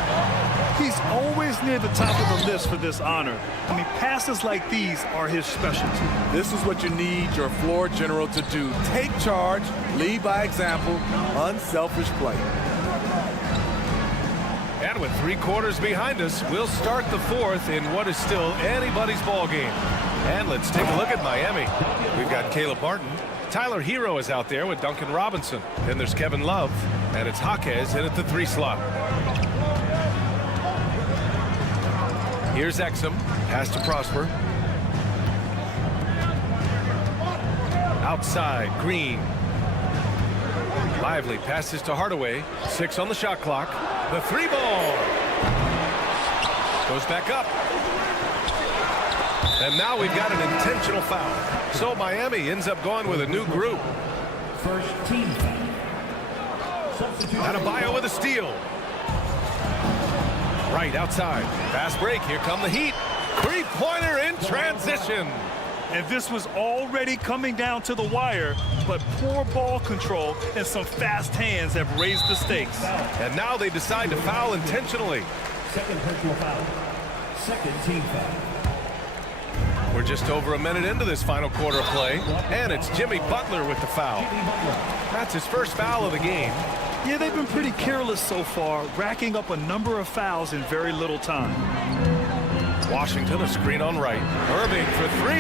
He's always near the top of the list for this honor. I mean, passes like these are his specialty. This is what you need your floor general to do. Take charge, lead by example, unselfish play. And with 3 quarters behind us, we'll start the fourth in what is still anybody's ball game. And let's take a look at Miami. We've got Caleb Martin. Tyler Hero is out there with Duncan Robinson. Then there's Kevin Love. And it's Jaquez in at the 3 slot. Here's Exum. Pass to Prosper. Outside, Green. Lively passes to Hardaway. 6 on the shot clock. The 3 ball. Goes back up. And now we've got an intentional foul. So Miami ends up going with a new group. First team foul. Substitute. Adebayo with a steal. Right outside. Fast break. Here come the Heat. 3-pointer in transition. And this was already coming down to the wire, but poor ball control and some fast hands have raised the stakes. And now they decide to foul intentionally. Second personal foul. Second team foul. We're just over a minute into this final quarter of play, and it's Jimmy Butler with the foul. That's his first foul of the game. Yeah, they've been pretty careless so far, racking up a number of fouls in very little time. Washington, a screen on right. Irving for 3.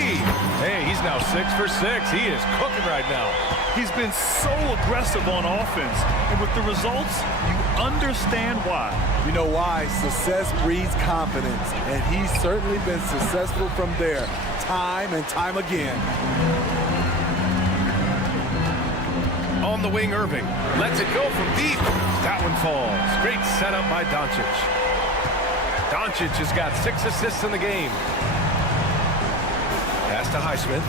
Hey, he's now 6 for 6. He is cooking right now. He's been so aggressive on offense, and with the results, you understand why. You know why? Success breeds confidence, and he's certainly been successful from there, time and time again. On the wing, Irving lets it go from deep. That one falls. Great setup by Doncic. Doncic has got 6 assists in the game. Pass to Highsmith.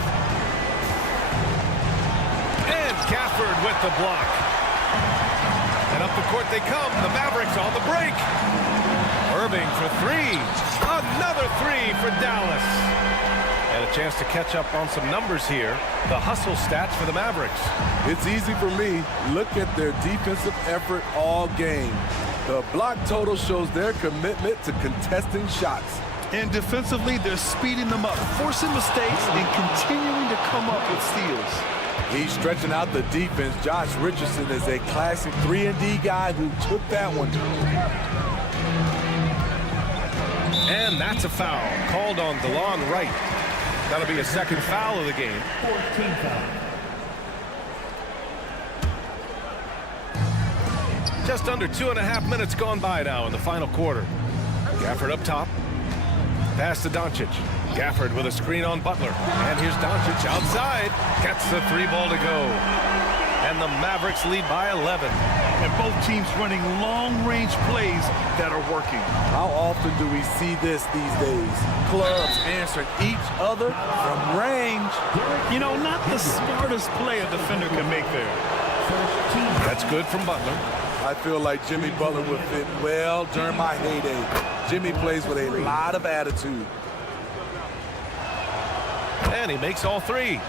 And Gafford with the block. And up the court they come. The Mavericks on the break. Irving for 3. Another 3 for Dallas. And a chance to catch up on some numbers here. The hustle stats for the Mavericks. It's easy for me. Look at their defensive effort all game. The block total shows their commitment to contesting shots. And defensively, they're speeding them up, forcing mistakes and continuing to come up with steals. He's stretching out the defense. Josh Richardson is a classic 3-and-D guy who took that one. And that's a foul called on DeLon Wright. That'll be a second foul of the game. 14 foul. Just under 2.5 minutes gone by now in the final quarter. Gafford up top. Pass to Doncic. Gafford with a screen on Butler. And here's Doncic outside. Gets the 3 ball to go. And the Mavericks lead by 11. And both teams running long-range plays that are working. How often do we see this these days? Clubs answering each other from range. You know, not the smartest play a defender can make there. That's good from Butler. I feel like Jimmy Butler would fit well during my heyday. Jimmy plays with a lot of attitude. And he makes all three.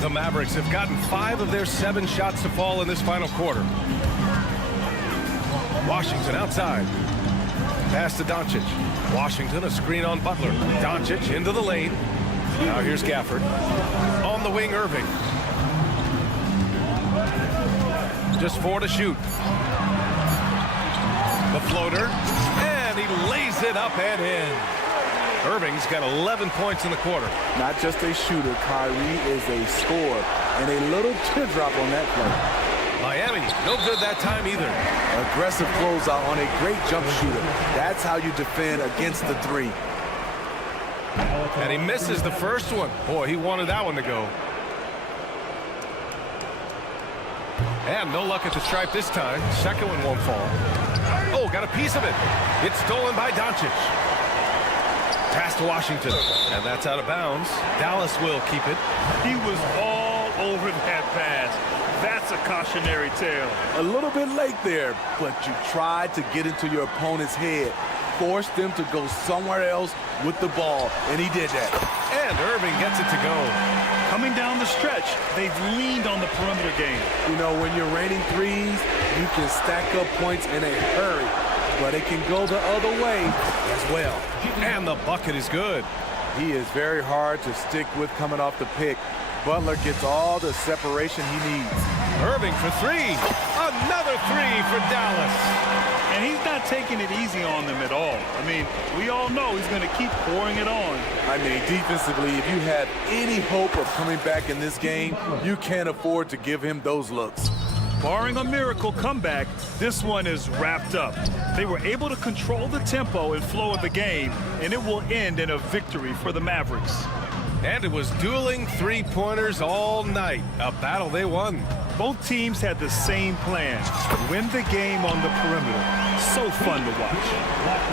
The Mavericks have gotten 5 of their 7 shots to fall in this final quarter. Washington outside. Pass to Doncic. Washington, a screen on Butler. Doncic into the lane. Now here's Gafford. On the wing, Irving. Just 4 to shoot. The floater. And he lays it up and in. Irving's got 11 points in the quarter. Not just a shooter, Kyrie is a scorer. And a little teardrop on that play. Miami, no good that time either. Aggressive closeout on a great jump shooter. That's how you defend against the 3. And he misses the first one. Boy, he wanted that one to go. And no luck at the stripe this time. Second one won't fall. Oh, got a piece of it. It's stolen by Doncic. Pass to Washington. And that's out of bounds. Dallas will keep it. He was all over that pass. That's a cautionary tale. A little bit late there, but you tried to get into your opponent's head. Forced them to go somewhere else with the ball, and he did that. And Irving gets it to go. Coming down the stretch, they've leaned on the perimeter game. You know, when you're raining threes, you can stack up points in a hurry, but it can go the other way as well. And the bucket is good. He is very hard to stick with coming off the pick. Butler gets all the separation he needs. Irving for 3. Another 3 for Dallas. And he's not taking it easy on them at all. I mean, we all know he's going to keep pouring it on. I mean, defensively, if you have any hope of coming back in this game, you can't afford to give him those looks. Barring a miracle comeback, this one is wrapped up. They were able to control the tempo and flow of the game, and it will end in a victory for the Mavericks. And it was dueling 3-pointers all night. A battle they won. Both teams had the same plan. Win the game on the perimeter. So fun to watch.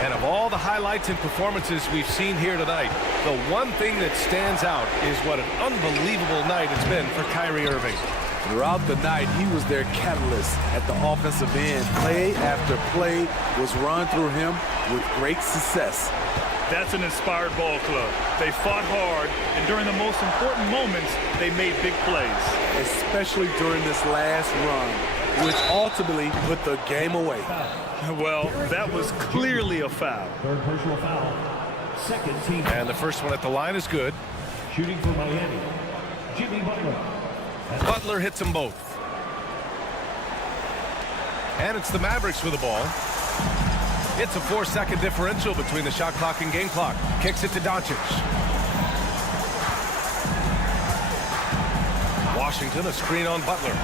And of all the highlights and performances we've seen here tonight, the one thing that stands out is what an unbelievable night it's been for Kyrie Irving. Throughout the night, he was their catalyst at the offensive end. Play after play was run through him with great success. That's an inspired ball club. They fought hard, and during the most important moments, they made big plays. Especially during this last run, which ultimately put the game away. Well, that was clearly a foul. Third personal foul. Second team. And the first one at the line is good. Shooting for Miami, Jimmy Butler. Butler hits them both. And it's the Mavericks with the ball. It's a 4-second differential between the shot clock and game clock. Kicks it to Doncic. Washington, a screen on Butler.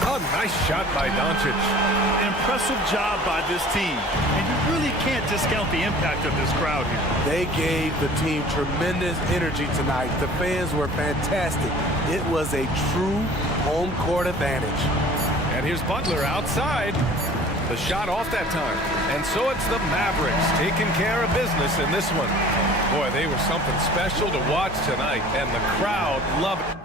A nice shot by Doncic. Impressive job by this team. And you really can't discount the impact of this crowd here. They gave the team tremendous energy tonight. The fans were fantastic. It was a true home court advantage. And here's Butler outside. The shot off that time. And so it's the Mavericks taking care of business in this one. Boy, they were something special to watch tonight, and the crowd loved it.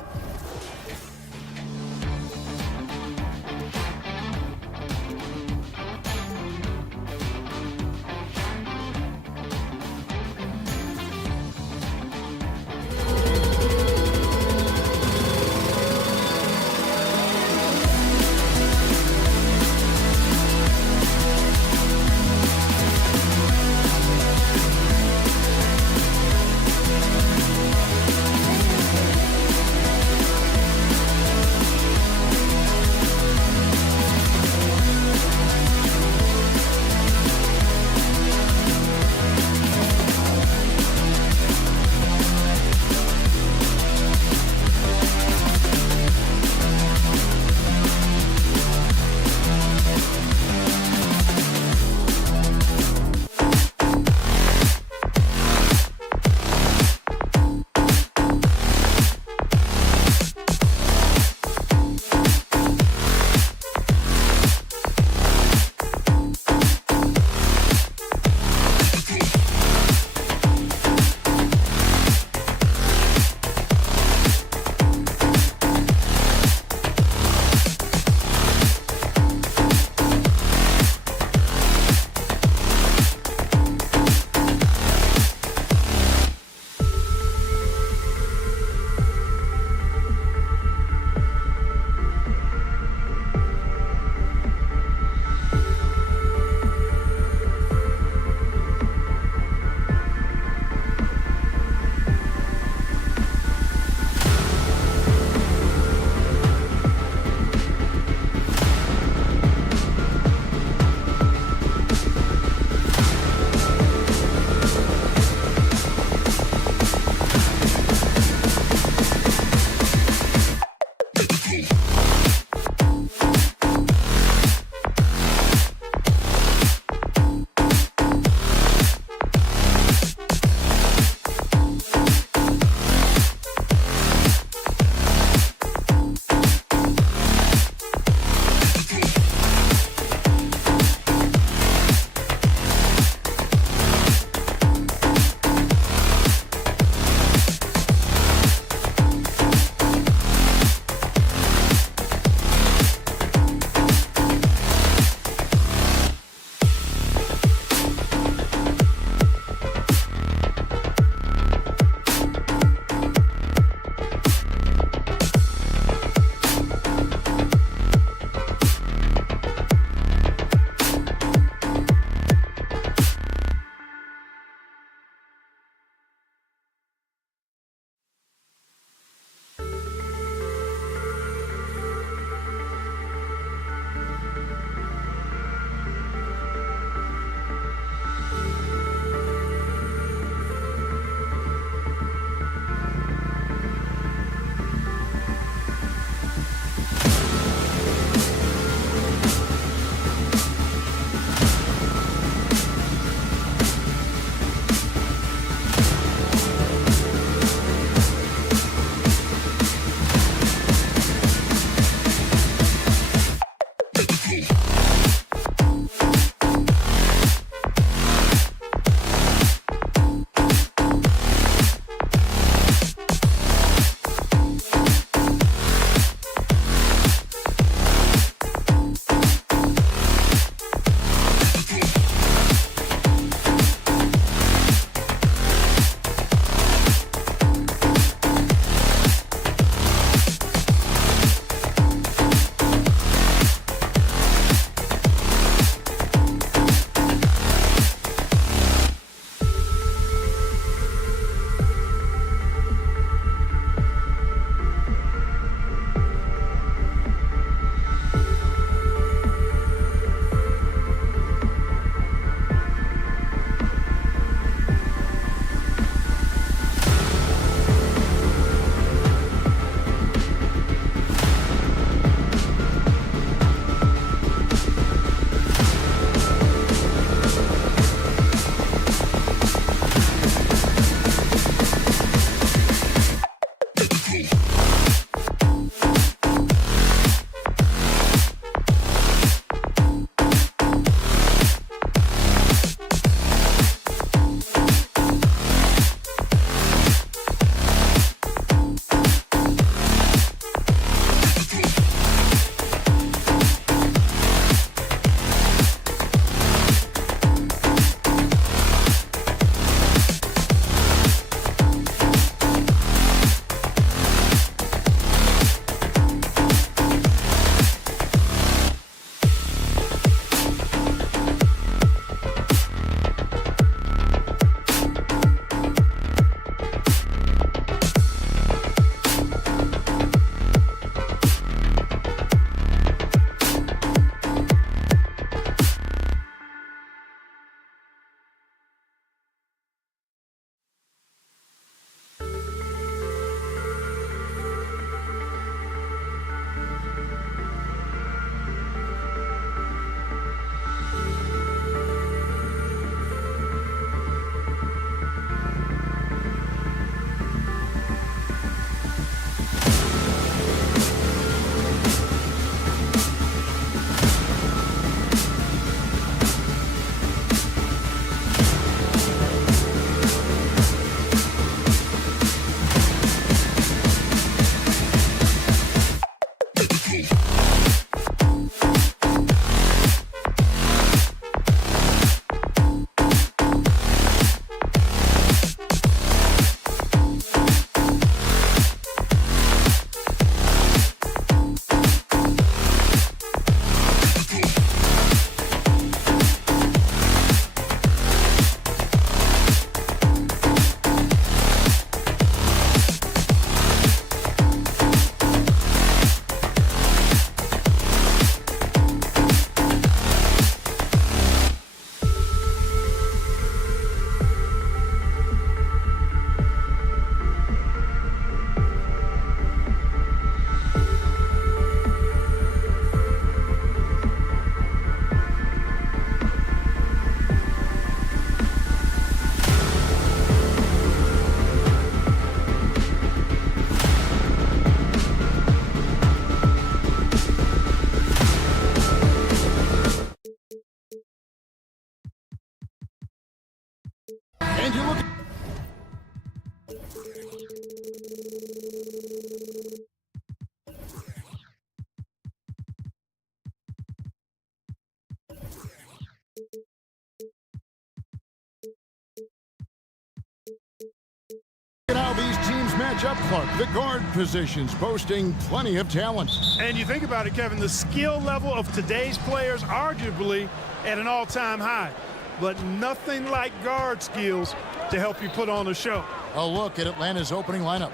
match up, Clark. The guard positions boasting plenty of talent. And you think about it, Kevin, the skill level of today's players arguably at an all-time high. But nothing like guard skills to help you put on a show. A look at Atlanta's opening lineup.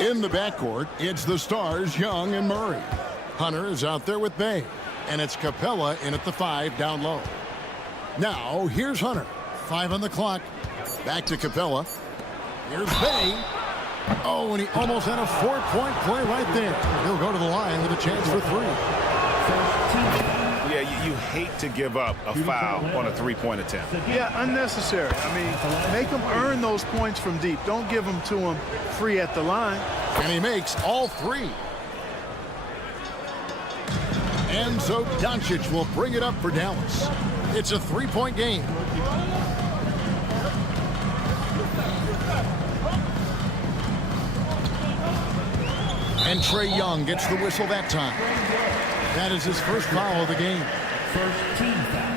In the backcourt, it's the stars, Young and Murray. Hunter is out there with Bay. And it's Capella in at the 5 down low. Now, here's Hunter. 5 on the clock. Back to Capella. Here's Bay. Oh, and he almost had a 4-point play right there. He'll go to the line with a chance for 3. Yeah, you hate to give up a foul on a 3-point attempt. Yeah, unnecessary. I mean, make them earn those points from deep. Don't give them to them free at the line. And he makes all 3. And so Doncic will bring it up for Dallas. It's a 3-point game. And Trae Young gets the whistle that time. That is his first foul of the game. First team foul.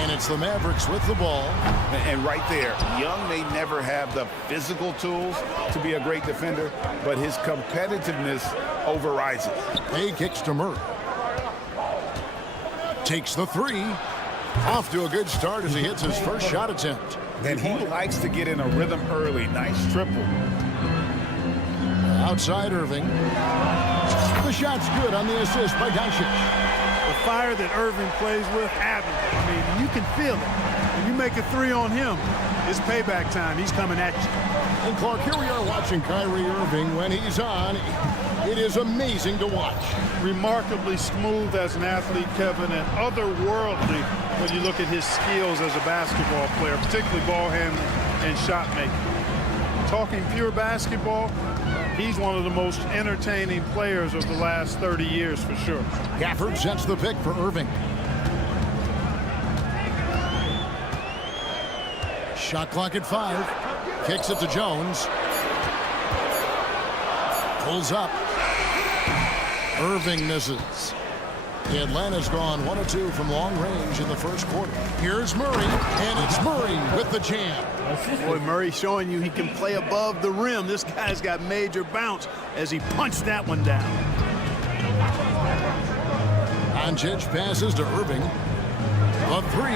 And it's the Mavericks with the ball. And right there, Young may never have the physical tools to be a great defender, but his competitiveness overrides it. He kicks to Murray. Takes the 3. Off to a good start as he hits his first shot attempt. And he likes to get in a rhythm early. Nice triple. Outside Irving. The shot's good on the assist by Doncic. The fire that Irving plays with, admirable. I mean, you can feel it. When you make a 3 on him, it's payback time. He's coming at you. And Clark, here we are watching Kyrie Irving. When he's on, it is amazing to watch. Remarkably smooth as an athlete, Kevin, and otherworldly when you look at his skills as a basketball player, particularly ball handling and shot making. Talking pure basketball, he's one of the most entertaining players of the last 30 years for sure. Gafford sets the pick for Irving. Shot clock at 5. Kicks it to Jones. Pulls up. Irving misses. Atlanta's gone 1 of 2 from long range in the first quarter. Here's Murray, and it's Murray with the jam. Boy, Murray showing you he can play above the rim. This guy's got major bounce as he punched that one down. Doncic passes to Irving. A 3.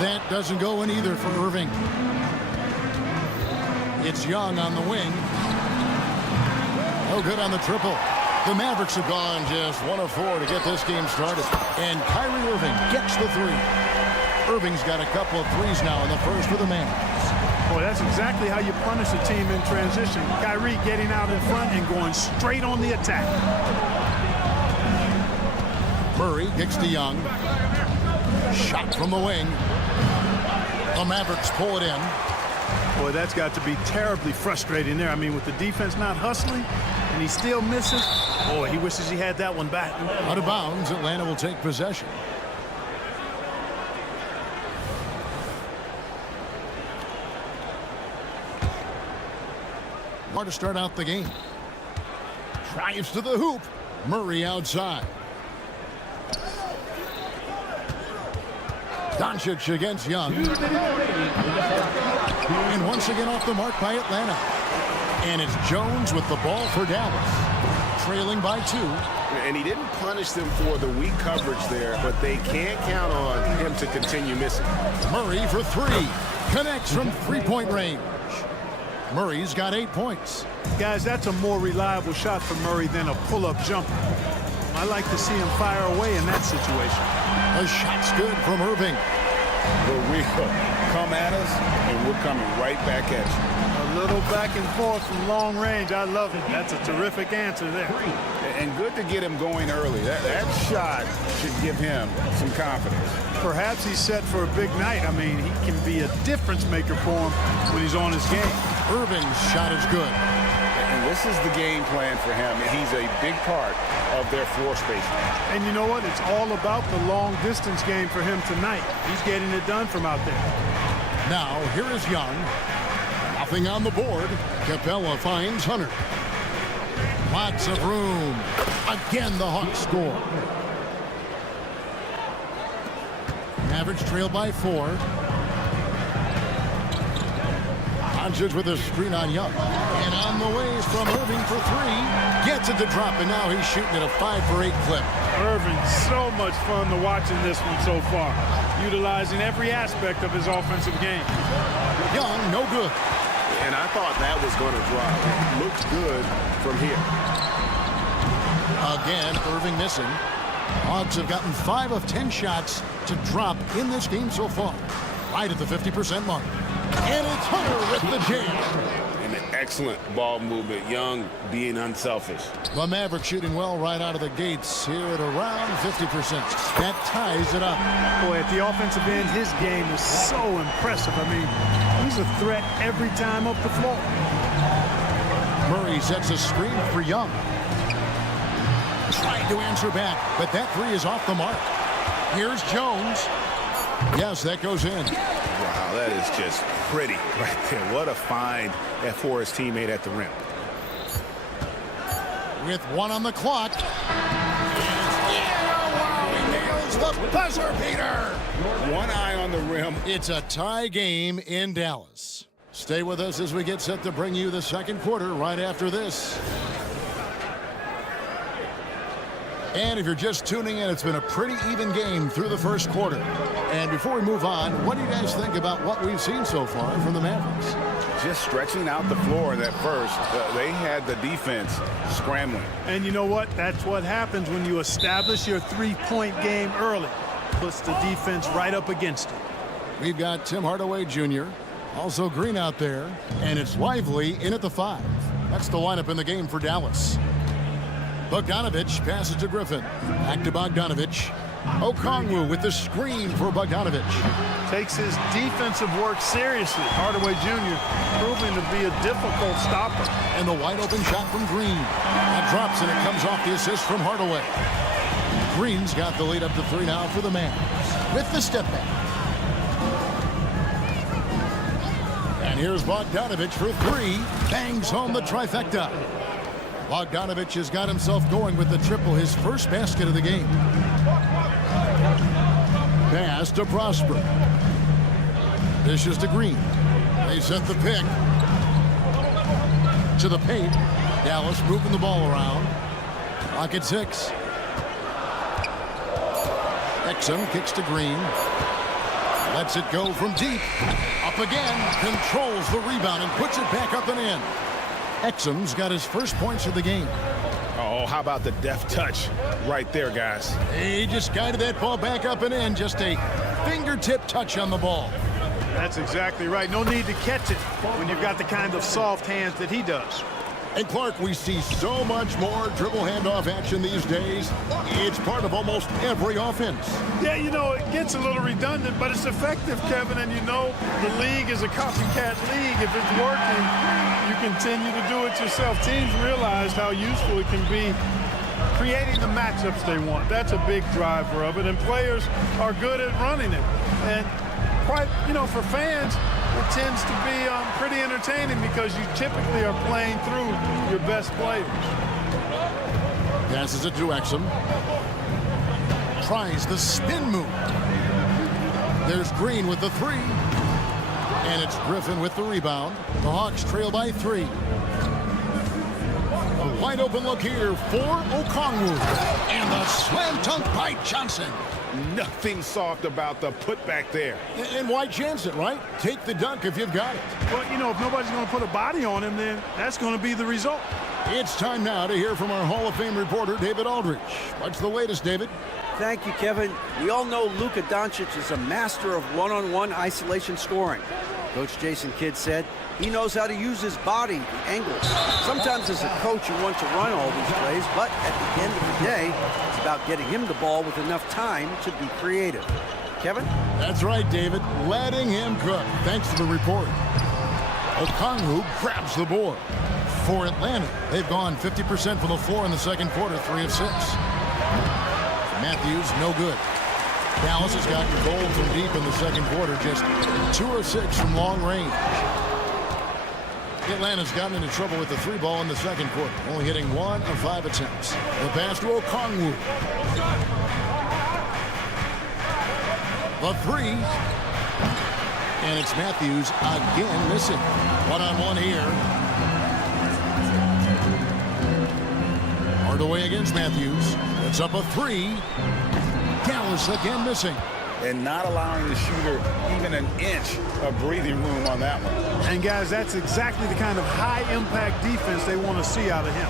That doesn't go in either for Irving. It's Young on the wing. No good on the triple. The Mavericks have gone just 1 of 4 to get this game started. And Kyrie Irving gets the 3. Irving's got a couple of 3s now in the first for the Mavericks. Boy, that's exactly how you punish a team in transition. Kyrie getting out in front and going straight on the attack. Murray kicks to Young. Shot from the wing. The Mavericks pull it in. Boy, that's got to be terribly frustrating there. I mean, with the defense not hustling and he still misses. Boy, he wishes he had that one back. Out of bounds, Atlanta will take possession. Hard to start out the game. Drives to the hoop. Murray outside. Doncic against Young. And once again off the mark by Atlanta. And it's Jones with the ball for Dallas. Trailing by 2. And he didn't punish them for the weak coverage there, but they can't count on him to continue missing. Murray for 3. Connects from 3-point range. Murray's got 8 points. Guys, that's a more reliable shot for Murray than a pull-up jumper. I like to see him fire away in that situation. The shot's good from Irving. But we come at us, and we're coming right back at you. A little back and forth from long range. I love it. That's a terrific answer there. And good to get him going early. That shot should give him some confidence. Perhaps he's set for a big night. I mean, he can be a difference maker for him when he's on his game. Irving's shot is good. And this is the game plan for him. He's a big part of their floor spacing. And you know what? It's all about the long distance game for him tonight. He's getting it done from out there. Now, here is Young. Nothing on the board. Capella finds Hunter. Lots of room. Again, the Hawks score. Mavericks trail by 4. Doncic with a screen on Young. And on the way from Irving for three. Gets it to drop, and now he's shooting at a 5 for 8 clip. Irving, so much fun to watch in this one so far, utilizing every aspect of his offensive game. Young, no good. And I thought that was going to drop. It looks good from here. Again, Irving missing. Hawks have gotten 5 of 10 shots to drop in this game so far. Right at the 50% mark. And it's Hunter with the jam. And an excellent ball movement. Young being unselfish. The Mavericks shooting well right out of the gates here at around 50%. That ties it up. Boy, at the offensive end, his game is so impressive. I mean, he's a threat every time up the floor. Murray sets a screen for Young. Trying to answer back, but that three is off the mark. Here's Jones. Yes, that goes in. Wow, that is just pretty right there. What a find for his teammate at the rim. With 1 on the clock. He nails the buzzer beater. One eye on the rim. It's a tie game in Dallas. Stay with us as we get set to bring you the second quarter right after this. And if you're just tuning in, it's been a pretty even game through the first quarter. And before we move on, what do you guys think about what we've seen so far from the Mavericks? Just stretching out the floor in that first. They had the defense scrambling. And you know what? That's what happens when you establish your three-point game early. Puts the defense right up against it. We've got Tim Hardaway Jr., also Green out there, and it's Lively in at the 5. That's the lineup in the game for Dallas. Bogdanovich passes to Griffin. Back to Bogdanovich. Okongwu with the screen for Bogdanovich. Takes his defensive work seriously. Hardaway Jr. proving to be a difficult stopper. And the wide open shot from Green. That drops and it comes off the assist from Hardaway. Green's got the lead up to 3 now for the Mavs. With the step back. And here's Bogdanovich for 3. Bangs home the trifecta. Bogdanovich has got himself going with the triple, his first basket of the game. Pass to Prosper. Dishes to Green. They set the pick. To the paint. Dallas moving the ball around. Clock at 6. Exum kicks to Green. Lets it go from deep. Up again. Controls the rebound and puts it back up and in. Exum's got his first points of the game. Oh, how about the deft touch right there, guys? He just guided that ball back up and in. Just a fingertip touch on the ball. That's exactly right. No need to catch it when you've got the kind of soft hands that he does. And Clark, we see so much more dribble handoff action these days. It's part of almost every offense. Yeah, you know, it gets a little redundant, but it's effective, Kevin. And you know, the league is a copycat league. If it's working, you continue to do it yourself. Teams realize how useful it can be creating the matchups they want. That's a big driver of it. And players are good at running it. And quite, you know, for fans, it tends to be pretty entertaining because you typically are playing through your best players. Passes it to Exum. Tries the spin move. There's Green with the 3. And it's Griffin with the rebound. The Hawks trail by 3. A wide open look here for Okongwu. And the slam dunk by Johnson. Nothing soft about the putback there. And why chance it, right? Take the dunk if you've got it. Well, you know, if nobody's going to put a body on him, then that's going to be the result. It's time now to hear from our Hall of Fame reporter, David Aldridge. What's the latest, David? Thank you, Kevin. We all know Luka Doncic is a master of one-on-one isolation scoring. Coach Jason Kidd said he knows how to use his body, the angles. Sometimes as a coach, you want to run all these plays, but at the end of the day, it's about getting him the ball with enough time to be creative. Kevin? That's right, David. Letting him cook. Thanks for the report. Okongwu grabs the board. For Atlanta, they've gone 50% from the floor in the second quarter, 3 of 6. Matthews, no good. Dallas has gotten gold from deep in the second quarter, just 2 of 6 from long range. Atlanta's gotten into trouble with the 3 ball in the second quarter, only hitting 1 of 5 attempts. The pass to Okongwu. The 3. And it's Matthews again missing. One-on-one here. Hardaway against Matthews. It's up a 3. Dallas again missing. And not allowing the shooter even an inch of breathing room on that one. And guys, that's exactly the kind of high-impact defense they want to see out of him.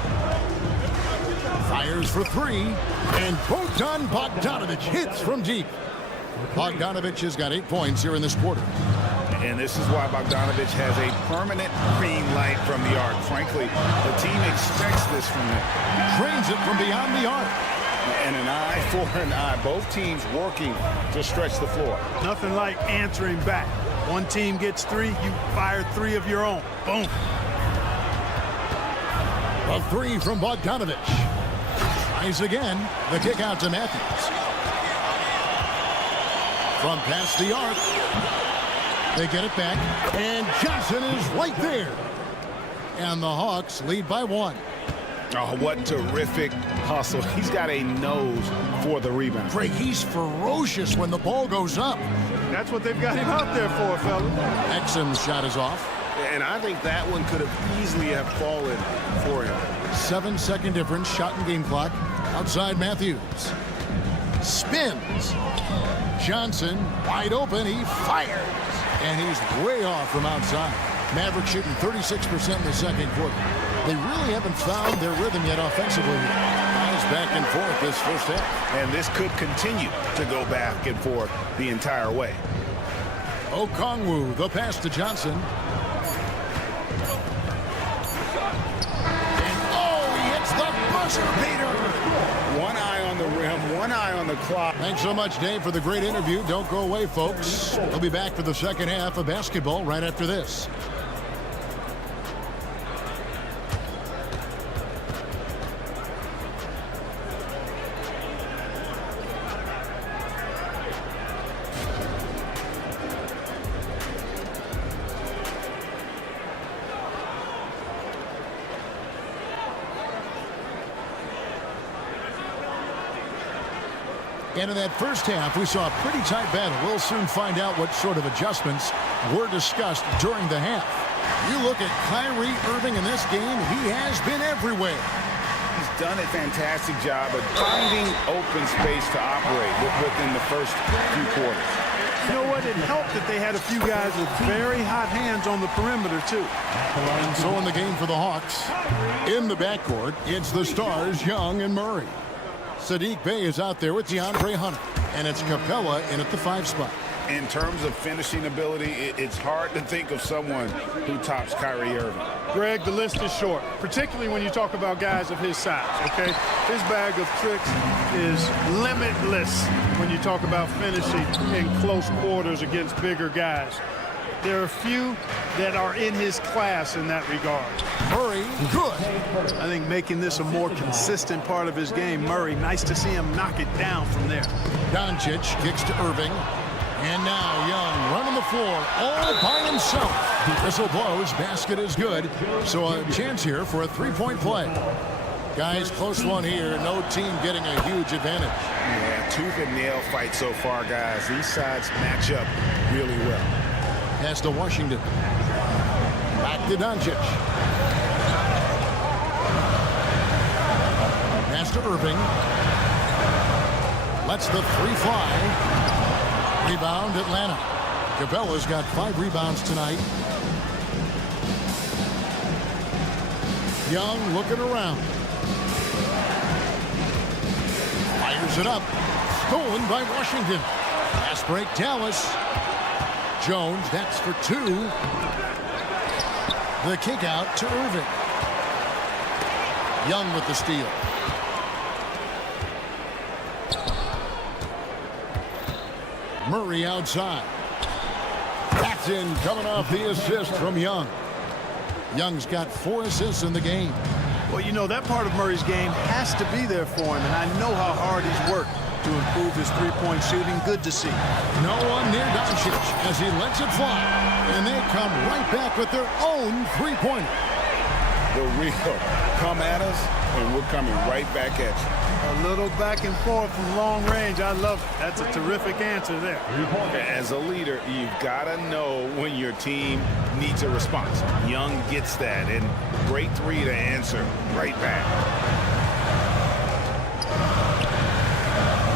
Fires for 3, and Bogdanovich hits from deep. Bogdanovich has got 8 points here in this quarter. And this is why Bogdanovich has a permanent green light from the arc. Frankly, the team expects this from him. Drains it from beyond the arc. And an eye for an eye. Both teams working to stretch the floor. Nothing like answering back. One team gets 3, you fire 3 of your own. Boom. A 3 from Bogdanovich. Tries again. The kick out to Matthews. From past the arc. They get it back. And Johnson is right there. And the Hawks lead by 1. Oh, what terrific hustle. He's got a nose for the rebound. Greg, he's ferocious when the ball goes up. That's what they've got him out there for, fella. Exum's shot is off. And I think that one could have easily have fallen for him. 7-second difference, shot and game clock. Outside Matthews. Spins. Johnson wide open. He fires. And he's way off from outside. Mavericks shooting 36% in the second quarter. They really haven't found their rhythm yet offensively. Guys back and forth this first half. And this could continue to go back and forth the entire way. Okongwu, the pass to Johnson. And he hits the buzzer beater. One eye on the rim, one eye on the clock. Thanks so much, Dave, for the great interview. Don't go away, folks. We'll be back for the second half of basketball right after this. And in that first half, we saw a pretty tight battle. We'll soon find out what sort of adjustments were discussed during the half. You look at Kyrie Irving in this game, he has been everywhere. He's done a fantastic job of finding open space to operate within the first few quarters. You know what? It helped that they had a few guys with very hot hands on the perimeter, too. And so in the game for the Hawks, in the backcourt, it's the stars, Young and Murray. Saddiq Bey is out there with DeAndre Hunter, and it's Capella in at the 5 spot. In terms of finishing ability, it's hard to think of someone who tops Kyrie Irving. Greg, the list is short, particularly when you talk about guys of his size, okay? His bag of tricks is limitless when you talk about finishing in close quarters against bigger guys. There are few that are in his class in that regard. Murray, good. I think making this a more consistent part of his game. Murray, nice to see him knock it down from there. Doncic kicks to Irving. And now Young running the floor all by himself. Whistle blows, basket is good. So a chance here for a 3-point play. Guys, close one here. No team getting a huge advantage. Yeah, tooth and nail fight so far, guys. These sides match up really well. Pass to Washington. Back to Doncic. Pass to Irving. Lets the 3 fly. Rebound, Atlanta. Capella's got 5 rebounds tonight. Young looking around. Fires it up. Stolen by Washington. Fast break, Dallas. Jones, that's for 2. The kick out to Irving. Young with the steal. Murray outside. That's in, coming off the assist from Young. Young's got 4 assists in the game. Well, you know, that part of Murray's game has to be there for him, and I know how hard he's worked to improve his 3-point shooting. Good to see. No one near Doncic as he lets it fly. And they come right back with their own 3-pointer. the real. Come at us, and we're coming right back at you. A little back and forth from long range. I love it. That's a terrific answer there. As a leader, you've got to know when your team needs a response. Young gets that, and great three to answer right back.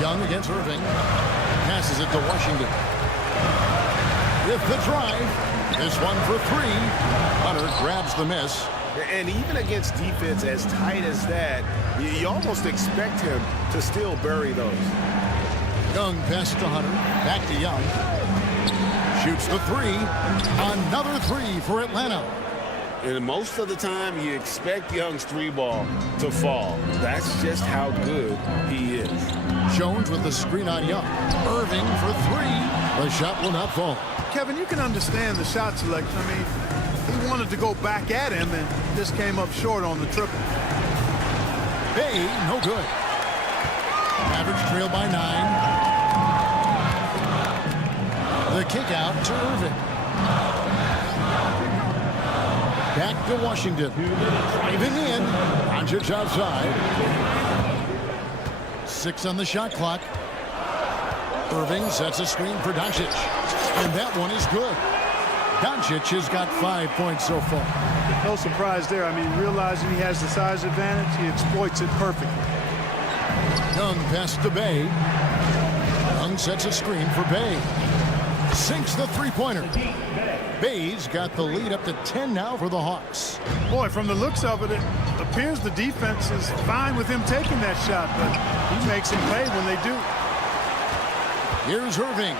Young against Irving. Passes it to Washington. With the drive. This one for three. Hunter grabs the miss. And even against defense as tight as that, you almost expect him to still bury those. Young passes to Hunter. Back to Young. Shoots the three. Another three for Atlanta. And most of the time, you expect Young's three ball to fall. That's just how good he is. Jones with the screen on Young. Irving for three. The shot will not fall. Kevin, you can understand the shot selection. I mean, he wanted to go back at him and just came up short on the triple. Bay, no good. Mavericks trail by 9. The kick out to Irving. Back to Washington. Driving in. Doncic outside. 6 on the shot clock. Irving sets a screen for Doncic. And that one is good. Doncic has got 5 points so far. No surprise there. I mean, realizing he has the size advantage, he exploits it perfectly. Young passes to Bay. Young sets a screen for Bay. Sinks the three-pointer. Bay's got the lead up to 10 now for the Hawks. Boy, from the looks of it, it appears the defense is fine with him taking that shot, but he makes them pay when they do. Here's Irving.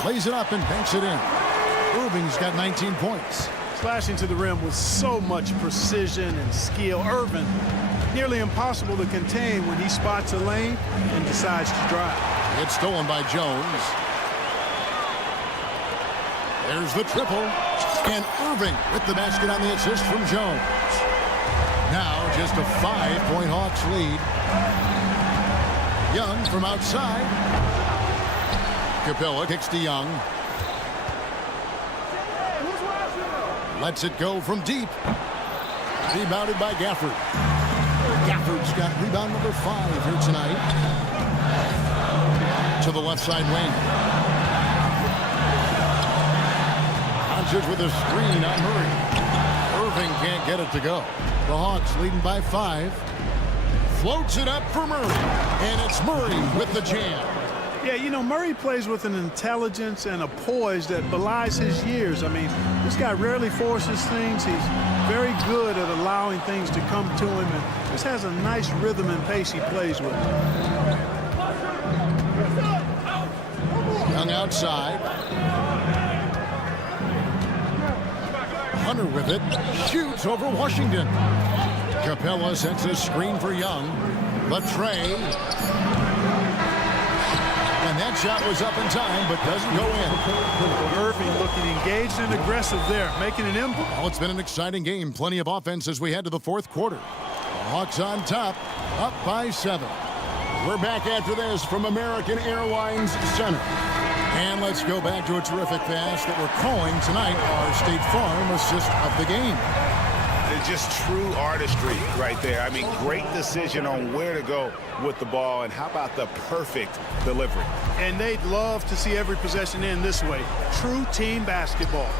Plays it up and banks it in. Irving's got 19 points. Slashing to the rim with so much precision and skill. Irving, nearly impossible to contain when he spots a lane and decides to drive. It's stolen by Jones. There's the triple. And Irving with the basket on the assist from Jones. Now just a 5-point Hawks lead. Young from outside. Capella kicks to Young. Lets it go from deep. Rebounded by Gafford. Gafford's got rebound number 5 here tonight. To the left side wing. Doncic with a screen on Murray. Irving can't get it to go. The Hawks leading by 5. Floats it up for Murray. And it's Murray with the jam. Yeah, you know, Murray plays with an intelligence and a poise that belies his years. I mean, this guy rarely forces things. He's very good at allowing things to come to him and just has a nice rhythm and pace he plays with. Young outside. Hunter with it. Shoots over Washington. Capella sets a screen for Young. The tray. And that shot was up in time, but doesn't go in. Irving looking engaged and aggressive there, making an impact. Well, it's been an exciting game. Plenty of offense as we head to the fourth quarter. The Hawks on top, up by 7. We're back after this from American Airlines Center. And let's go back to a terrific pass that we're calling tonight our State Farm assist of the game. Just true artistry right there. I mean, great decision on where to go with the ball, and how about the perfect delivery? And they'd love to see every possession end this way. True team basketball.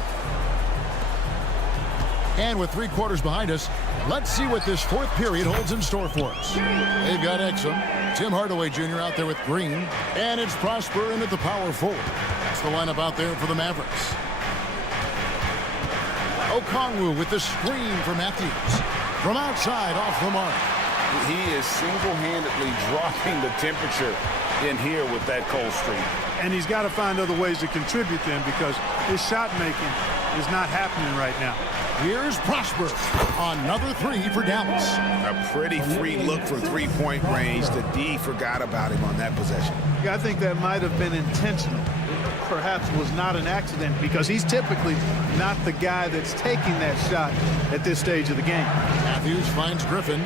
And with 3 quarters behind us, let's see what this fourth period holds in store for us. They've got Exum, Tim Hardaway Jr. out there with Green, and it's Prosper in at the power forward. That's the lineup out there for the Mavericks. Okongwu with the screen for Matthews. From outside, off the mark. He is single-handedly dropping the temperature in here with that cold streak. And he's got to find other ways to contribute then, because his shot making is not happening right now. Here's Prosper. Another 3 for Dallas. A pretty free look from three-point range. The D forgot about him on that possession. Yeah, I think that might have been intentional. Perhaps was not an accident, because he's typically not the guy that's taking that shot at this stage of the game. Matthews finds Griffin.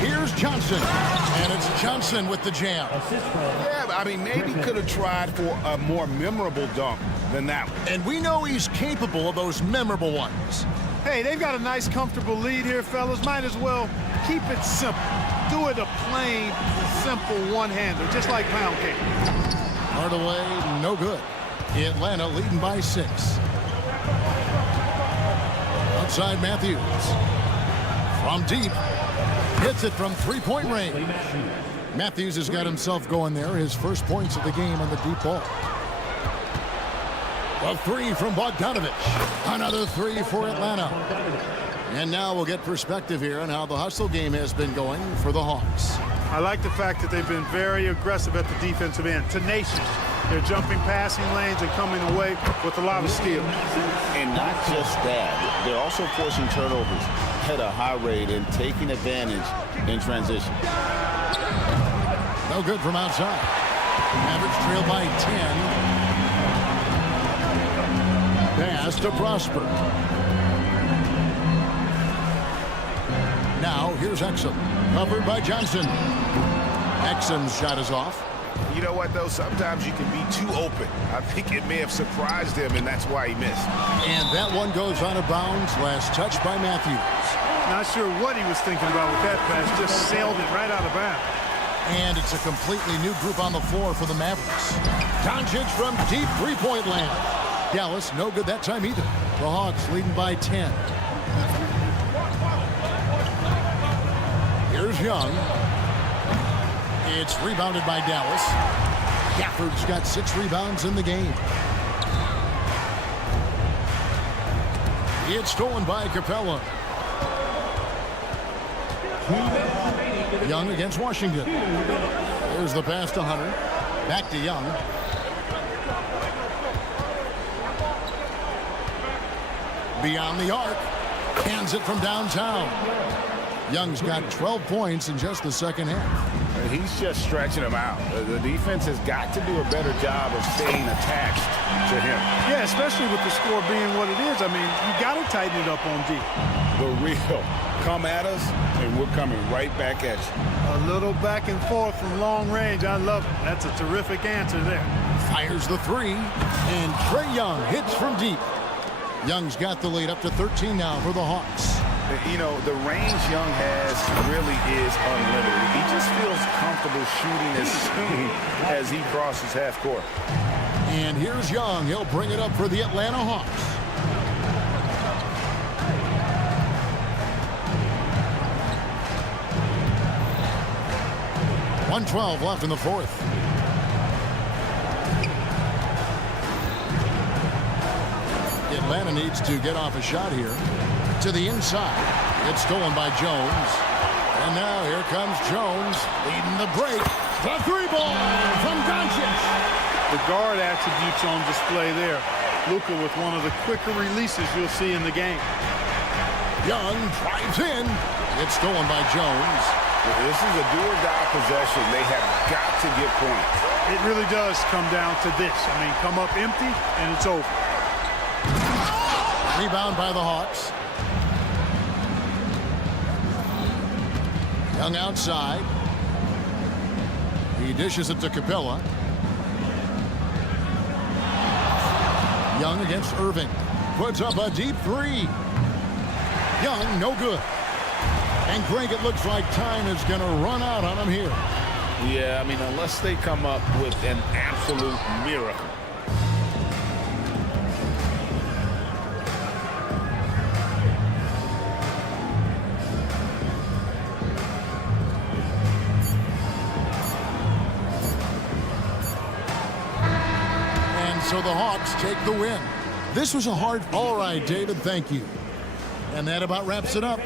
Here's Johnson. And it's Johnson with the jam. Yeah, I mean, maybe could have tried for a more memorable dunk than that one. And we know he's capable of those memorable ones. Hey, they've got a nice, comfortable lead here, fellas. Might as well keep it simple. Do it a plain, simple one-hander, just like pound cake. Hardaway, no good. Atlanta leading by 6. Outside Matthews. From deep. Hits it from three-point range. Matthews has got himself going there. His first points of the game on the deep ball. A 3 from Bogdanovich. Another 3 for Atlanta. And now we'll get perspective here on how the hustle game has been going for the Hawks. I like the fact that they've been very aggressive at the defensive end. Tenacious. They're jumping passing lanes and coming away with a lot of skill. And not just that, they're also forcing turnovers at a high rate and taking advantage in transition. No good from outside. Mavericks trail by 10. Pass to Prosper. Now here's Exum. Covered by Johnson. Exum's shot is off. You know what, though? Sometimes you can be too open. I think it may have surprised him, and that's why he missed. And that one goes out of bounds. Last touch by Matthews. Not sure what he was thinking about with that pass. Just sailed it right out of bounds. And it's a completely new group on the floor for the Mavericks. Doncic from deep three-point land. Dallas, no good that time either. The Hawks leading by 10. Here's Young. It's rebounded by Dallas. Gafford's got 6 rebounds in the game. It's stolen by Capella. Young against Washington. There's the pass to Hunter. Back to Young. Beyond the arc. Hands it from downtown. Young's got 12 points in just the second half. He's just stretching them out. The defense has got to do a better job of staying attached to him. Yeah, especially with the score being what it is. I mean, you got to tighten it up on D. The real come at us, and we're coming right back at you. A little back and forth from long range. I love it. That's a terrific answer there. Fires the 3, and Trae Young hits from deep. Young's got the lead up to 13 now for the Hawks. You know, the range Young has really is unlimited. He just feels comfortable shooting as soon as he crosses half court. And here's Young. He'll bring it up for the Atlanta Hawks. .112 left in the fourth. Atlanta needs to get off a shot here. To the inside. It's stolen by Jones. And now here comes Jones leading the break. The 3-ball from Doncic. The guard attributes on display there. Luka with one of the quicker releases you'll see in the game. Young drives in. It's stolen by Jones. This is a do-or-die possession. They have got to get points. It really does come down to this. I mean, come up empty, and it's over. Rebound by the Hawks. Young outside. He dishes it to Capella. Young against Irving. Puts up a deep 3. Young, no good. And Greg, it looks like time is going to run out on him here. Yeah, I mean, unless they come up with an absolute miracle. So the Hawks take the win. This was a hard... All right, David, thank you. And that about wraps it up.